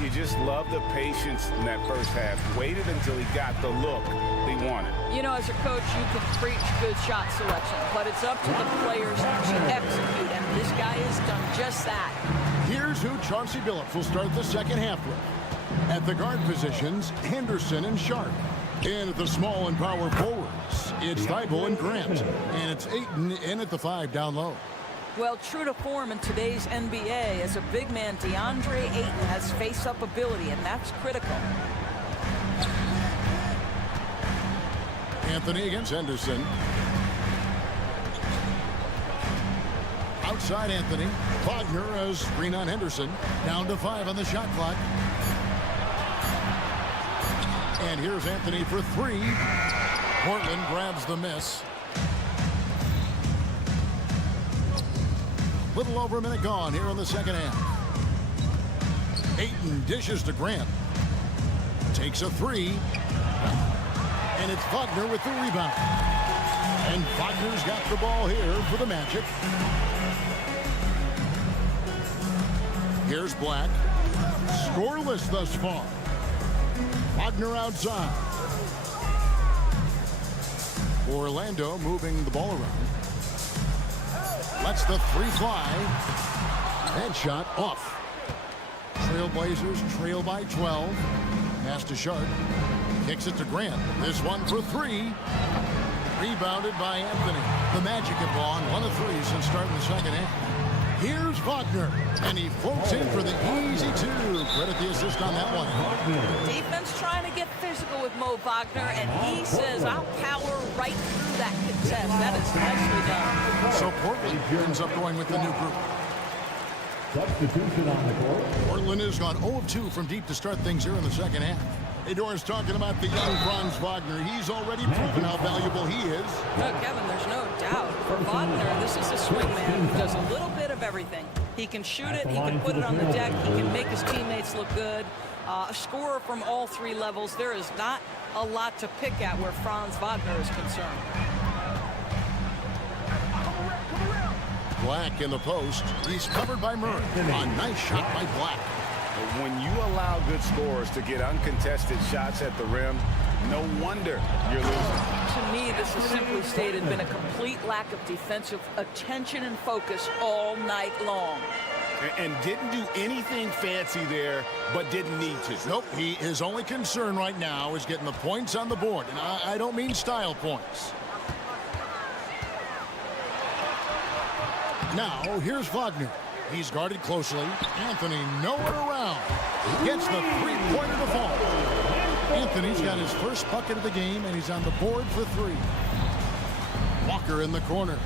You just love the patience in that first half. Waited until he got the look he wanted. You know, as a coach, you can preach good shot selection, but it's up to the players to execute, and this guy has done just that. Here's who Chauncey Billups will start the second half with. At the guard positions, Henderson and Sharp. And at the small and power forwards, it's Thibault and Grant. And it's Ayton in at the 5 down low. Well, true to form in today's NBA, as a big man, DeAndre Ayton has face-up ability, and that's critical. Anthony against Henderson. Outside Anthony. Wagner has screen on Henderson. Down to 5 on the shot clock. And here's Anthony for 3. Portland grabs the miss. Little over a minute gone here in the second half. Ayton dishes to Grant. Takes a 3. And it's Wagner with the rebound. And Wagner's got the ball here for the Magic. Here's Black. Scoreless thus far. Wagner outside. Orlando moving the ball around. Lets the 3 fly. Headshot off. Trailblazers trail by 12. Pass to Sharp. Kicks it to Grant. This one for 3. Rebounded by Anthony. The Magic have gone 1 of 3 since starting the second half. Here's Wagner, and he floats in for the easy 2. Credit the assist on that one. Defense trying to get physical with Mo Wagner, and he says, I'll power right through that contest. That is nicely done. So Portland ends up going with the new group. Substitution on the court. Portland has gone 0 of 2 from deep to start things here in the second half. Hey, Doris, talking about the young Franz Wagner. He's already proven how valuable he is. No, Kevin, there's no doubt. For Wagner, this is a swing man who does a little bit of everything. He can shoot it, he can put it on the deck, he can make his teammates look good. A scorer from all 3 levels. There is not a lot to pick at where Franz Wagner is concerned. Black in the post. He's covered by Murray. A nice shot by Black. When you allow good scorers to get uncontested shots at the rim, No wonder you're losing. To me, this has simply stated been a complete lack of defensive attention and focus all night long. And didn't do anything fancy there, but didn't need to. Nope, his only concern right now is getting the points on the board. And I don't mean style points. Now, here's Wagner. He's guarded closely. Anthony nowhere around. Gets the three-pointer to fall. Anthony's got his first bucket of the game, and he's on the board for 3. Walker in the corner.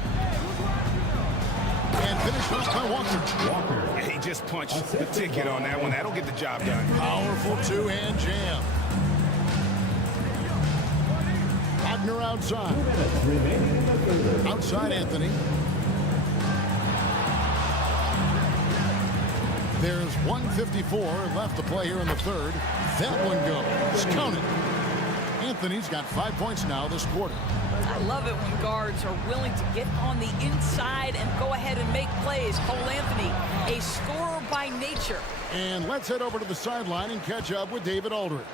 And finished first by Walker. He just punched the ticket on that one. That'll get the job done. Powerful two-hand jam. Wagner outside. Outside Anthony. There's 1:54 left to play here in the third. That one goes. Count it. Anthony's got 5 points now this quarter. I love it when guards are willing to get on the inside and go ahead and make plays. Cole Anthony, a scorer by nature. And let's head over to the sideline and catch up with David Aldridge.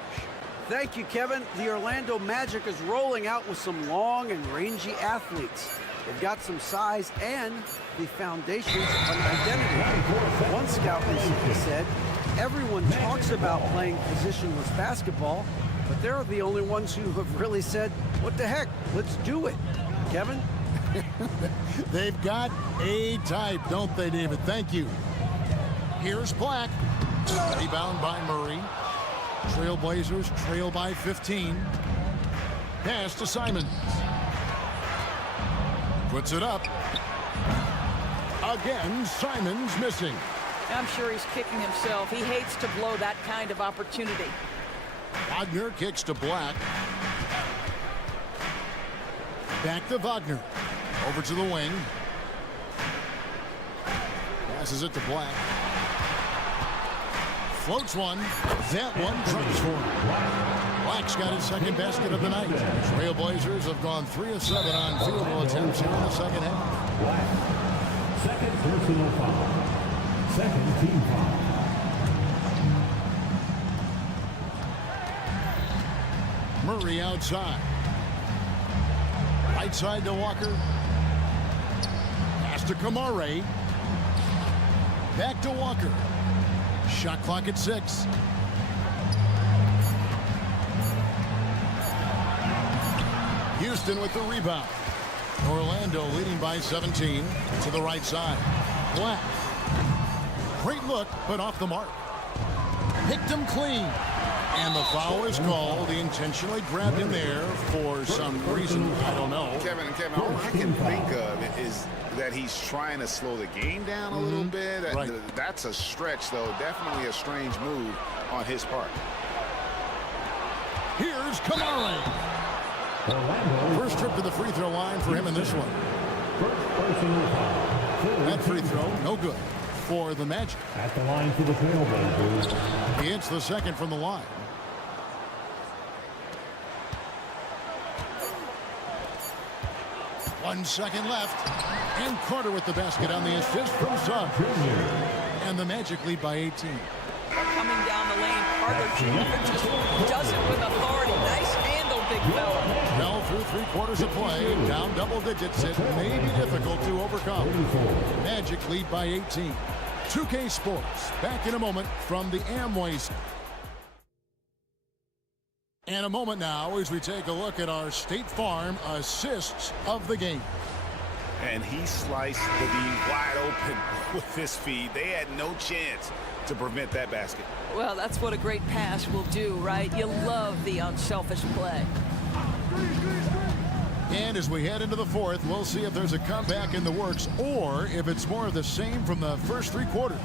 Thank you, Kevin. The Orlando Magic is rolling out with some long and rangy athletes. They've got some size and the foundations of an identity. One scout recently said, everyone talks about playing positionless basketball, but they're the only ones who have really said, what the heck, let's do it. Kevin? They've got a type, don't they, David? Thank you. Here's Black. Rebound by Murray. Trailblazers trail by 15. Pass to Simons. Puts it up. Again, Simons missing. I'm sure he's kicking himself. He hates to blow that kind of opportunity. Wagner kicks to Black. Back to Wagner. Over to the wing. Passes it to Black. Floats one. That one drops for him. Black's got his second basket of the night. Trailblazers have gone 3 of 7 on field goal attempts here in the second half. Black. Second personal foul. Second team foul. Murray outside. Right side to Walker. Pass to Kamare. Back to Walker. Shot clock at 6. Houston with the rebound. Orlando leading by 17 to the right side. Black. Great look, but off the mark. Picked him clean. And the foul is called. He intentionally grabbed him there for some reason. I don't know. Kevin, all I can think of is that he's trying to slow the game down a little bit. Right. That's a stretch, though. Definitely a strange move on his part. Here's Kamare. First trip to the free throw line for him in this one. That free throw, no good for the Magic. At the line for the Trailblazers. He hits the second from the line. One second left. And Carter with the basket on the assist from Suggs. And the Magic lead by 18. Coming down the lane, Carter Jr. just does it with authority. Nice handle, big fella. Now through 3/4 of play, down double digits. It may be difficult to overcome. Magic lead by 18. 2K Sports, back in a moment from the Amway. And a moment now as we take a look at our State Farm assists of the game. And he sliced the D wide open with his feed. They had no chance to prevent that basket. Well, that's what a great pass will do, right? You love the unselfish play. And as we head into the fourth, we'll see if there's a comeback in the works or if it's more of the same from the first 3 quarters.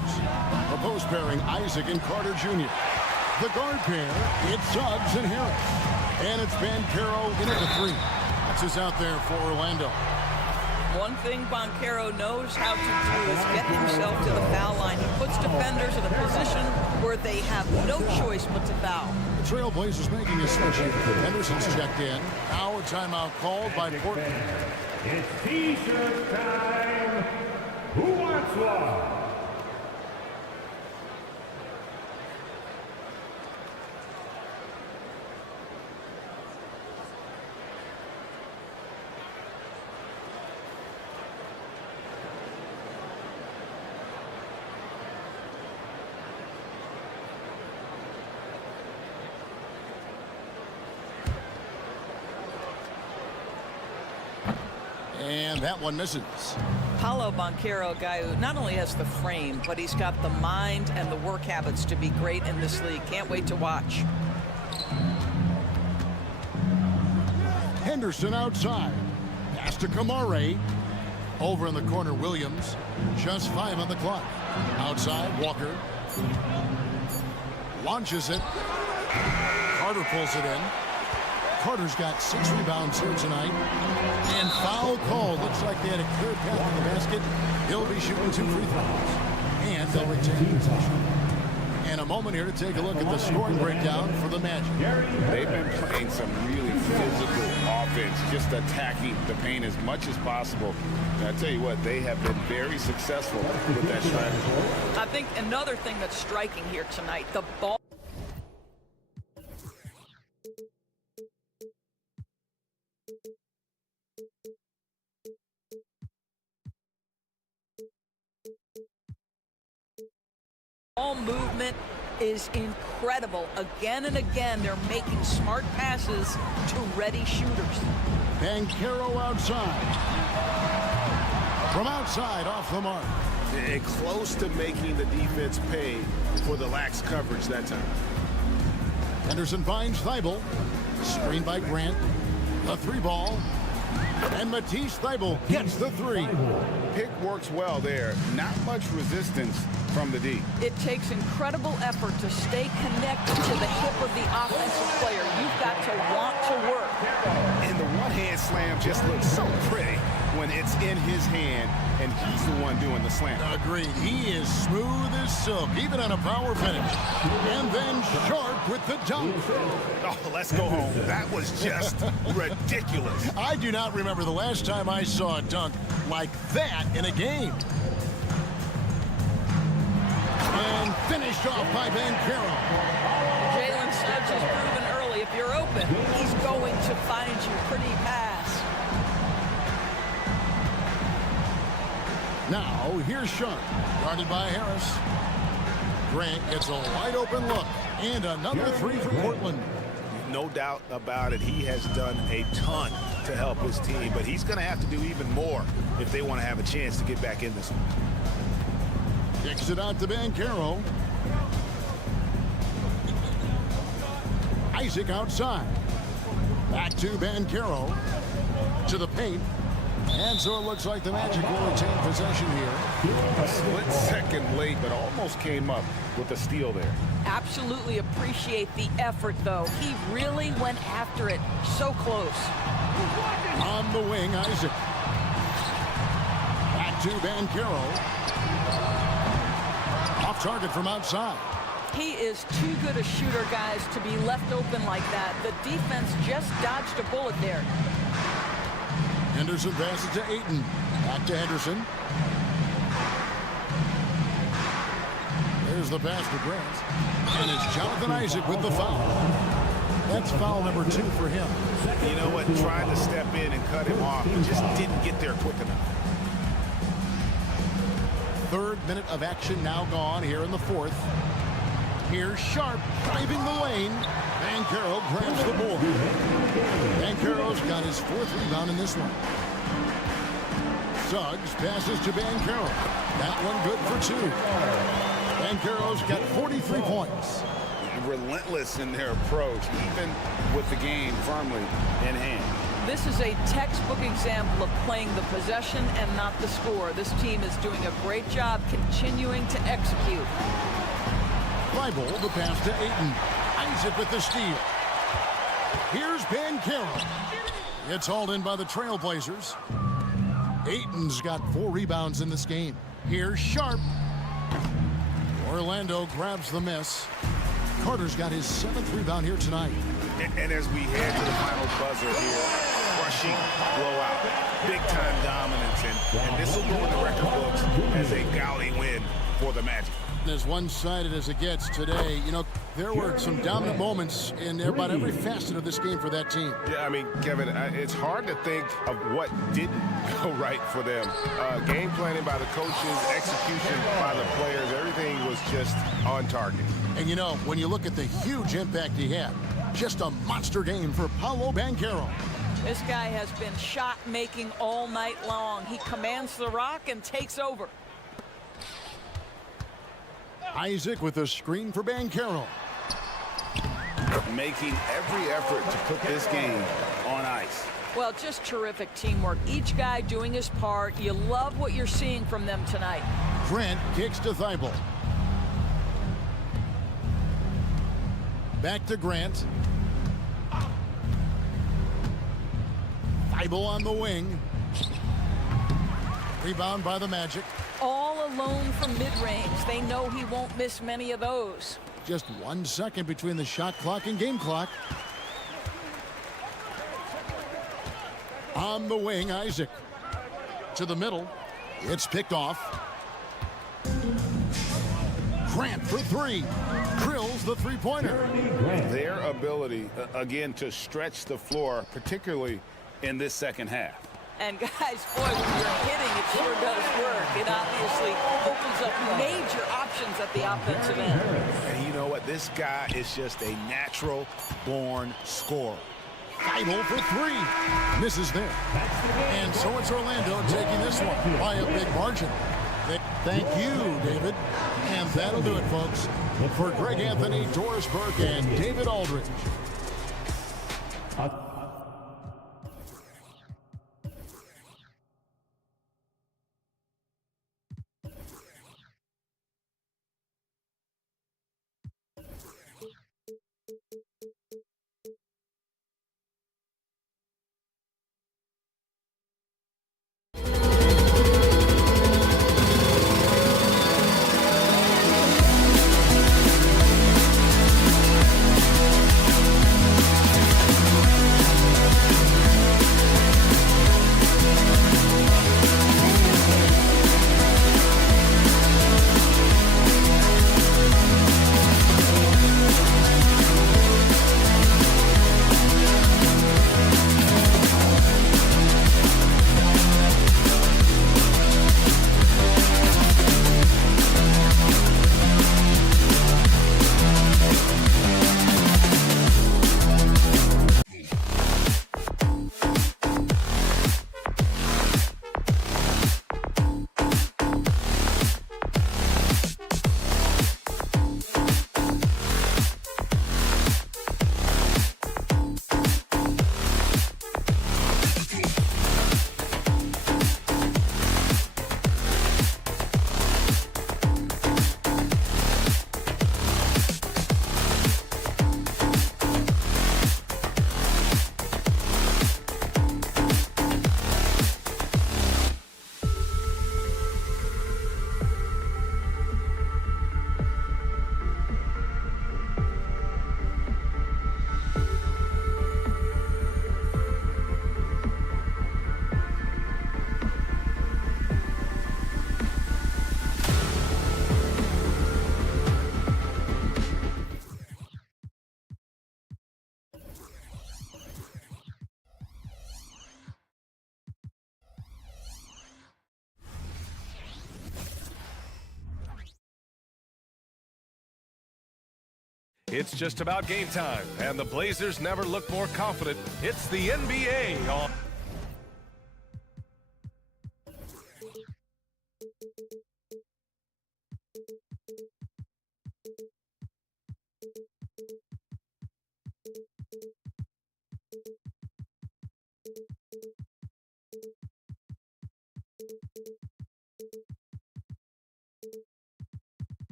The post pairing, Isaac and Carter Jr. The guard pair, it's Suggs and Harris. And it's Banchero in at the 3. That's who's out there for Orlando. One thing Banchero knows how to do is get himself to the foul line. He puts defenders in a position where they have no choice but to foul. The Trailblazers making a switch here. Henderson's checked in. Now a timeout called by Portland. It's T-shirt time. Who wants one? And that one misses. Paolo Banchero, a guy who not only has the frame, but he's got the mind and the work habits to be great in this league. Can't wait to watch. Henderson outside. Pass to Kamare. Over in the corner, Williams. Just 5 on the clock. Outside, Walker. Launches it. Carter pulls it in. Carter's got 6 rebounds here tonight. And foul call. Looks like they had a clear path to the basket. He'll be shooting 2 free throws. And they'll retain possession. And a moment here to take a look at the scoring breakdown for the Magic. They've been playing some really physical offense, just attacking the paint as much as possible. And I tell you what, they have been very successful with that strategy. I think another thing that's striking here tonight, the ball. Ball movement is incredible. Again and again, they're making smart passes to ready shooters. Banchero outside. From outside, off the mark. And close to making the defense pay for the lax coverage that time. Henderson finds Thibault. Screen by Grant. The 3 ball. And Matisse Thibault gets the 3. Pick works well there. Not much resistance from the D. It takes incredible effort to stay connected to the hip of the offensive player. You've got to want to work. And the one-hand slam just looks so pretty when it's in his hand and he's the one doing the slam. Agreed. He is smooth as silk, even on a power finish. And then Sharp with the dunk. Oh, let's go home. That was just ridiculous. I do not remember the last time I saw a dunk like that in a game. And finished off by Banchero. Jalen Suggs has proven early, if you're open, he's going to find you. Pretty pass. Now, here's Sharp, guarded by Harris. Grant gets a wide open look, and another 3 for Portland. No doubt about it. He has done a ton to help his team, but he's going to have to do even more if they want to have a chance to get back in this one. Kicks it out to Banchero. Isaac outside. Back to Banchero. To the paint. And so it looks like the Magic will retain possession here. A split second late, but almost came up with a steal there. Absolutely appreciate the effort, though. He really went after it. So close. On the wing, Isaac. Back to Banchero. Off target from outside. He is too good a shooter, guys, to be left open like that. The defense just dodged a bullet there. Henderson passes to Ayton. Back to Henderson. There's the pass to Grant. And it's Jonathan Isaac with the foul. That's foul number 2 for him. You know what? Tried to step in and cut him off. He just didn't get there quick enough. 3rd minute of action now gone here in the 4th. Here's Sharp driving the lane. Banchero grabs the board. Banchero's got his 4th rebound in this one. Suggs passes to Banchero. That one good for 2. Banchero's got 43 points. Relentless in their approach, even with the game firmly in hand. This is a textbook example of playing the possession and not the score. This team is doing a great job continuing to execute. Thibault, the pass to Ayton. Isaac with the steal. Here's Banchero. It's hauled in by the Trailblazers. Ayton's got 4 rebounds in this game. Here's Sharp. Orlando grabs the miss. Carter's got his 7th rebound here tonight. And as we head to the final buzzer here, crushing blowout, big-time dominance, and this will go in the record books as a gaudy win for the Magic. As one-sided as it gets today, you know, there were some dominant moments in about every facet of this game for that team. Yeah, I mean, Kevin, it's hard to think of what didn't go right for them. Game planning by the coaches, execution by the players, everything was just on target. And, you know, when you look at the huge impact he had, just a monster game for Paolo Banchero. This guy has been shot making all night long. He commands the rock and takes over. Isaac with a screen for Banchero. Making every effort to put this game on ice. Well, just terrific teamwork. Each guy doing his part. You love what you're seeing from them tonight. Trent kicks to Thibault. Back to Grant. Thibault on the wing. Rebound by the Magic. All alone from mid-range. They know he won't miss many of those. Just 1 second between the shot clock and game clock. On the wing, Isaac. To the middle. It's picked off. Grant for three. Drills the three-pointer. Their ability, again, to stretch the floor, particularly in this second half. And guys, boy, when you're hitting, it sure does work. It obviously opens up major options at the offensive end. And you know what? This guy is just a natural-born scorer. Thibault for three. Misses there. And so it's Orlando taking this one by a big margin. Thank you, David. And that'll do it, folks. For Greg Anthony, Doris Burke, and David Aldridge. It's just about game time, and the Blazers never look more confident. It's the NBA on.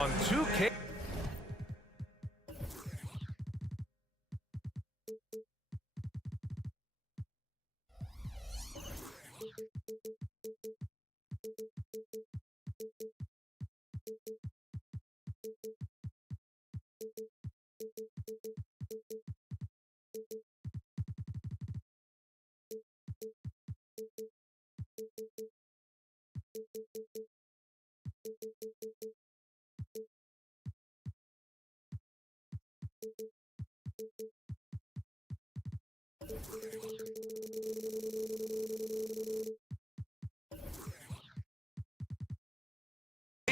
On 2K.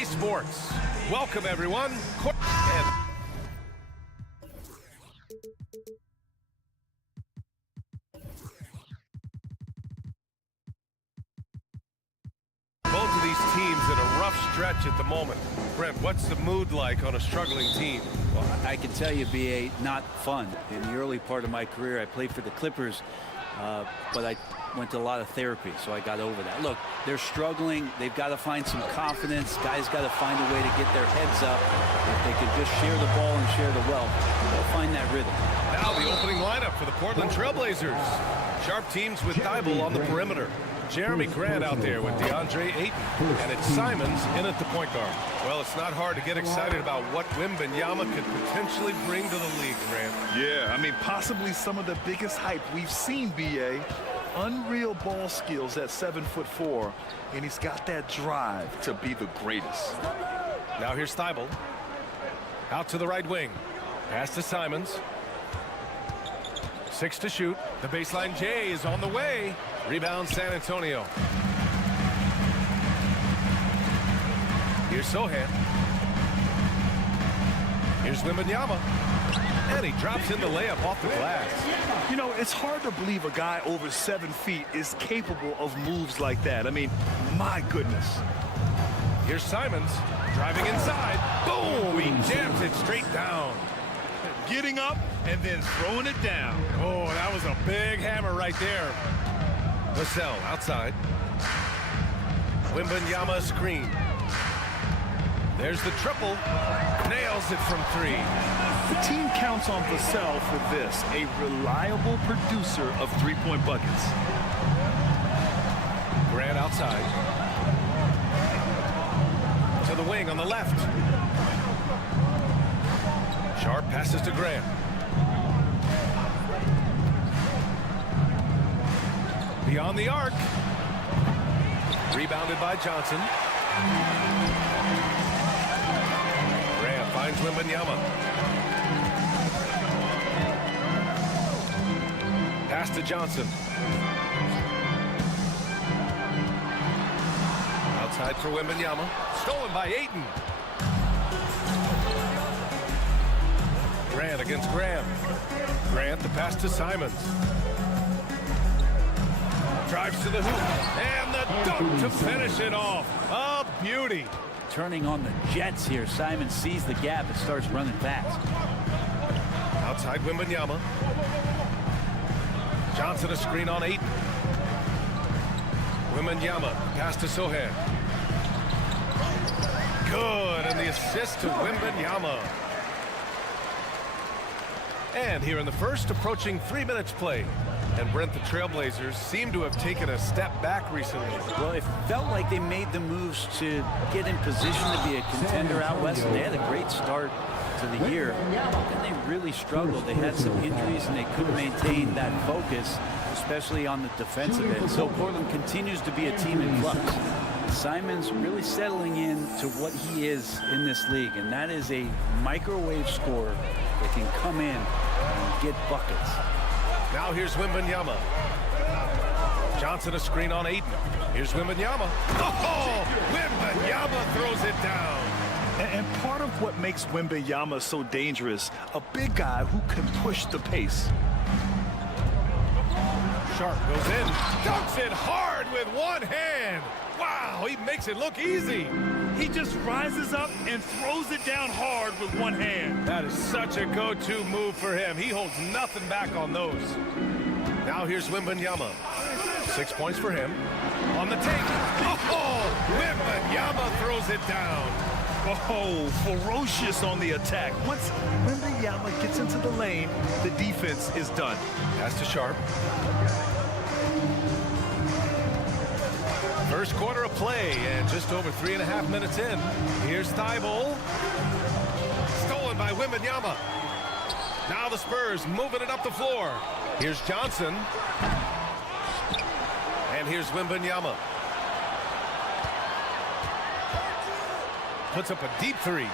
Sports. Welcome, everyone. Both of these teams in a rough stretch at the moment. Brent, what's the mood like on a struggling team? Well, I can tell you, BA, not fun. In the early part of my career, I played for the Clippers, but I went to a lot of therapy, so I got over that. Look, they're struggling. They've got to find some confidence. Guys got to find a way to get their heads up. If they can just share the ball and share the wealth, they'll find that rhythm. Now the opening lineup for the Portland Trailblazers. Sharp teams with Thibault on the perimeter. Jeremy Grant out there with DeAndre Ayton. And it's Simons in at the point guard. Well, it's not hard to get excited about what Wembanyama could potentially bring to the league, Grant. Yeah, I mean, possibly some of the biggest hype we've seen, BA. Unreal ball skills at 7'4", and he's got that drive to be the greatest. Now here's Thibault. Out to the right wing. Pass to Simons. 6 to shoot. The baseline J is on the way. Rebound San Antonio. Here's Sohan. Here's Wembanyama. And he drops in the layup off the glass. You know, it's hard to believe a guy over 7 feet is capable of moves like that. I mean, my goodness. Here's Simons driving inside. Boom! He jams it straight down. Getting up and then throwing it down. Oh, that was a big hammer right there. Vassell outside. Wembanyama screen. There's the triple. Nails it from 3. The team counts on Vassell for this, a reliable producer of three-point buckets. Grant outside. To the wing on the left. Sharp passes to Grant. Beyond the arc. Rebounded by Johnson. Grant finds Wembanyama. Pass to Johnson. Outside for Wembanyama. Stolen by Ayton. Grant against Graham. Grant the pass to Simons. Drives to the hoop. And the dunk to finish it off. A beauty. Turning on the Jets here. Simons sees the gap and starts running fast. Outside Wembanyama. Johnson a screen on Ayton. Wembanyama pass to Sohan. Good, and the assist to Wembanyama. And here in the first, approaching 3 minutes play. And Brent, the Trailblazers seem to have taken a step back recently. Well, it felt like they made the moves to get in position to be a contender out west. They had a great start to the year. Then they really struggled. They had some injuries and they couldn't maintain that focus, especially on the defensive end. So Portland continues to be a team in flux. Simons really settling in to what he is in this league, and that is a microwave scorer that can come in and get buckets. Now here's Wembanyama. Johnson a screen on Ayton. Here's Wembanyama. Oh! Wembanyama throws it down. And part of what makes Wembanyama so dangerous, a big guy who can push the pace. Sharp goes in, dunks it hard with one hand. Wow, he makes it look easy. He just rises up and throws it down hard with one hand. That is such a go-to move for him. He holds nothing back on those. Now here's Wembanyama. 6 points for him. On the take. Oh, Wembanyama throws it down. Oh, ferocious on the attack. Once Wembanyama gets into the lane, the defense is done. Pass to Sharp. First quarter of play and just over 3.5 minutes in. Here's Thibault. Stolen by Wembanyama. Now the Spurs moving it up the floor. Here's Johnson. And here's Wembanyama. Puts up a deep 3.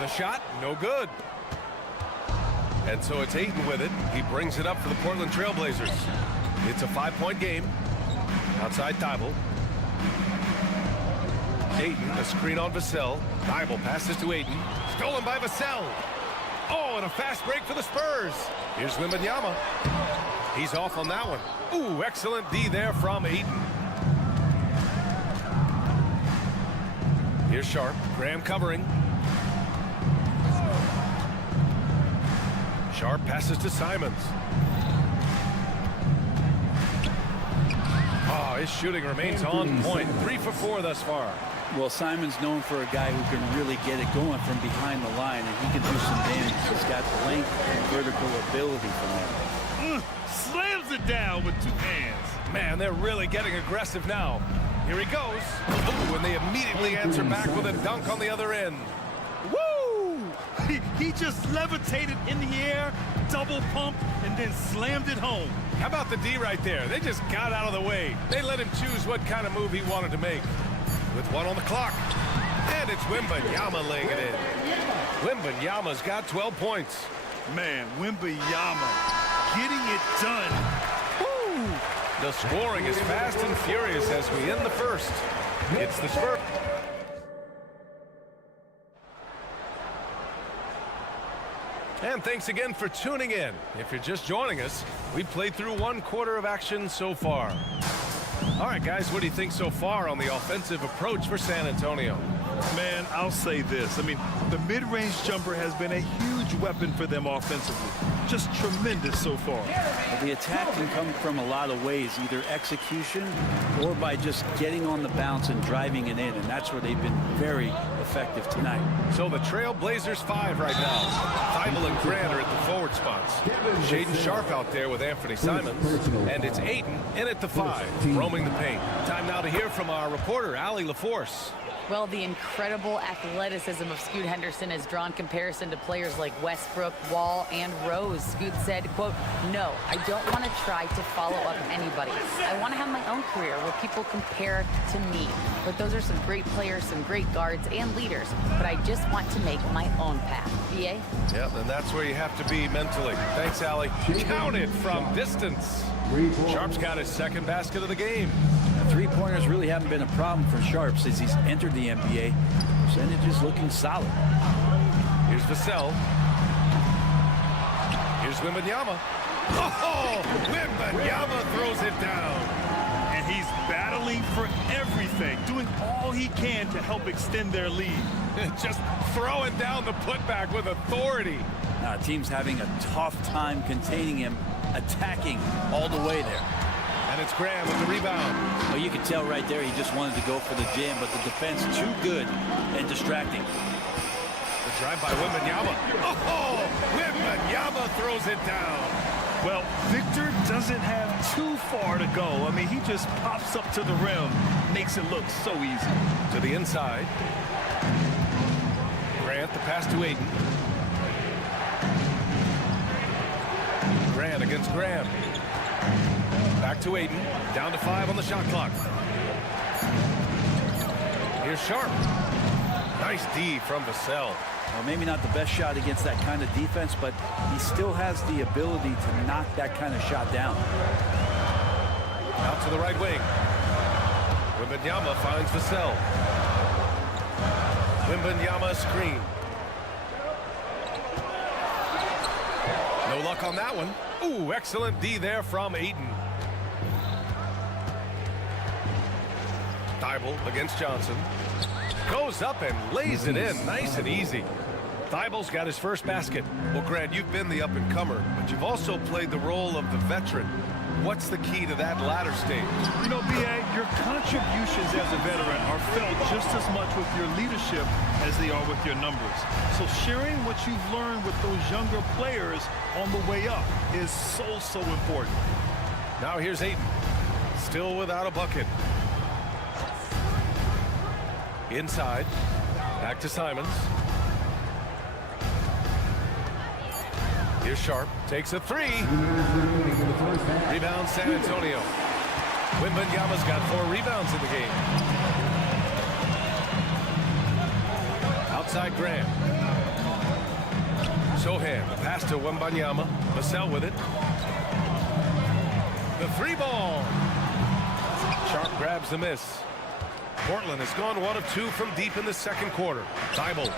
The shot, no good. And so it's Ayton with it. He brings it up for the Portland Trailblazers. It's a 5-point game. Outside Thibault. Ayton, a screen on Vassell. Thibault passes to Ayton. Stolen by Vassell. Oh, and a fast break for the Spurs. Here's Wembanyama. He's off on that one. Ooh, excellent D there from Ayton. Here's Sharp. Graham covering. Sharp passes to Simons. Oh, his shooting remains on point. 3 for 4 thus far. Well, Simon's known for a guy who can really get it going from behind the line, and he can do some damage. He's got length and vertical ability from there. Slams it down with 2 hands. Man, they're really getting aggressive now. Here he goes. Ooh, and they immediately answer back with a dunk on the other end. Woo! He just levitated in the air, double pump, and then slammed it home. How about the D right there? They just got out of the way. They let him choose what kind of move he wanted to make. With 1 on the clock. And it's Wembanyama laying it in. Wembanyama's got 12 points. Man, Wembanyama getting it done. Woo! The scoring is fast and furious as we end the first. It's the Spurs. And thanks again for tuning in. If you're just joining us, we've played through 1 quarter of action so far. All right, guys, what do you think so far on the offensive approach for San Antonio? Man, I'll say this. I mean, the mid-range jumper has been a huge weapon for them offensively. Just tremendous so far. Well, the attack can come from a lot of ways, either execution or by just getting on the bounce and driving it in, and that's where they've been very effective tonight. So the Trailblazers 5 right now. Thibault and Grant are at the forward spots. Shaedon Sharp out there with Anthony Simons. And it's Ayton in at the 5, roaming the paint. Time now to hear from our reporter, Allie LaForce. Well, the incredible athleticism of Scoot Henderson has drawn comparison to players like Westbrook, Wall, and Rose. Scoot said, quote, "No, I don't want to try to follow up anybody. I want to have my own career where people compare to me. But those are some great players, some great guards and leaders. But I just want to make my own path." BA? Yep, and that's where you have to be mentally. Thanks, Allie. Count it from distance. Sharp's got his 2nd basket of the game. Three-pointers really haven't been a problem for Sharp since he's entered the NBA. Percentage is looking solid. Here's Vassell. Here's Wembanyama. Oh, Wembanyama throws it down. And he's battling for everything, doing all he can to help extend their lead. Just throwing down the putback with authority. Team's having a tough time containing him, attacking all the way there. And it's Graham with the rebound. Well, you can tell right there he just wanted to go for the jam, but the defense too good and distracting. The drive by Wembanyama. Oh, Wembanyama throws it down. Well, Victor doesn't have too far to go. I mean, he just pops up to the rim, makes it look so easy. To the inside. Grant, the pass to Ayton. Grant against Graham. Back to Ayton. Down to 5 on the shot clock. Here's Sharp. Nice D from Vassell. Well, maybe not the best shot against that kind of defense, but he still has the ability to knock that kind of shot down. Out to the right wing. Wembanyama finds Vassell. Wembanyama screen. No luck on that one. Ooh, excellent D there from Ayton. Thibault against Johnson. Goes up and lays it in nice and easy. Thibault's got his first basket. Well, Grant, you've been the up-and-comer, but you've also played the role of the veteran. What's the key to that latter stage? You know, B.A., your contributions as a veteran are felt just as much with your leadership as they are with your numbers. So sharing what you've learned with those younger players on the way up is so important. Now here's Ayton. Still without a bucket. Inside. Back to Simons. Here's Sharp. Takes a 3. Rebound San Antonio. Wembanyama's got 4 rebounds in the game. Outside Graham. Sohan, the pass to Wembanyama. Vassell with it. The 3-ball. Sharp grabs the miss. Portland has gone 1 of 2 from deep in the second quarter. Thibault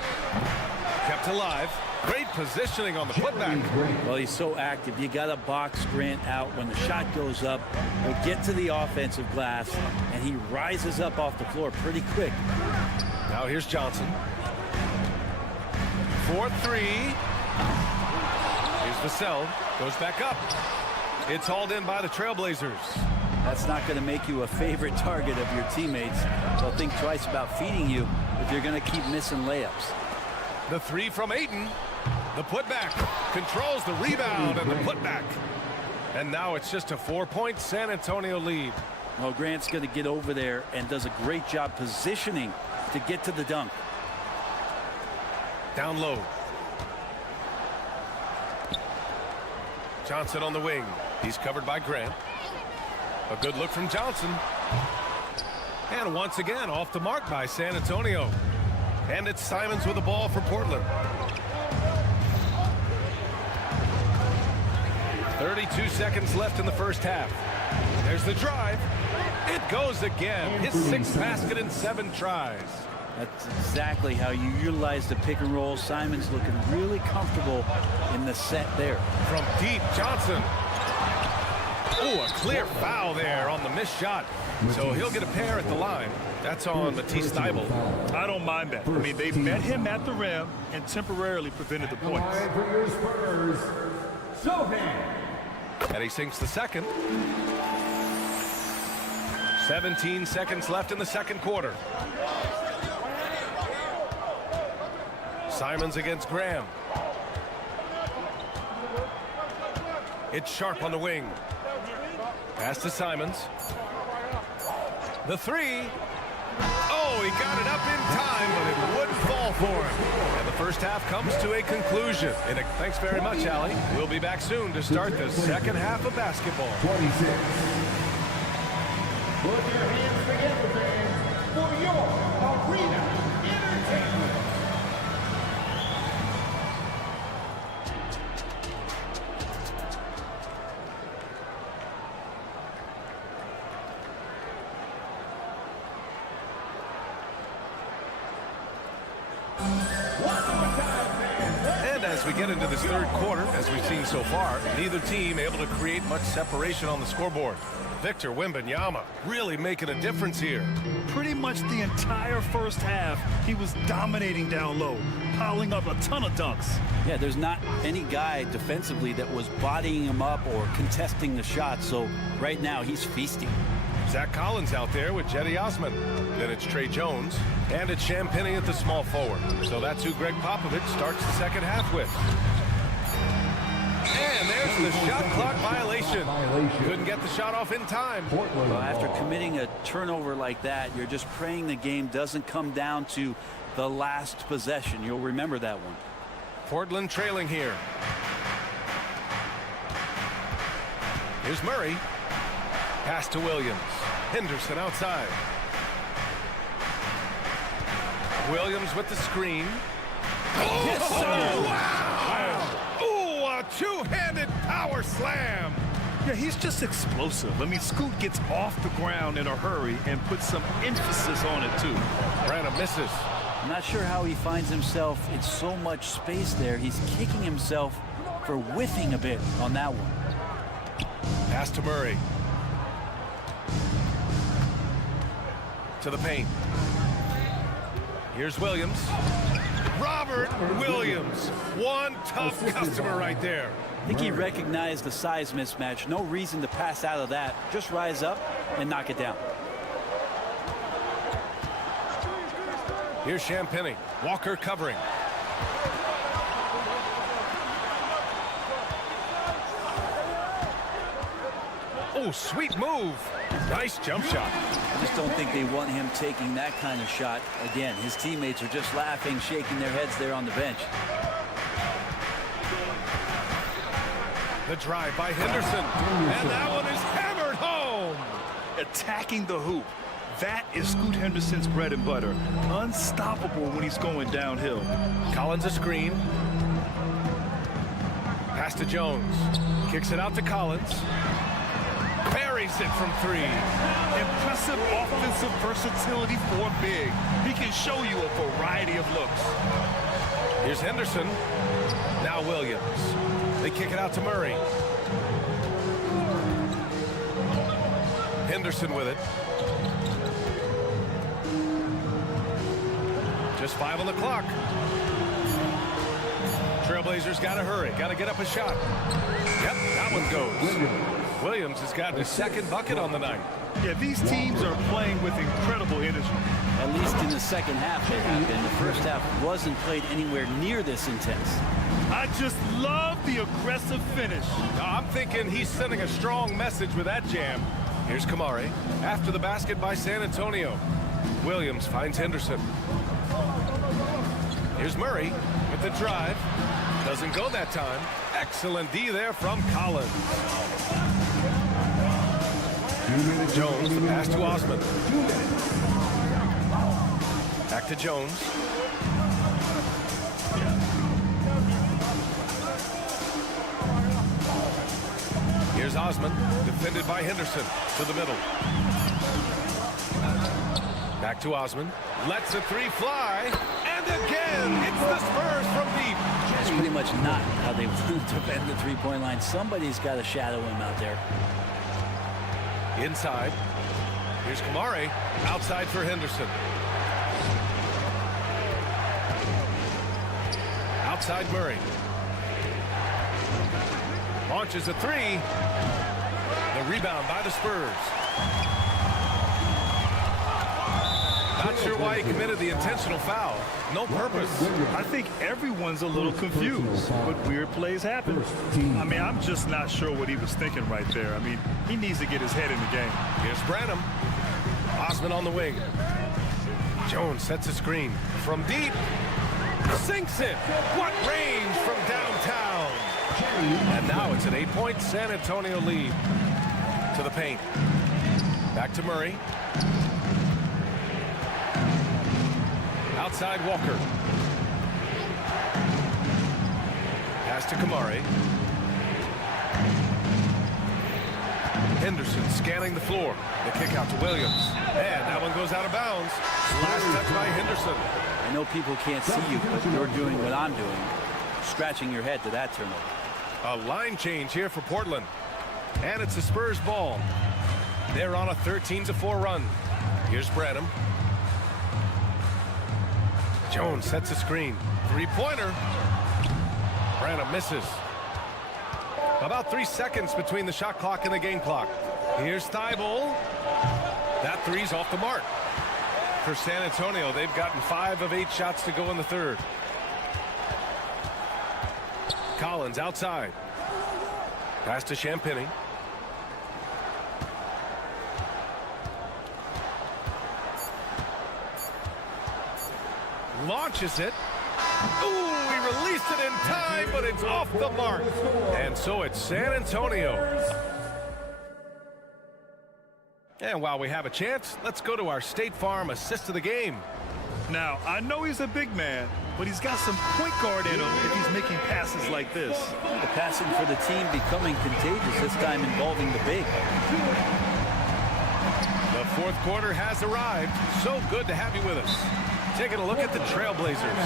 kept alive. Great positioning on the putback. Well, he's so active. You got to box Grant out when the shot goes up. He'll get to the offensive glass, and he rises up off the floor pretty quick. Now here's Johnson. 4-3. Here's Vassell. Goes back up. It's hauled in by the Trailblazers. That's not going to make you a favorite target of your teammates. They'll think twice about feeding you if you're going to keep missing layups. The 3 from Ayton. The putback controls the rebound and the putback. And now it's just a 4-point San Antonio lead. Well, Grant's going to get over there and does a great job positioning to get to the dunk. Down low. Johnson on the wing. He's covered by Grant. A good look from Johnson. And once again off the mark by San Antonio. And it's Simons with the ball for Portland. 32 seconds left in the first half. There's the drive. It goes again. His 6th basket in 7 tries. That's exactly how you utilize the pick and roll. Simons looking really comfortable in the set there. From deep, Johnson. Oh, a clear foul there on the missed shot. So he'll get a pair at the line. That's on Matisse Thybulle. I don't mind that. I mean, they met him at the rim and temporarily prevented the points. For your Spurs, Sohan. And he sinks the second. 17 seconds left in the second quarter. Simons against Graham. It's Sharp on the wing. Pass to Simons. The 3. Oh, he got it up in time, but it wouldn't fall for him. And the first half comes to a conclusion. Thanks very much, Allie. We'll be back soon to start the second half of basketball. 26. Put your hands together, fans, for your arena entertainment. As we get into this third quarter, as we've seen so far, neither team able to create much separation on the scoreboard. Victor Wembanyama really making a difference here. Pretty much the entire first half, he was dominating down low, piling up a ton of dunks. Yeah, there's not any guy defensively that was bodying him up or contesting the shot, so right now he's feasting. Zach Collins out there with Jetty Osman. Then it's Trey Jones. And it's Champagnie at the small forward. So that's who Greg Popovich starts the second half with. And there's the shot clock violation. Couldn't get the shot off in time. Well, after committing a turnover like that, you're just praying the game doesn't come down to the last possession. You'll remember that one. Portland trailing here. Here's Murray. Pass to Williams. Henderson outside. Williams with the screen. Oh, yes, sir. Wow. Oh, a two-handed power slam. Yeah, he's just explosive. I mean, Scoot gets off the ground in a hurry and puts some emphasis on it, too. Brandon misses. I'm not sure how he finds himself in so much space there. He's kicking himself for whiffing a bit on that one. Pass to Murray. To the paint. Here's Williams. Robert Williams. One tough customer right there. I think he recognized the size mismatch. No reason to pass out of that. Just rise up and knock it down. Here's Champagnie. Walker covering. Oh, sweet move. Nice jump shot. I just don't think they want him taking that kind of shot again. His teammates are just laughing, shaking their heads there on the bench. The drive by Henderson. And that one is hammered home. Attacking the hoop. That is Scoot Henderson's bread and butter. Unstoppable when he's going downhill. Collins a screen. Pass to Jones. Kicks it out to Collins. Buries it from 3. Impressive offensive versatility for big. He can show you a variety of looks. Here's Henderson. Now Williams. They kick it out to Murray. Henderson with it. Just 5 on the clock. Trailblazers got to hurry. Got to get up a shot. Yep, that one goes. Williams has gotten his second bucket on the night. Yeah, these teams are playing with incredible energy. At least in the second half they have been. The first half wasn't played anywhere near this intense. I just love the aggressive finish. I'm thinking he's sending a strong message with that jam. Here's Kamari. After the basket by San Antonio. Williams finds Henderson. Here's Murray with the drive. Doesn't go that time. Excellent D there from Collins. Jones, the pass to Osman. Back to Jones. Here's Osman, defended by Henderson, to the middle. Back to Osman. Lets a 3 fly. And again, it's the Spurs from deep. That's pretty much not how they defend the three-point line. Somebody's got to shadow him out there. Inside. Here's Kamari. Outside for Henderson. Outside Murray. Launches a 3. The rebound by the Spurs. Not sure why he committed the intentional foul. No purpose. I think everyone's a little confused, but weird plays happen. I mean, I'm just not sure what he was thinking right there. I mean, he needs to get his head in the game. Here's Branham. Osman on the wing. Jones sets a screen. From deep. Sinks it. What range from downtown. And now it's an 8-point San Antonio lead. To the paint. Back to Murray. Outside Walker. Pass to Kamari. Henderson scanning the floor. The kick out to Williams. And that one goes out of bounds. Last touch by Henderson. I know people can't see you, but you're doing what I'm doing. Scratching your head to that turnover. A line change here for Portland. And it's the Spurs ball. They're on a 13-4 run. Here's Branham. Jones sets a screen. 3-pointer. Branham misses. About 3 seconds between the shot clock and the game clock. Here's Thibault. That 3's off the mark. For San Antonio, they've gotten 5 of 8 shots to go in the third. Collins outside. Pass to Champagny. Launches it. Ooh, he released it in time, but it's off the mark. And so it's San Antonio. And while we have a chance, let's go to our State Farm assist of the game. Now, I know he's a big man, but he's got some point guard in him if he's making passes like this. The passing for the team becoming contagious, this time involving the big. The fourth quarter has arrived. So good to have you with us. Taking a look at the Trailblazers.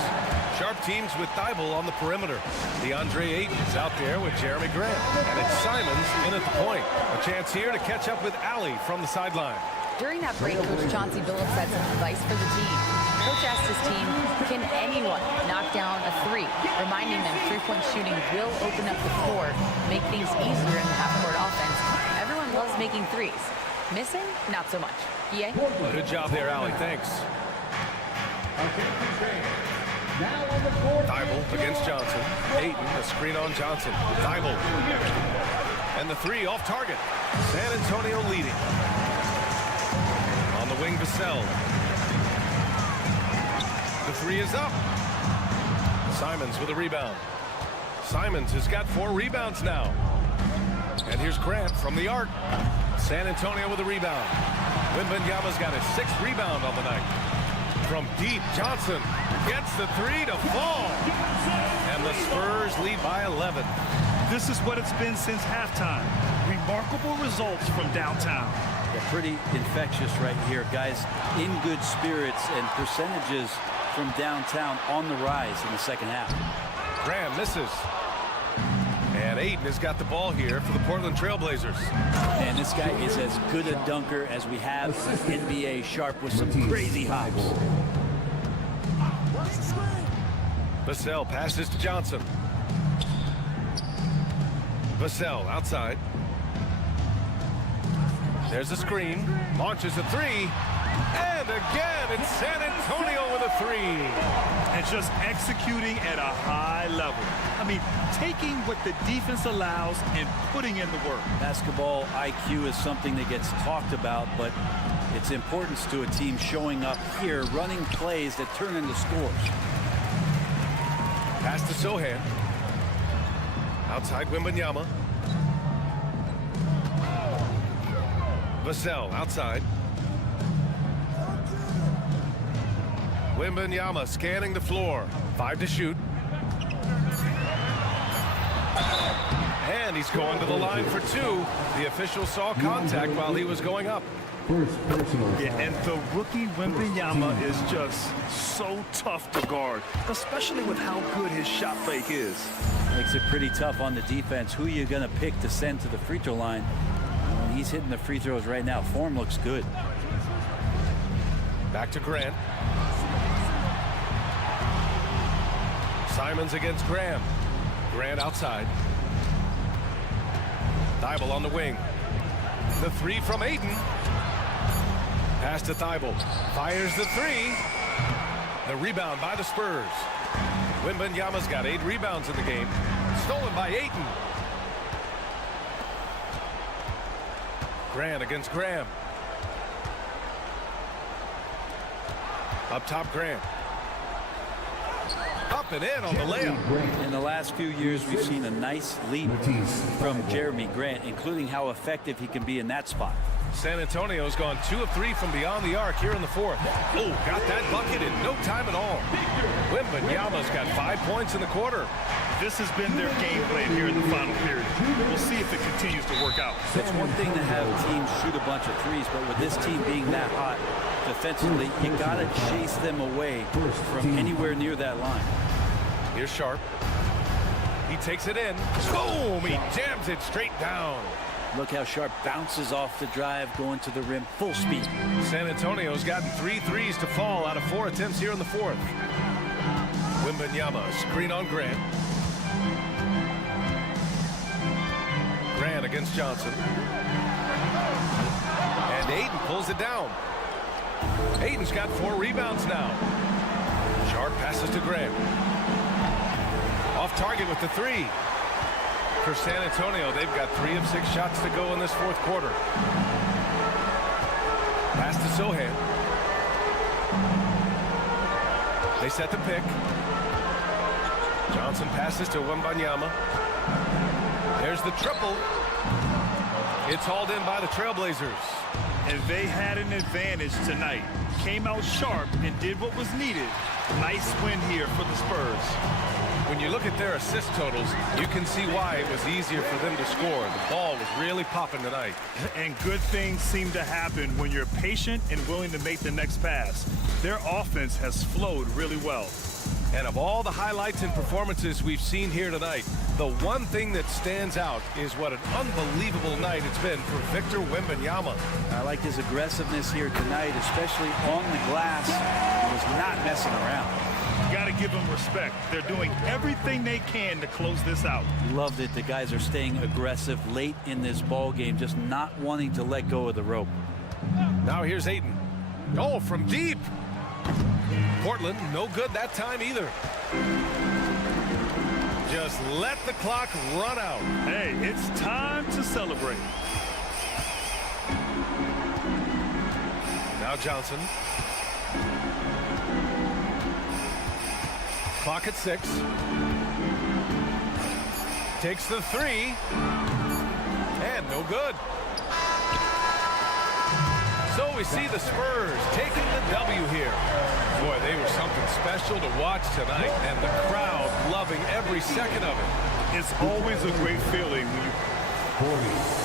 Sharp teams with Thibault on the perimeter. DeAndre Ayton is out there with Jeremy Grant. And it's Simons in at the point. A chance here to catch up with Allie from the sideline. During that break, Coach Chauncey Billups had some advice for the team. Coach asked his team, can anyone knock down a 3? Reminding them three-point shooting will open up the floor, make things easier in the half-court offense. Everyone loves making 3s. Missing? Not so much. EA? Good job there, Allie. Thanks. Thibault against Johnson. Ayton, a screen on Johnson. Thibault. And the 3 off target. San Antonio leading. On the wing, Vassell. The 3 is up. Simons with a rebound. Simons has got 4 rebounds now. And here's Grant from the arc. San Antonio with a rebound. Wembanyama's got his 6th rebound on the night. From deep, Johnson gets the 3 to fall. And the Spurs lead by 11. This is what it's been since halftime. Remarkable results from downtown. Yeah, pretty infectious right here. Guys in good spirits and percentages from downtown on the rise in the second half. Graham misses. And Ayton has got the ball here for the Portland Trailblazers. And this guy is as good a dunker as we have in NBA, sharp with some crazy hops. Vassell passes to Johnson. Vassell outside. There's a screen. Launches a three. And again, it's San Antonio with a three. And just executing at a high level. I mean, taking what the defense allows and putting in the work. Basketball IQ is something that gets talked about, but its importance to a team showing up here, running plays that turn into scores. Pass to Sohan. Outside Wembanyama. Vassell outside. Wembanyama scanning the floor. 5 to shoot. And he's going to the line for 2. The official saw contact while he was going up. Yeah, and the rookie Wembanyama is just so tough to guard, especially with how good his shot fake is. Makes it pretty tough on the defense. Who are you going to pick to send to the free throw line? When he's hitting the free throws right now, form looks good. Back to Grant. Simons against Graham. Grant outside. Thibault on the wing. The three from Ayton. Pass to Thibault. Fires the three. The rebound by the Spurs. Wembanyama's got 8 rebounds in the game. Stolen by Ayton. Grant against Graham. Up top, Grant. Up and in on the layup. In the last few years, we've seen a nice leap from Jeremy Grant, including how effective he can be in that spot. San Antonio's gone 2 of 3 from beyond the arc here in the 4th. Oh, got that bucket in no time at all. Wembanyama's got 5 points in the quarter. This has been their game plan here in the final period. We'll see if it continues to work out. It's one thing to have teams shoot a bunch of threes, but with this team being that hot defensively, you got to chase them away from anywhere near that line. Here's Sharp. He takes it in. Boom! He jams it straight down. Look how Sharp bounces off the drive, going to the rim full speed. San Antonio's gotten 3 threes to fall out of 4 attempts here in the 4th. Wembanyama, screen on Grant. Grant against Johnson. And Ayton pulls it down. Ayton's got 4 rebounds now. Sharp passes to Grant. Off target with the 3. For San Antonio, they've got 3 of 6 shots to go in this 4th quarter. Pass to Sohan. They set the pick. Johnson passes to Wembanyama. There's the triple. It's hauled in by the Trailblazers. And they had an advantage tonight. Came out sharp and did what was needed. Nice win here for the Spurs. When you look at their assist totals, you can see why it was easier for them to score. The ball was really popping tonight. And good things seem to happen when you're patient and willing to make the next pass. Their offense has flowed really well. And of all the highlights and performances we've seen here tonight, the one thing that stands out is what an unbelievable night it's been for Victor Wembanyama. I like his aggressiveness here tonight, especially on the glass. He was not messing around. You got to give them respect. They're doing everything they can to close this out. Love that the guys are staying aggressive late in this ball game, just not wanting to let go of the rope. Now here's Ayton. Oh, from deep. Portland, no good that time either. Just let the clock run out. Hey, it's time to celebrate. Now Johnson. Clock at 6. Takes the 3. And no good. So we see the Spurs taking the W here. Boy, they were something special to watch tonight, and the crowd loving every second of it. It's always a great feeling when you 40.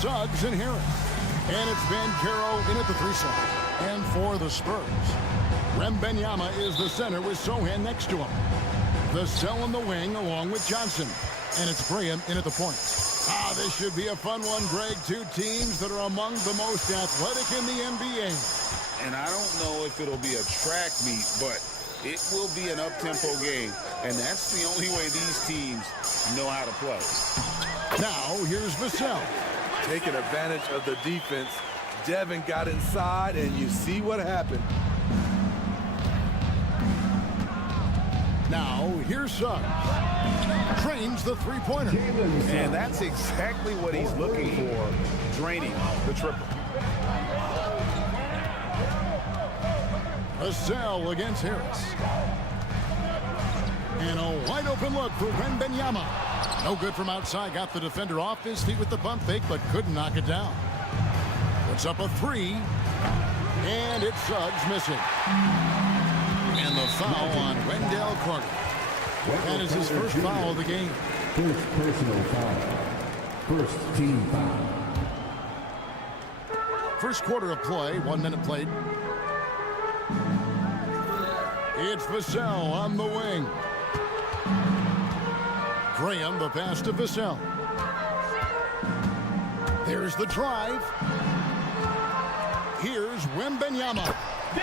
Suggs and Harris. And it's Banchero in at the 3 slot. And for the Spurs, Wembanyama is the center with Sohan next to him. Vassell in the wing along with Johnson. And it's Graham in at the point. This should be a fun one, Greg. Two teams that are among the most athletic in the NBA. And I don't know if it'll be a track meet, but it will be an up-tempo game. And that's the only way these teams know how to play. Now, here's Vassell. Taking advantage of the defense. Devin got inside, and you see what happened. Now, here's Suggs. Drains the three-pointer. And that's exactly what he's looking for, draining the triple. Vassell against Harris. And a wide-open look for Wembanyama. No good from outside. Got the defender off his feet with the pump fake, but couldn't knock it down. Puts up a 3. And it's Suggs missing. And the foul on Wendell Carter. That is his first foul of the game. First personal foul. First team foul. First quarter of play, 1 minute played. It's Vassell on the wing. Graham, the pass to Vassell. There's the drive. Here's Wembanyama.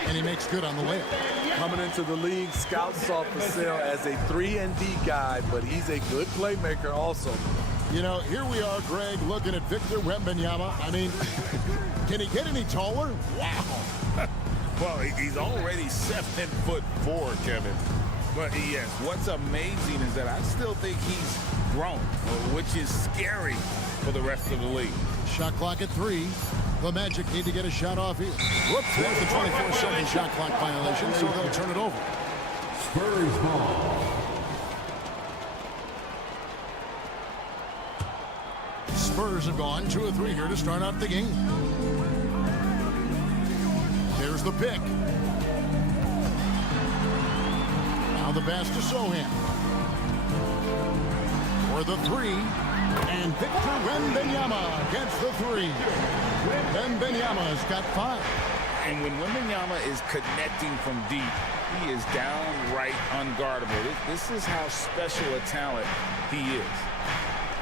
And he makes good on the layup. Coming into the league, scouts saw Vassell as a 3-and-D guy, but he's a good playmaker also. You know, here we are, Greg, looking at Victor Wembanyama. I mean, can he get any taller? Wow. Well, he's already 7'4", Kevin. But yes, what's amazing is that I still think he's grown, which is scary for the rest of the league. Shot clock at 3. The Magic need to get a shot off here. Whoops, there's the 24-second shot clock violation, so they'll turn it over. Spurs ball. Spurs have gone 2 of 3 here to start out the game. There's the pick. Now the pass to Sohan. For the 3. And Victor Wembanyama gets the 3. Wembanyama's got 5. And when Wembanyama is connecting from deep, he is downright unguardable. This is how special a talent he is.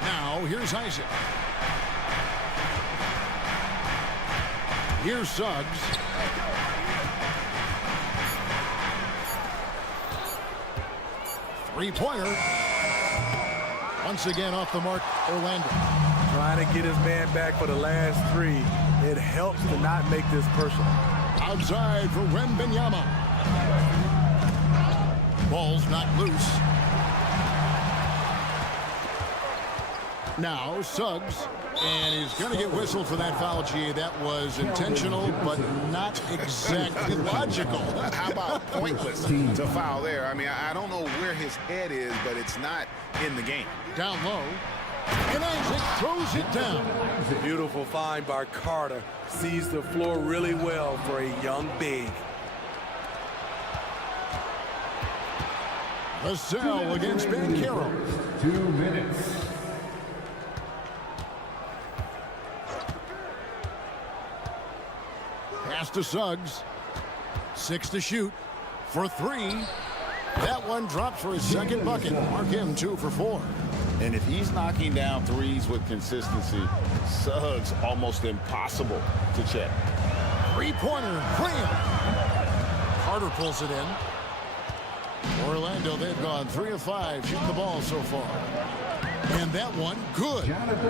Now, here's Isaac. Here's Suggs. Three-pointer. Once again off the mark, Orlando. Trying to get his man back for the last 3. It helps to not make this personal. Outside for Wembanyama. Ball's not loose. Now Suggs, and he's going to get whistled for that foul, G. That was intentional, but not exactly logical. How about pointless to foul there? I mean, I don't know where his head is, but it's not in the game. Down low, and Isaac throws it down. Beautiful find by Carter. Sees the floor really well for a young big. Vassell against Banchero. 2 minutes. Pass to Suggs. 6 to shoot for 3. That one drops for his second bucket. Mark him 2 for 4. And if he's knocking down threes with consistency, Suggs almost impossible to check. Three-pointer, Graham. Carter pulls it in. Orlando, they've gone 3 of 5 shooting the ball so far. And that one, good.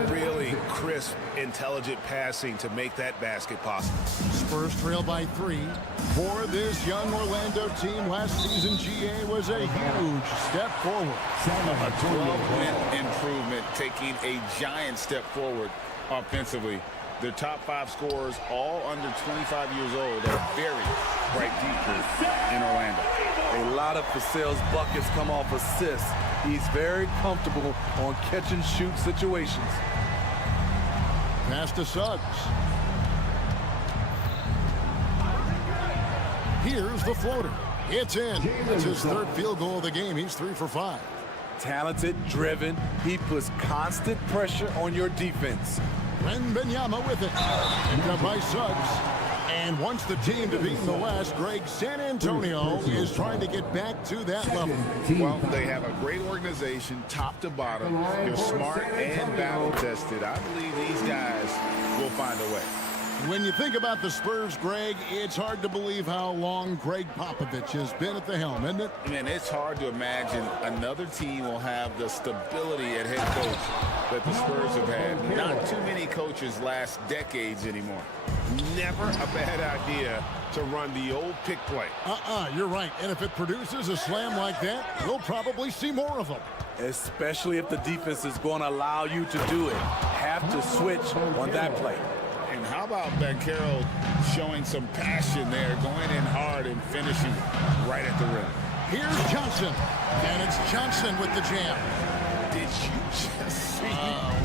Really crisp, intelligent passing to make that basket possible. Spurs trail by 3. For this young Orlando team, last season GA was a huge step forward. A 12-win improvement, taking a giant step forward offensively. Their top 5 scorers, all under 25 years old, are very bright futures in Orlando. A lot of Vassell's buckets come off assists. He's very comfortable on catch-and-shoot situations. Pass to Suggs. Here's the floater. It's in. It's his 3rd field goal of the game. He's 3 for 5. Talented, driven. He puts constant pressure on your defense. Wembanyama with it. Picked up by Suggs. And wants the team to beat in the West, Greg, San Antonio is trying to get back to that level. Well, they have a great organization, top to bottom. They're smart and battle-tested. I believe these guys will find a way. When you think about the Spurs, Greg, it's hard to believe how long Greg Popovich has been at the helm, isn't it? Man, it's hard to imagine another team will have the stability at head coach that the Spurs have had. Not too many coaches last decades anymore. Never a bad idea to run the old pick play. You're right. And if it produces a slam like that, we'll probably see more of them. Especially if the defense is going to allow you to do it. Have to switch on that play. And how about Banchero showing some passion there, going in hard and finishing right at the rim. Here's Johnson, and it's Johnson with the jam. Did you just see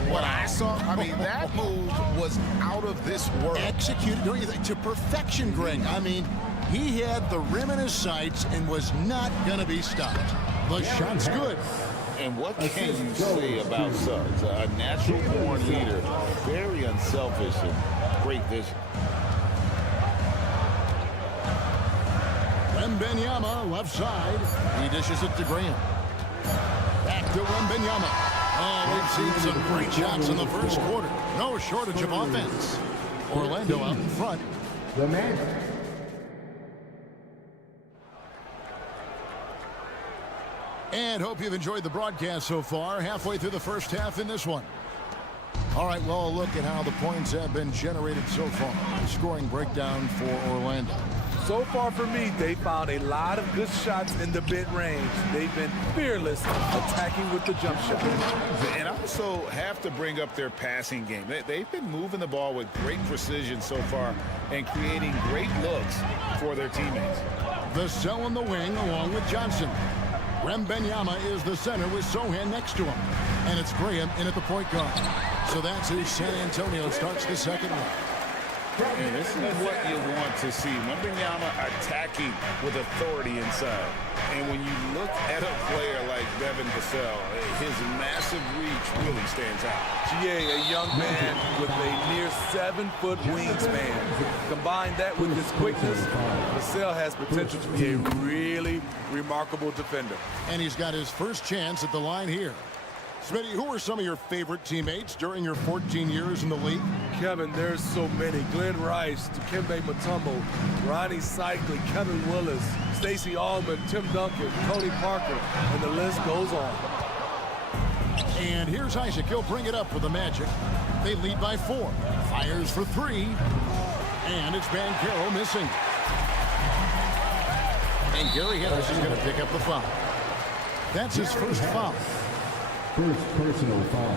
what I saw? I mean, that move was out of this world. Executed, don't you think, to perfection, Greg. I mean, he had the rim in his sights and was not going to be stopped. The shot's good. And what can you say about Suggs? A natural-born leader, very unselfish and great vision. Wembanyama, left side. He dishes it to Graham. Back to Wembanyama. Oh, we've seen some great shots in the first quarter. No shortage of offense. Orlando out in front. The man. And hope you've enjoyed the broadcast so far. Halfway through the first half in this one. All right, well, look at how the points have been generated so far. Scoring breakdown for Orlando. So far for me, they found a lot of good shots in the mid-range. They've been fearless attacking with the jump shot. And also have to bring up their passing game. They've been moving the ball with great precision so far and creating great looks for their teammates. Vassell in the wing along with Johnson. Wembanyama is the center with Sohan next to him. And it's Graham in at the point guard. So that's who San Antonio starts the second one. And this is what you want to see. Wembanyama attacking with authority inside. And when you look at a player like Devin Vassell, his massive reach really stands out. GA, a young man with a near 7-foot wingspan. Combine that with his quickness, Vassell has potential to be a really remarkable defender. And he's got his first chance at the line here. Smitty, who are some of your favorite teammates during your 14 years in the league? Kevin, there's so many. Glenn Rice, Dikembe Mutombo, Ronnie Cycli, Kevin Willis, Stacey Allman, Tim Duncan, Tony Parker, and the list goes on. And here's Isaac. He'll bring it up for the Magic. They lead by 4. Fires for 3. And it's Banchero missing. And Gary Harris is going to pick up the foul. That's his first foul. First personal foul.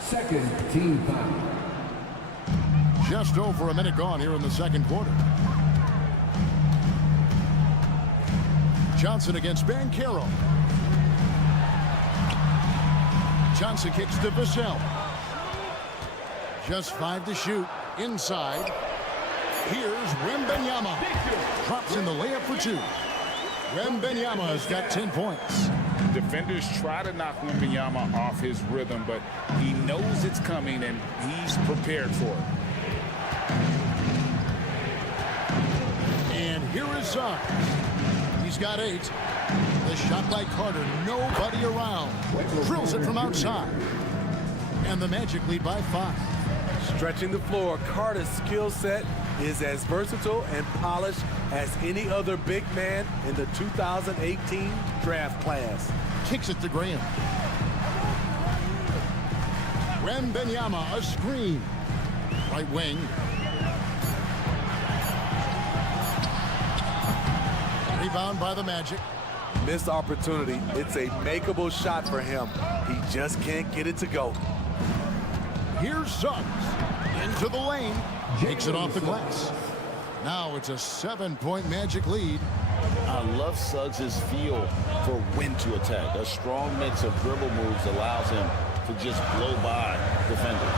Second team foul. Just over a minute gone here in the second quarter. Johnson against Banchero. Johnson kicks to Vassell. Just 5 to shoot. Inside. Here's Wembanyama. Drops in the layup for 2. Wembanyama has got 10 points. Defenders try to knock Wembanyama off his rhythm, but he knows it's coming and he's prepared for it. And here is Suggs. He's got 8. The shot by Carter. Nobody around. Drills it from outside. And the Magic lead by 5. Stretching the floor, Carter's skill set is as versatile and polished as any other big man in the 2018 draft class. Kicks it to Graham. Wembanyama, a screen. Right wing. Rebound by the Magic. Missed opportunity. It's a makeable shot for him. He just can't get it to go. Here's Suggs. Into the lane. Takes it off the glass. Now it's a 7-point Magic lead. I love Suggs' feel for when to attack. A strong mix of dribble moves allows him to just blow by defenders.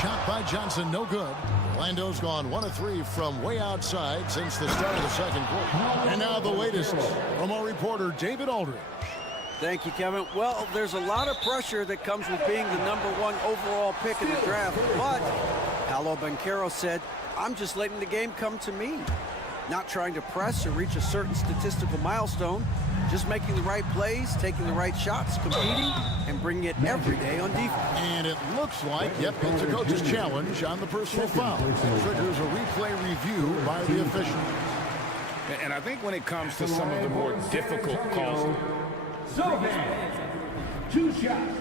Shot by Johnson, no good. Orlando's gone 1 of 3 from way outside since the start of the second quarter. And now the latest from our reporter, David Aldridge. Thank you, Kevin. Well, there's a lot of pressure that comes with being the #1 overall pick in the draft, but Paolo Banchero said, I'm just letting the game come to me. Not trying to press or reach a certain statistical milestone, just making the right plays, taking the right shots, competing, and bringing it every day on defense. And it looks like, yep, it's a coach's challenge on the personal foul. Triggers a replay review by the official. And I think when it comes to some of the more difficult calls, Two shots.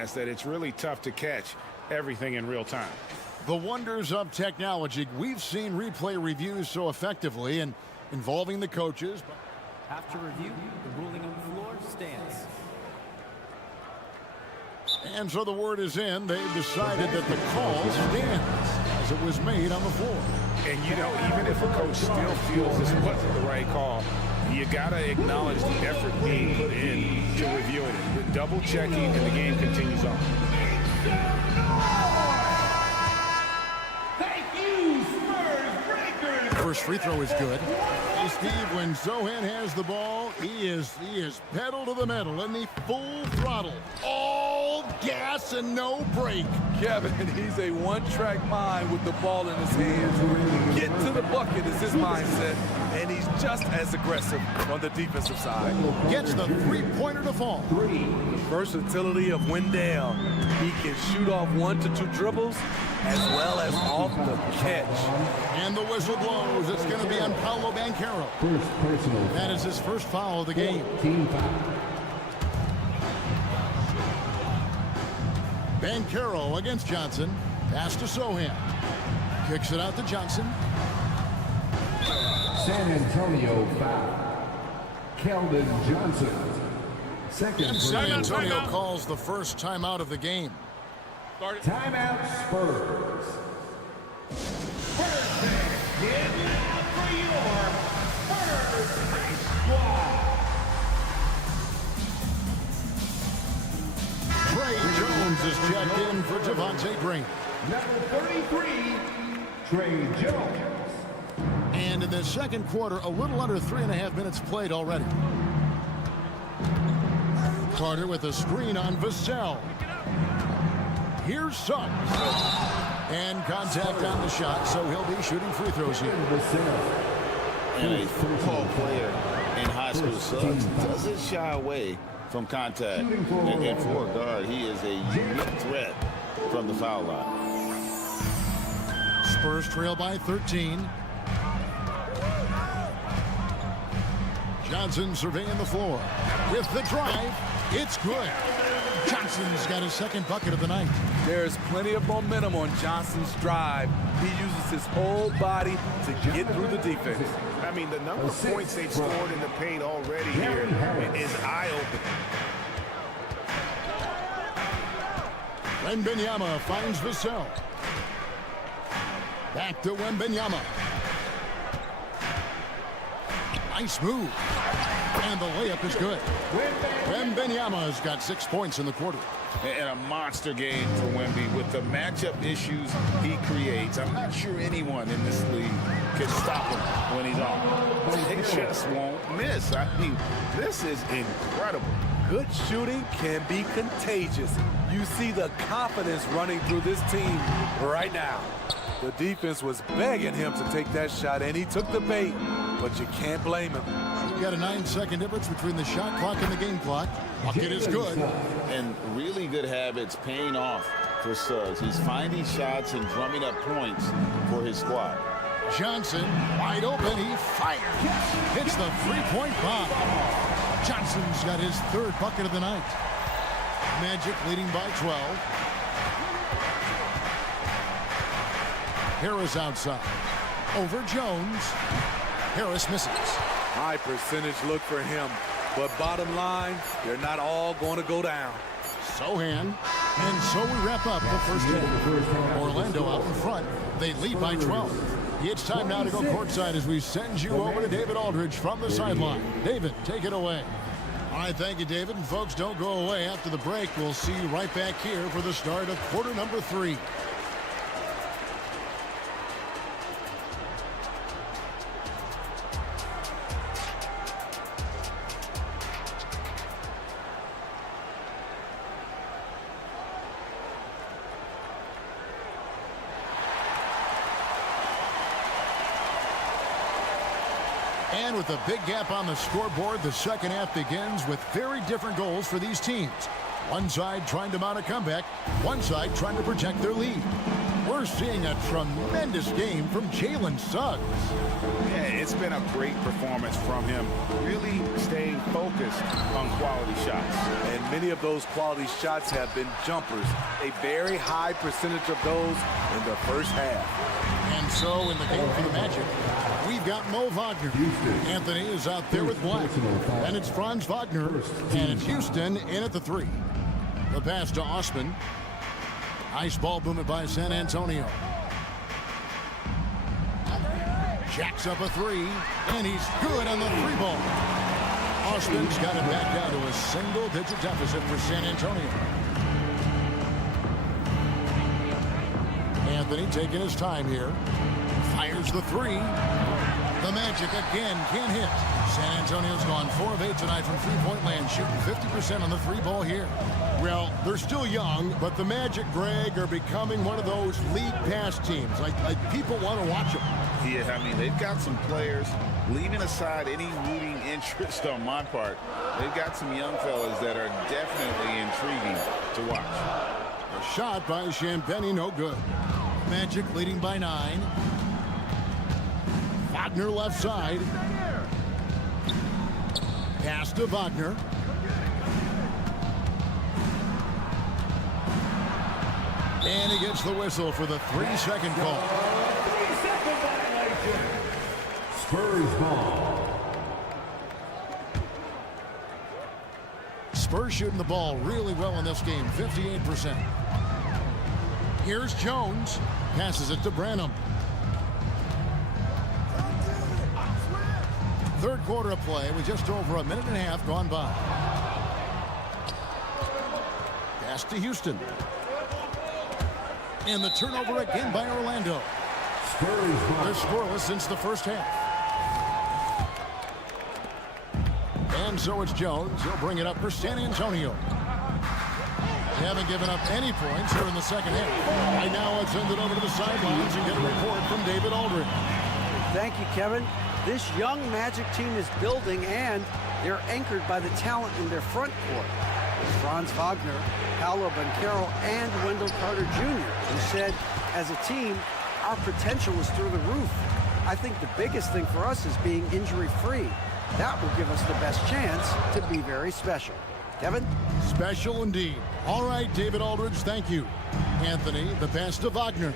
fast, that it's really tough to catch everything in real time. The wonders of technology. We've seen replay reviews so effectively and involving the coaches. After review, the ruling on the floor stands. And so the word is in. They've decided that the call stands as it was made on the floor. And, you know, even if a coach still feels this wasn't the right call, you got to acknowledge the effort being put in to reviewing it. The double checking, and the game continues on. Thank you, Spurs Breakers. First free throw is good. Hey, Steve, when Zohan has the ball, he is pedal to the metal in the full throttle. All gas and no brake. Kevin, he's a one-track mind with the ball in his hands. Get to the bucket is his mindset, and he's just as aggressive on the defensive side. Gets the three-pointer to fall. Versatility of Wendell. He can shoot off 1 to 2 dribbles as well as off the catch. And the whistle blows. It's going to be on Paolo Banchero. That is his first foul of the game. Team foul. Banchero against Johnson. Pass to Sohan. Kicks it out to Johnson. San Antonio foul. Keldon Johnson. And San Antonio calls the first timeout of the game. Timeout Spurs. Spurs fans, give it up for your Spurs High Squad. Trey Jones is checked in for Javonte Green. Number 33, Trey Jones. And in the second quarter, a little under 3.5 minutes played already. Carter with a screen on Vassell. Here's Suggs. And contact on the shot, so he'll be shooting free throws here. And a football player in high school, Suggs doesn't shy away from contact. And for a guard, he is a unique threat from the foul line. Spurs trail by 13. Johnson surveying the floor. With the drive, it's good. Johnson's got his second bucket of the night. There's plenty of momentum on Johnson's drive. He uses his whole body to get through the defense. I mean, the number of points they've scored in the paint already here is eye-opening. Wembanyama finds Vassell. Back to Wembanyama. Nice move. And the layup is good. Wembanyama's got 6 points in the quarter. And a monster game for Wemby with the matchup issues he creates. I'm not sure anyone in this league can stop him when he's on. They just won't miss. I mean, this is incredible. Good shooting can be contagious. You see the confidence running through this team right now. The defense was begging him to take that shot, and he took the bait, but you can't blame him. You've got a 9-second difference between the shot clock and the game clock. Bucket is good. And really good habits paying off for Suggs. He's finding shots and drumming up points for his squad. Johnson, wide open, he fires. Hits the three-point bomb. Johnson's got his third bucket of the night. Magic leading by 12. Harris outside. Over Jones. Harris misses. High percentage look for him. But bottom line, they're not all going to go down. Sohan. And so we wrap up the first half. Orlando out in front. They lead by 12. It's time now to go courtside as we send you over to David Aldridge from the sideline. David, take it away. All right, thank you, David. And folks, don't go away. After the break, we'll see you right back here for the start of quarter number 3. And with a big gap on the scoreboard, the second half begins with very different goals for these teams. One side trying to mount a comeback, one side trying to protect their lead. We're seeing a tremendous game from Jalen Suggs. Yeah, it's been a great performance from him, really staying focused on quality shots. And many of those quality shots have been jumpers. A very high percentage of those in the first half. And so in the game for the Magic, we've got Mo Wagner. Anthony is out there with Black. And it's Franz Wagner. And it's Houston in at the 3. The pass to Osman. Nice ball movement by San Antonio. Jacks up a 3. And he's good on the 3-ball. Osman's got it back down to a single-digit deficit for San Antonio. Anthony taking his time here. Fires the 3. The Magic again can't hit. San Antonio's gone 4 of 8 tonight from three-point land, shooting 50% on the 3-ball here. Well, they're still young, but the Magic, Greg, are becoming one of those league pass teams. Like people want to watch them. Yeah, I mean, they've got some players, leaving aside any rooting interest on my part, they've got some young fellas that are definitely intriguing to watch. A shot by Champagny, no good. Magic leading by 9. Wagner left side. Pass to Wagner. And he gets the whistle for the 3-second call. 3-second violation. Spurs ball. Spurs shooting the ball really well in this game, 58%. Here's Jones. Passes it to Branham. Third quarter of play with just over a minute and a half gone by. Pass to Houston. And the turnover again by Orlando. They're scoreless since the first half. And so it's Jones. He'll bring it up for San Antonio. They haven't given up any points here in the second half. Right now, let's send it over to the sidelines and get a report from David Aldridge. Thank you, Kevin. This young Magic team is building, and they're anchored by the talent in their front court. Franz Wagner, Paolo Banchero, and Wendell Carter Jr. who said, as a team, our potential is through the roof. I think the biggest thing for us is being injury-free. That will give us the best chance to be very special. Kevin? Special indeed. All right, David Aldridge, thank you. Anthony, the pass to Wagner.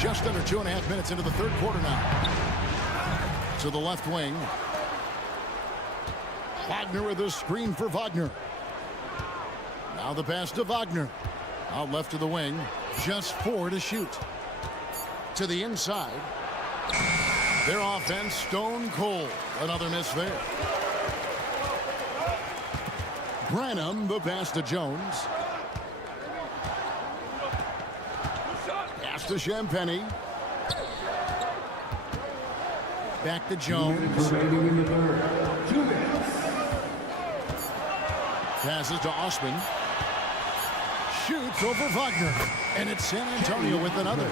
Just under 2.5 minutes into the third quarter now. To the left wing. Wagner with a screen for Wagner. Now the pass to Wagner. Out left to the wing. Just 4 to shoot. To the inside. Their offense stone cold. Another miss there. Branham, the pass to Jones. Pass to Champagny. Back to Jones. Passes to Osman. Shoots over Wagner. And it's San Antonio with another.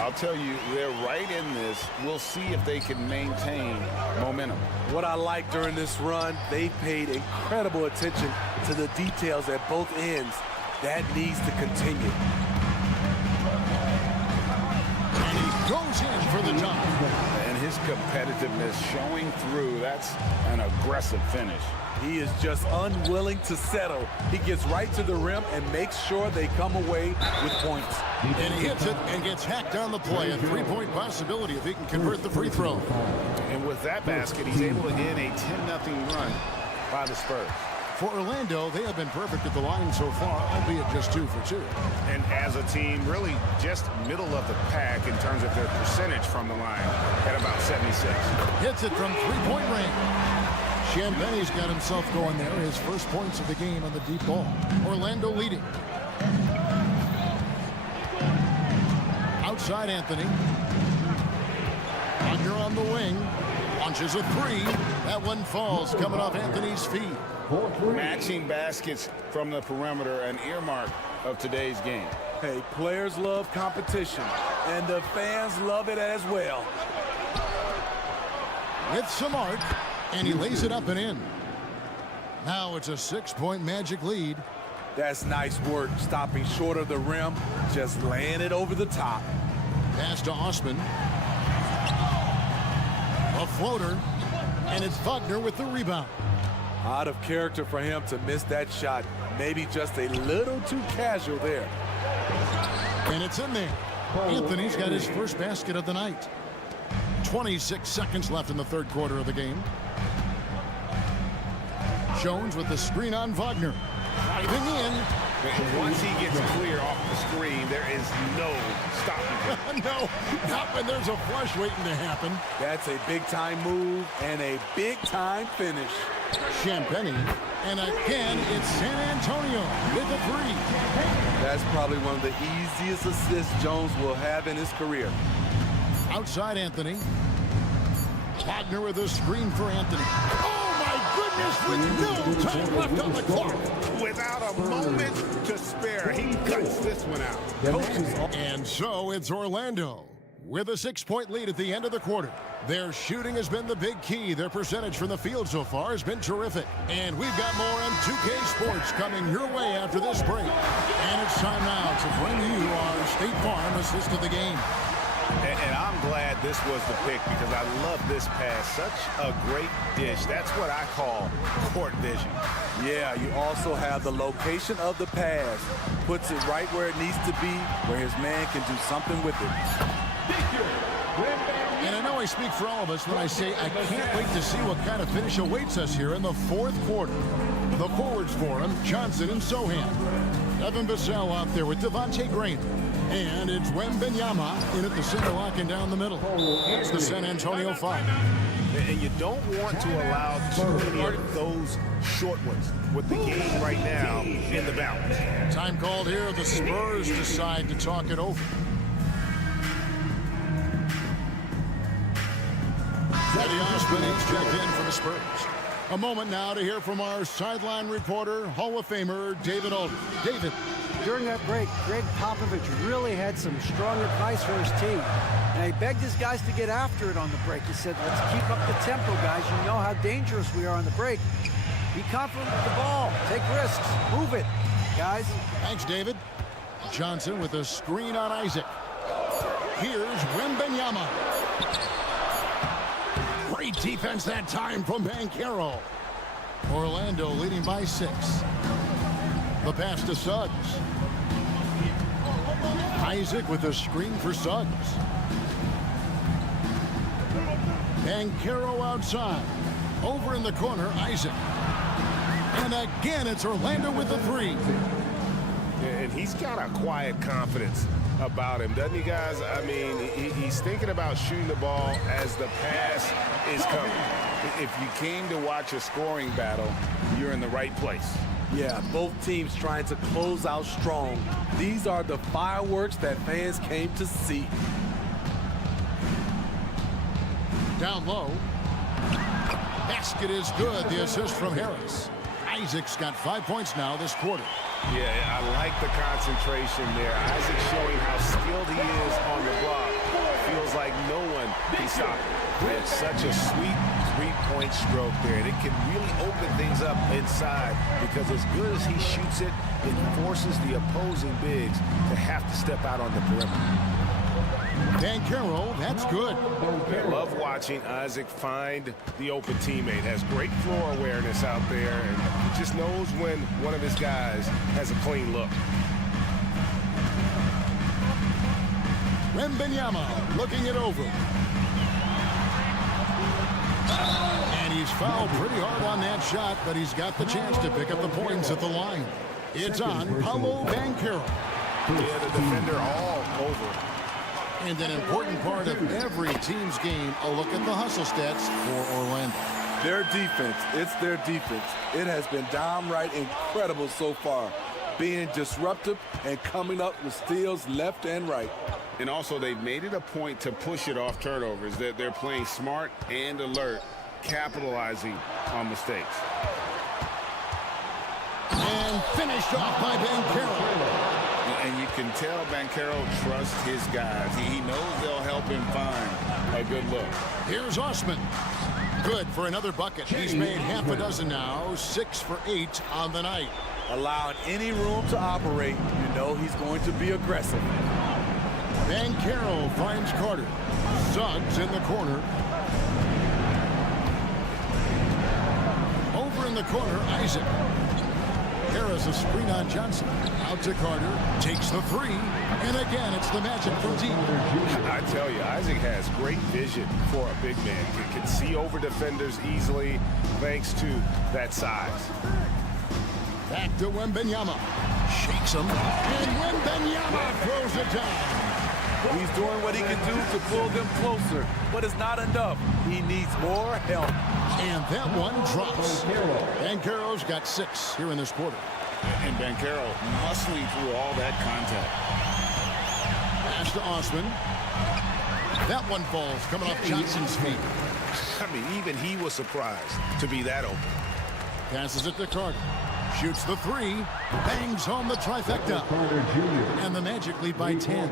I'll tell you, they're right in this. We'll see if they can maintain momentum. What I like during this run, they paid incredible attention to the details at both ends. That needs to continue. And he goes in for the dunk. And his competitiveness showing through. That's an aggressive finish. He is just unwilling to settle. He gets right to the rim and makes sure they come away with points. And he hits it and gets hacked on the play. A three-point possibility if he can convert the free throw. And with that basket, he's able to end a 10-0 run by the Spurs. For Orlando, they have been perfect at the line so far, albeit just 2 for 2. And as a team, really just middle of the pack in terms of their percentage from the line at about 76. Hits it from three-point range. Champagny's got himself going there. His first points of the game on the deep ball. Orlando leading. Outside Anthony. Wagner on the wing. Launches a 3. That one falls coming off Anthony's feet. Matching baskets from the perimeter, an earmark of today's game. Hey, players love competition, and the fans love it as well. With some arc, and he lays it up and in. Now it's a 6-point Magic lead. That's nice work, stopping short of the rim, just laying it over the top. Pass to Osman. A floater, and it's Wagner with the rebound. Out of character for him to miss that shot. Maybe just a little too casual there. And it's in there. Anthony's got his first basket of the night. 26 seconds left in the third quarter of the game. Jones with the screen on Wagner. Driving in. Once he gets clear off the screen, there is no stopping him. No, not when there's a flush waiting to happen. That's a big-time move and a big-time finish. Champagny, and again, it's San Antonio with a three. That's probably one of the easiest assists Jones will have in his career. Outside Anthony. Wagner with a screen for Anthony. Oh, my goodness, with no time left on the clock. Without a moment to spare, he cuts this one out. And so it's Orlando with a 6-point lead at the end of the quarter. Their shooting has been the big key. Their percentage from the field so far has been terrific. And we've got more on 2K Sports coming your way after this break. And it's time now to bring you our State Farm assist of the game. And I'm glad this was the pick because I love this pass. Such a great dish. That's what I call court vision. Yeah, you also have the location of the pass. Puts it right where it needs to be, where his man can do something with it. And I know I speak for all of us when I say I can't wait to see what kind of finish awaits us here in the fourth quarter. The forwards for him, Johnson and Sohan. Evan Vassell out there with Devontae Graham. And it's Wembanyama in at the center, locking down the middle. It's the San Antonio 5. And you don't want to allow too many of those short ones with the game right now in the balance. Time called here. The Spurs decide to talk it over. Eddie Osman is checked in for the Spurs. A moment now to hear from our sideline reporter, Hall of Famer David Aldridge. David. During that break, Greg Popovich really had some strong advice for his team. And he begged his guys to get after it on the break. He said, let's keep up the tempo, guys. You know how dangerous we are on the break. Be confident with the ball. Take risks. Move it, guys. Thanks, David. Johnson with a screen on Isaac. Here's Wembanyama. Great defense that time from Banchero. Orlando leading by 6. The pass to Suggs. Isaac with a screen for Suggs. Banchero outside. Over in the corner, Isaac. And again, it's Orlando with the 3. And he's got a quiet confidence about him, doesn't he, guys? I mean, he's thinking about shooting the ball as the pass is coming. If you came to watch a scoring battle, you're in the right place. Yeah, both teams trying to close out strong. These are the fireworks that fans came to see. Down low. Basket is good. The assist from Harris. Isaac's got 5 points now this quarter. Yeah, I like the concentration there. Isaac showing how skilled he is on the block. Feels like no one can stop him. It's such a sweet three-point stroke there. And it can really open things up inside because as good as he shoots it, it forces the opposing bigs to have to step out on the perimeter. Banchero, that's good. I love watching Isaac find the open teammate. Has great floor awareness out there and just knows when one of his guys has a clean look. Wembanyama looking it over. And he's fouled pretty hard on that shot, but he's got the chance to pick up the points at the line. It's on Paolo Banchero. Yeah, the defender all over. And an important part of every team's game, a look at the hustle stats for Orlando. Their defense, it's their defense. It has been downright incredible so far, being disruptive and coming up with steals left and right. And also, they've made it a point to push it off turnovers. They're playing smart and alert, capitalizing on mistakes. And finished off by Banchero. And you can tell Banchero trusts his guys. He knows they'll help him find a good look. Here's Osman. Good for another bucket. He's made half a dozen now, 6 for 8 on the night. Allowing any room to operate, you know he's going to be aggressive. Banchero finds Carter. Suggs in the corner. Over in the corner, Isaac. Harris a screen on Johnson. Out to Carter. Takes the three. And again, it's the Magic from deep. I tell you, Isaac has great vision for a big man. Can see over defenders easily thanks to that size. Back to Wembanyama. Shakes him. And Wembanyama throws it down. He's doing what he can do to pull them closer, but it's not enough. He needs more help. And that one drops. Banchero's got 6 here in this quarter. And Banchero muscling through all that contact. Pass to Osman. That one falls coming off Johnson's feet. I mean, even he was surprised to be that open. Passes it to Carter. Shoots the 3. Bangs home the trifecta. And the Magic lead by 10.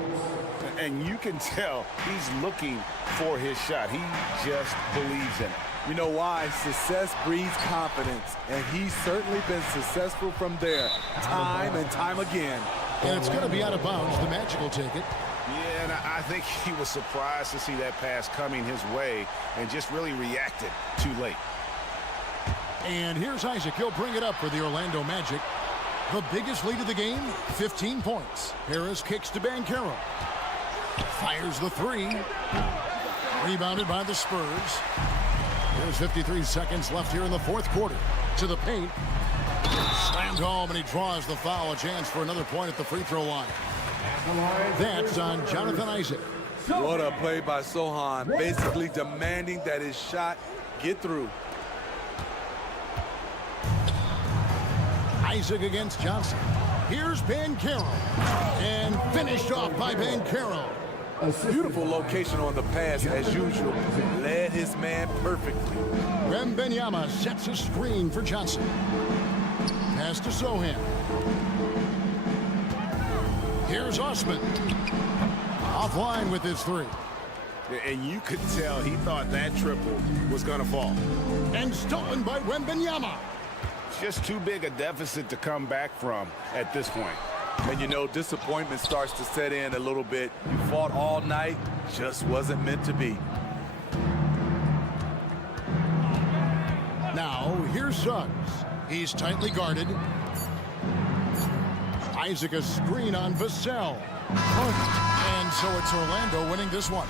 And you can tell he's looking for his shot. He just believes in it. You know why? Success breeds confidence, and he's certainly been successful from there, time and time again. And it's going to be out of bounds. The Magic will take it. Yeah, and I think he was surprised to see that pass coming his way and just really reacted too late. And here's Isaac. He'll bring it up for the Orlando Magic. The biggest lead of the game, 15 points. Harris kicks to Banchero. Fires the 3. Rebounded by the Spurs. There's 53 seconds left here in the fourth quarter. To the paint. Slammed home, and he draws the foul. A chance for another point at the free throw line. That's on Jonathan Isaac. What a play by Sohan, basically demanding that his shot get through. Isaac against Johnson. Here's Banchero. And finished off by Banchero. Beautiful location on the pass as usual. Led his man perfectly. Wembanyama sets a screen for Johnson. Pass to Sohan. Here's Osman. Offline with his 3. And you could tell he thought that triple was going to fall. And stolen by Wembanyama. Just too big a deficit to come back from at this point. And you know, disappointment starts to set in a little bit. You fought all night, just wasn't meant to be. Now, here's Suggs. He's tightly guarded. Isaac a screen on Vassell. And so it's Orlando winning this one.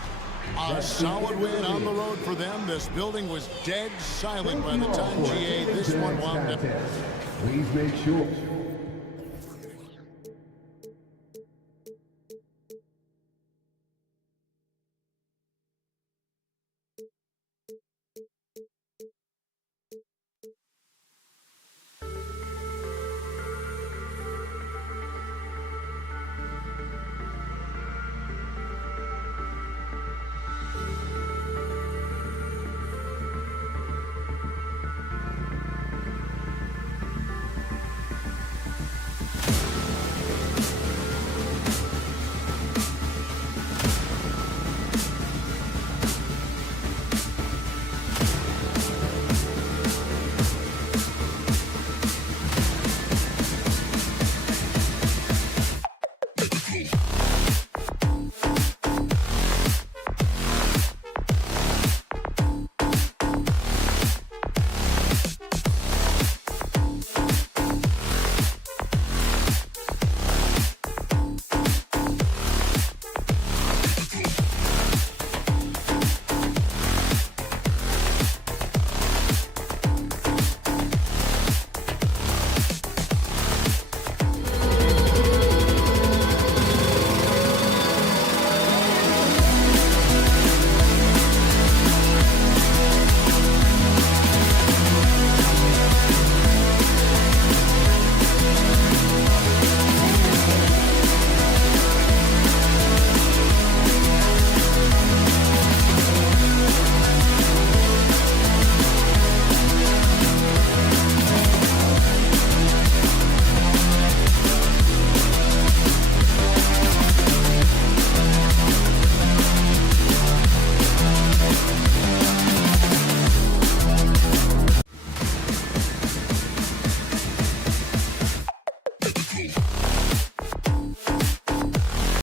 A solid win on the road for them. This building was dead silent by the time GA this one wound up. Please make sure